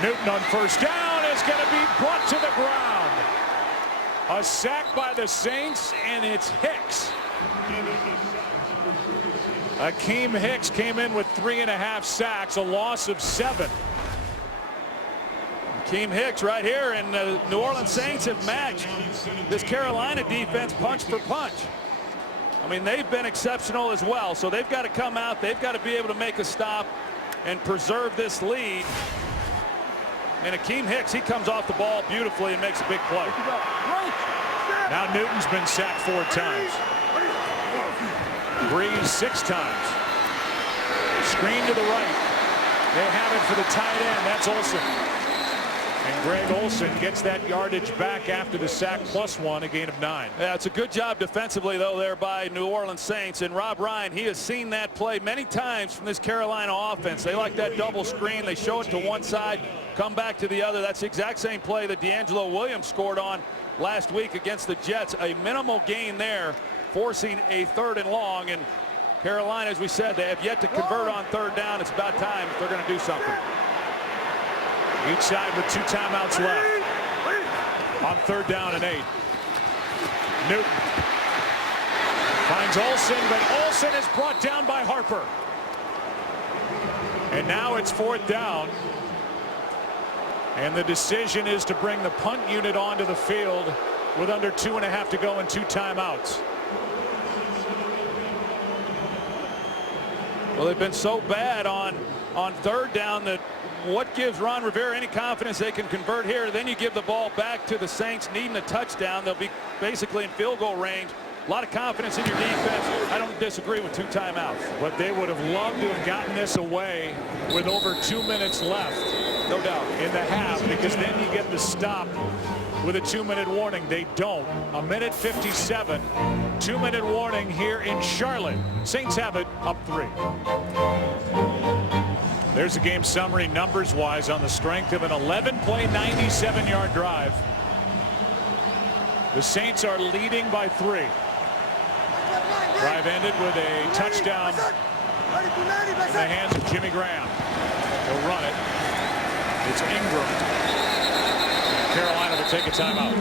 Newton on first down is going to be brought to the ground. A sack by the Saints, and it's Hicks. Akeem Hicks came in with 3.5 sacks, a loss of 7. Akeem Hicks right here, and the New Orleans Saints have matched this Carolina defense punch for punch. I mean, they've been exceptional as well, so they've got to come out, they've got to be able to make a stop and preserve this lead. And Akeem Hicks, he comes off the ball beautifully and makes a big play. Now Newton's been sacked 4 times. Breeze 6 times. Screen to the right. They have it for the tight end. That's Olsen. And Greg Olsen gets that yardage back after the sack +1, a gain of 9. Yeah, it's a good job defensively, though, there by New Orleans Saints. And Rob Ryan, he has seen that play many times from this Carolina offense. They like that double screen. They show it to one side, come back to the other. That's the exact same play that D'Angelo Williams scored on last week against the Jets. A minimal gain there, forcing a 3rd and long. And Carolina, as we said, they have yet to convert on third down. It's about time if they're going to do something. Each side with 2 timeouts left. On 3rd down and 8. Newton finds Olsen, but Olsen is brought down by Harper. And now it's 4th down. And the decision is to bring the punt unit onto the field with under 2.5 to go and 2 timeouts. Well, they've been so bad on on third down that what gives Ron Rivera any confidence they can convert here. Then you give the ball back to the Saints needing a touchdown. They'll be basically in field goal range. A lot of confidence in your defense. I don't disagree with 2 timeouts. But they would have loved to have gotten this away with over 2 minutes left, No doubt, in the half, because then you get the stop with a 2-minute warning. They don't. 1:57, 2-minute warning here in Charlotte. Saints have it up 3. There's the game summary numbers-wise on the strength of an 11-play, 97-yard drive. The Saints are leading by 3. Drive ended with a touchdown in the hands of Jimmy Graham. He'll run it. It's Ingram. Carolina will take a timeout.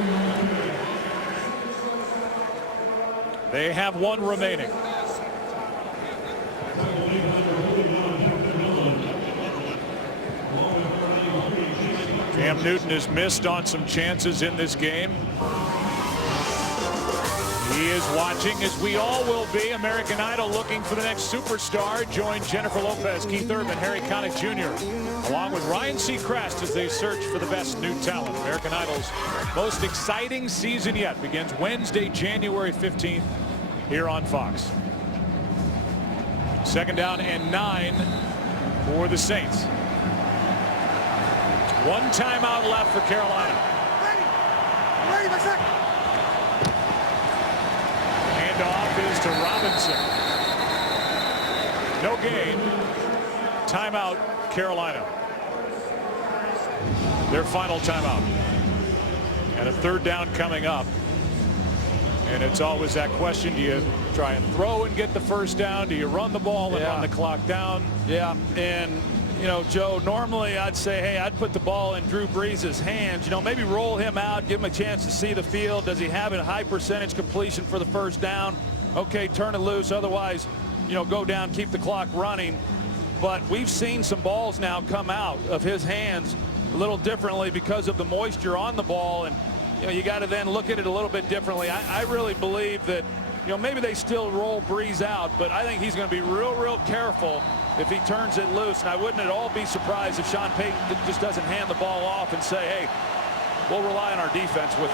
They have 1 remaining. Cam Newton has missed on some chances in this game. He is watching, as we all will be. American Idol looking for the next superstar. Join Jennifer Lopez, Keith Urban, Harry Connick Jr., along with Ryan Seacrest as they search for the best new talent. American Idol's most exciting season yet begins Wednesday, January 15th here on Fox. 2nd down and 9 for the Saints. 1 timeout left for Carolina. Ready, my second. Handoff is to Robinson. No gain. Timeout, Carolina. Their final timeout. And a 3rd down coming up. And it's always that question. Do you try and throw and get the 1st down? Do you run the ball and run the clock down? Yeah, and you know, Joe, normally I'd say, hey, I'd put the ball in Drew Brees' hands. You know, maybe roll him out, give him a chance to see the field. Does he have a high percentage completion for the 1st down? Okay, turn it loose. Otherwise, you know, go down, keep the clock running. But we've seen some balls now come out of his hands a little differently because of the moisture on the ball. And, you know, you got to then look at it a little bit differently. I really believe that, you know, maybe they still roll Brees out, but I think he's going to be real careful if he turns it loose. And I wouldn't at all be surprised if Sean Payton just doesn't hand the ball off and say, hey, we'll rely on our defense with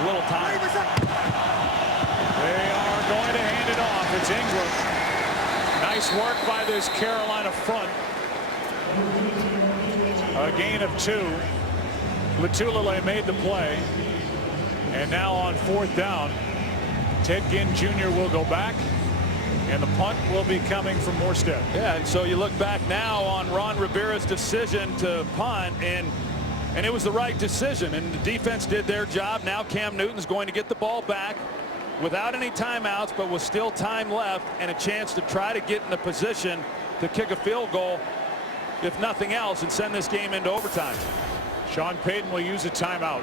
little time. They are going to hand it off. It's Ingram. Nice work by this Carolina front. A gain of 2. Latulele made the play. And now on 4th down, Ted Ginn Jr. will go back. And the punt will be coming from Morstead. Yeah, and so you look back now on Ron Rivera's decision to punt, and it was the right decision, and the defense did their job. Now Cam Newton's going to get the ball back without any timeouts, but with still time left and a chance to try to get in a position to kick a field goal, if nothing else, and send this game into overtime. Sean Payton will use a timeout.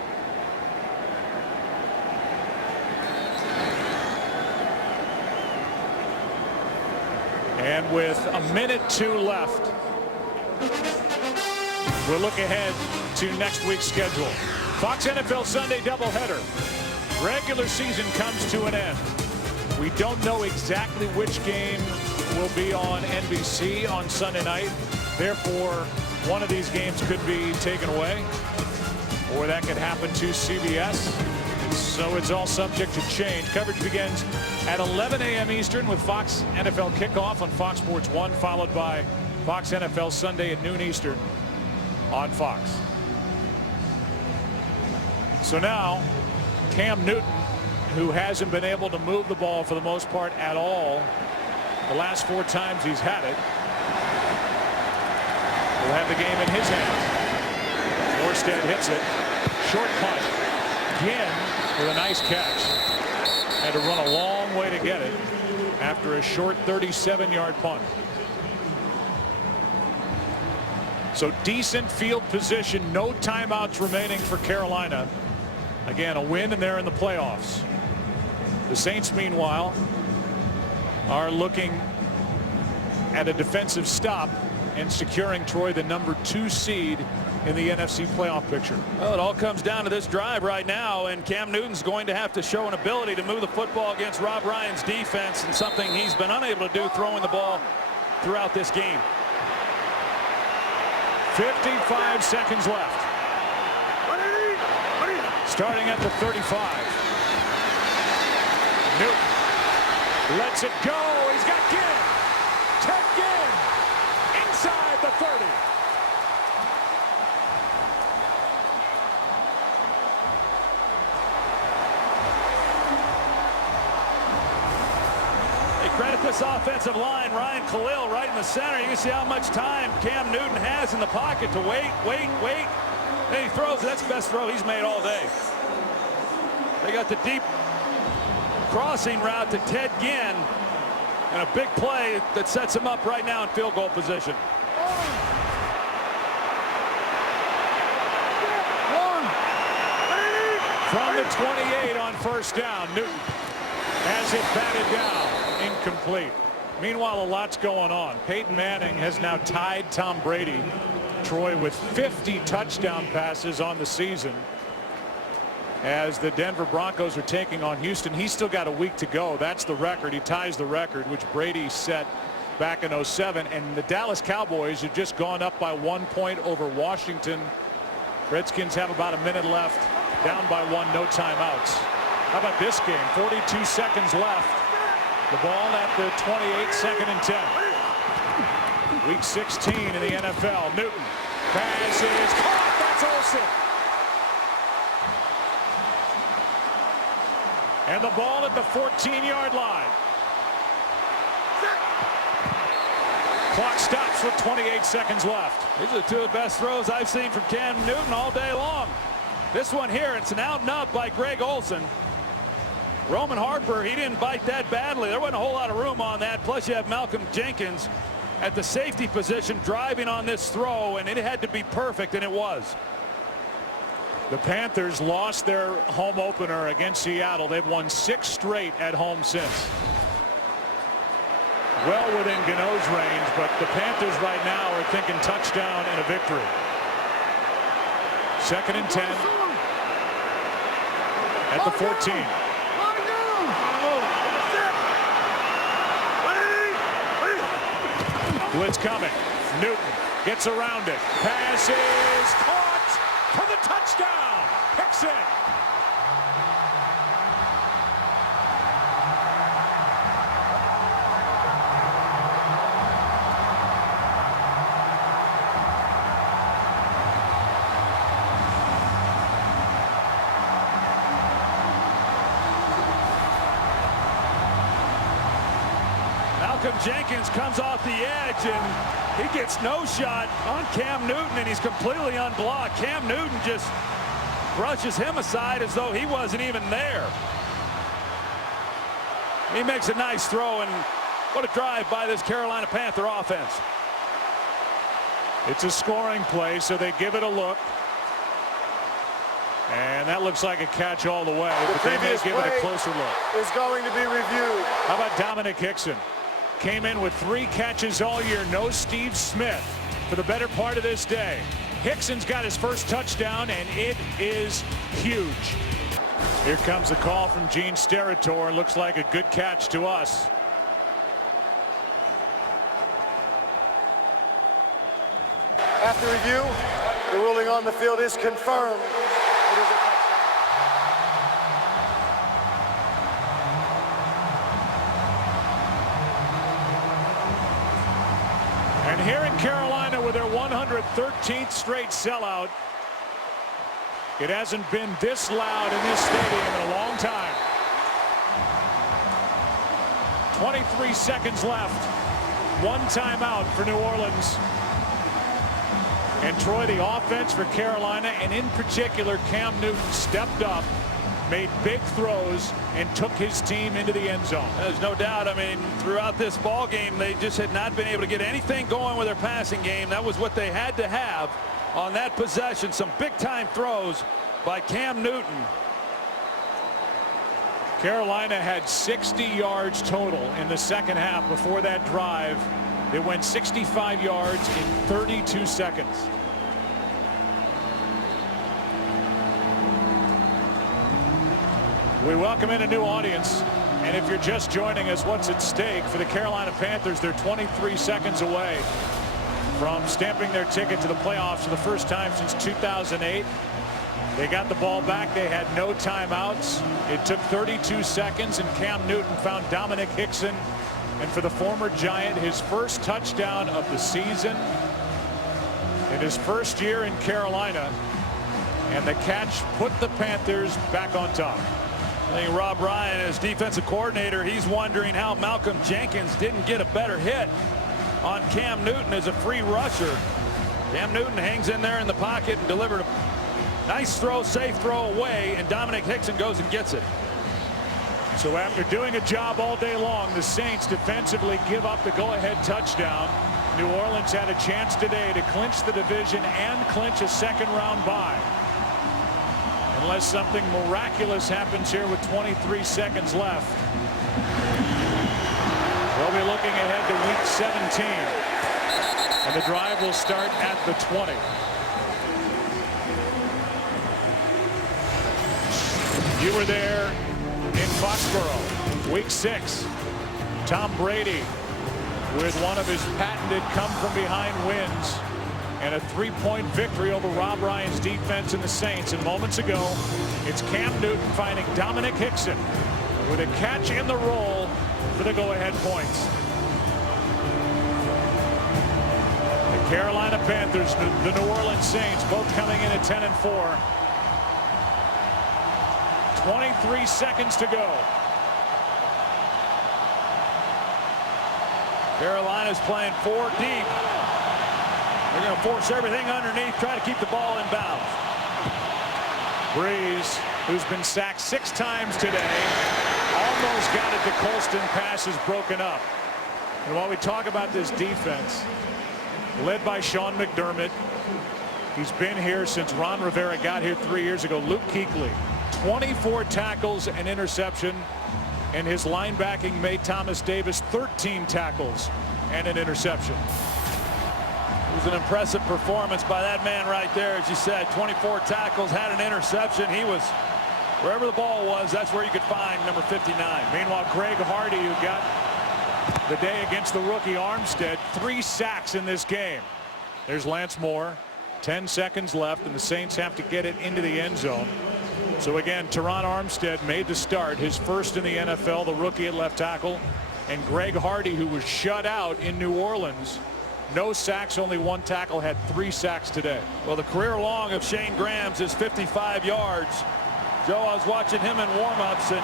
And with 1:02 left, we'll look ahead to next week's schedule. Fox NFL Sunday doubleheader. Regular season comes to an end. We don't know exactly which game will be on NBC on Sunday night. Therefore, one of these games could be taken away, or that could happen to CBS. So it's all subject to change. Coverage begins at 11 a.m. Eastern with Fox NFL Kickoff on Fox Sports 1, followed by Fox NFL Sunday at noon Eastern on Fox. So now Cam Newton, who hasn't been able to move the ball for the most part at all the last 4 times he's had it, will have the game in his hands. Morstead hits it. Short punt. Ginn with a nice catch. Had to run a long way to get it after a short 37-yard punt. So decent field position. No timeouts remaining for Carolina. Again, a win, and they're in the playoffs. The Saints, meanwhile, are looking at a defensive stop and securing Troy the #2 seed in the NFC playoff picture. Well, it all comes down to this drive right now, and Cam Newton's going to have to show an ability to move the football against Rob Ryan's defense, and something he's been unable to do throwing the ball throughout this game. 55 seconds left. Starting at the 35. Newton lets it go. He's got Ginn. Ted Ginn inside the 30. Credit this offensive line. Ryan Khalil right in the center. You can see how much time Cam Newton has in the pocket to wait. Then he throws. That's the best throw he's made all day. They got the deep crossing route to Ted Ginn, and a big play that sets him up right now in field goal position. From the 28 on first down, Newton has it batted down, incomplete. Meanwhile, a lot's going on. Peyton Manning has now tied Tom Brady, Troy, with 50 touchdown passes on the season. As the Denver Broncos are taking on Houston, he's still got a week to go. That's the record. He ties the record, which Brady set back in '07. And the Dallas Cowboys have just gone up by 1 point over Washington. Redskins have about a minute left, down by 1, no timeouts. How about this game? 42 seconds left. The ball at the 28, 2nd and 10. Week 16 in the NFL. Newton. Pass is caught. That's Olsen. And the ball at the 14-yard line. Clock stops with 28 seconds left. These are two of the best throws I've seen from Cam Newton all day long. This one here, it's an out and up by Greg Olsen. Roman Harper, he didn't bite that badly. There wasn't a whole lot of room on that. Plus you have Malcolm Jenkins at the safety position driving on this throw, and it had to be perfect, and it was. The Panthers lost their home opener against Seattle. They've won 6 straight at home since. Well within Gano's range, but the Panthers right now are thinking touchdown and a victory. 2nd and 10 at the 14. Blitz coming. Newton gets around it. Pass is caught for the touchdown. Hickson. Malcolm Jenkins comes off the edge, and he gets no shot on Cam Newton, and he's completely unblocked. Cam Newton just brushes him aside as though he wasn't even there. He makes a nice throw, and what a drive by this Carolina Panther offense. It's a scoring play, so they give it a look. And that looks like a catch all the way, but they may give it a closer look. Is going to be reviewed. How about Dominic Hickson? Came in with 3 catches all year. No Steve Smith for the better part of this day. Hickson's got his first touchdown, and it is huge. Here comes the call from Gene Steratore. Looks like a good catch to us. After review, the ruling on the field is confirmed. It is a touchdown. And here in Carolina with their 113th straight sellout, it hasn't been this loud in this stadium in a long time. 23 seconds left. 1 timeout for New Orleans. And Troy, the offense for Carolina, and in particular Cam Newton, stepped up, made big throws, and took his team into the end zone. There's no doubt. I mean, throughout this ball game, they just had not been able to get anything going with their passing game. That was what they had to have on that possession. Some big-time throws by Cam Newton. Carolina had 60 yards total in the second half before that drive. They went 65 yards in 32 seconds. We welcome in a new audience, and if you're just joining us, what's at stake for the Carolina Panthers? They're 23 seconds away from stamping their ticket to the playoffs for the first time since 2008. They got the ball back. They had no timeouts. It took 32 seconds, and Cam Newton found Dominic Hickson. And for the former Giant, his first touchdown of the season in his first year in Carolina. And the catch put the Panthers back on top. I think Rob Ryan, as defensive coordinator, he's wondering how Malcolm Jenkins didn't get a better hit on Cam Newton as a free rusher. Cam Newton hangs in there in the pocket and delivered a nice throw, safe throw away, and Dominic Hickson goes and gets it. So after doing a job all day long, the Saints defensively give up the go-ahead touchdown. New Orleans had a chance today to clinch the division and clinch a second-round bye. Unless something miraculous happens here with 23 seconds left. We'll be looking ahead to week 17. And the drive will start at the 20. You were there in Foxborough, week 6. Tom Brady with one of his patented come-from-behind wins and a 3-point victory over Rob Ryan's defense and the Saints. And moments ago, it's Cam Newton finding Dominic Hickson with a catch in the roll for the go-ahead points. The Carolina Panthers, the New Orleans Saints, both coming in at 10-4. 23 seconds to go. Carolina's playing 4 deep. They're going to force everything underneath, try to keep the ball in bounds. Breeze, who's been sacked 6 times today, almost got it to Colston. Pass is broken up. And while we talk about this defense, led by Sean McDermott, he's been here since Ron Rivera got here 3 years ago. Luke Kuechly, 24 tackles and interception, and his linebacking mate Thomas Davis 13 tackles and an interception. It was an impressive performance by that man right there. As you said, 24 tackles, had an interception. He was wherever the ball was, that's where you could find number 59. Meanwhile, Greg Hardy, who got the day against the rookie Armstead, 3 sacks in this game. There's Lance Moore, 10 seconds left, and the Saints have to get it into the end zone. So again, Teron Armstead made the start, his first in the NFL, the rookie at left tackle. And Greg Hardy, who was shut out in New Orleans, no sacks, only 1 tackle, had 3 sacks today. Well, the career long of Shane Graham's is 55 yards. Joe, I was watching him in warm-ups, and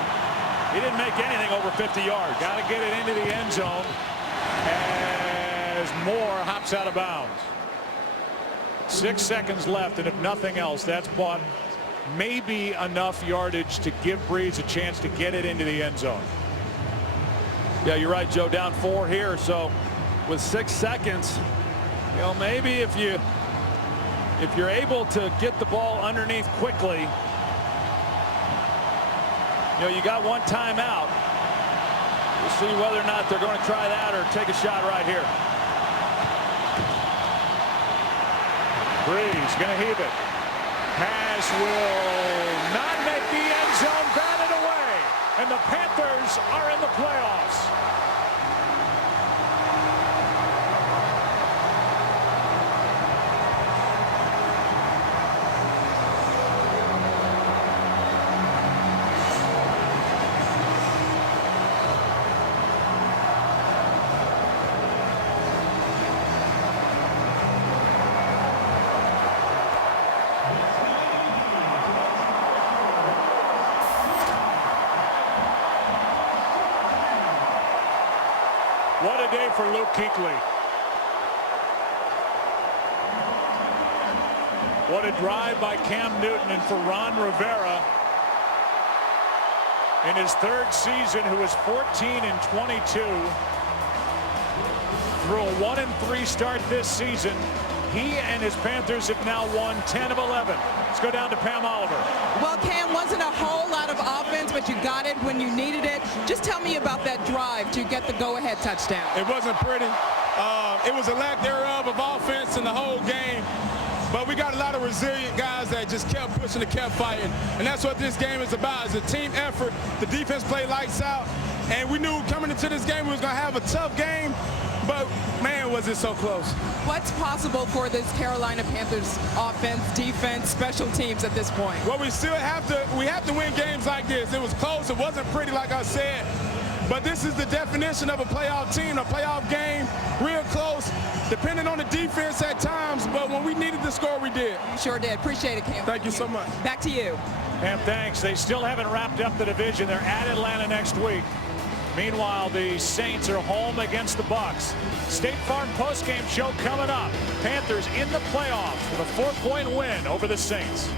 he didn't make anything over 50 yards. Got to get it into the end zone as Moore hops out of bounds. 6 seconds left, and if nothing else, that's bought maybe enough yardage to give Breeze a chance to get it into the end zone. Yeah, you're right, Joe. Down 4 here, so with 6 seconds, you know, maybe if you're able to get the ball underneath quickly, you know, you got 1 timeout. We'll see whether or not they're going to try that or take a shot right here. Breeze going to heave it. Pass will not make the end zone, batted away, and the Panthers are in the playoffs. What a day for Luke Kuechly. What a drive by Cam Newton, and for Ron Rivera in his 3rd season, who was 14-22 through a 1-3 start this season. He and his Panthers have now won 10 of 11. Let's go down to Pam Oliver. Well, Cam, wasn't a whole lot of offense, but you got it when you needed it. Just tell me about that drive to get the go-ahead touchdown. It wasn't pretty. It was a lack thereof of offense in the whole game. But we got a lot of resilient guys that just kept pushing and kept fighting. And that's what this game is about. It's a team effort. The defense played lights out. And we knew coming into this game we was going to have a tough game. But, man, was it so close. What's possible for this Carolina Panthers offense, defense, special teams at this point? Well, we have to win games like this. It was close. It wasn't pretty, like I said. But this is the definition of a playoff team, a playoff game, real close, depending on the defense at times. But when we needed to score, we did. You sure did. Appreciate it, Cam. Thank you so much. Back to you. Cam, thanks. They still haven't wrapped up the division. They're at Atlanta next week. Meanwhile, the Saints are home against the Bucs. State Farm postgame show coming up. Panthers in the playoffs with a 4-point win over the Saints.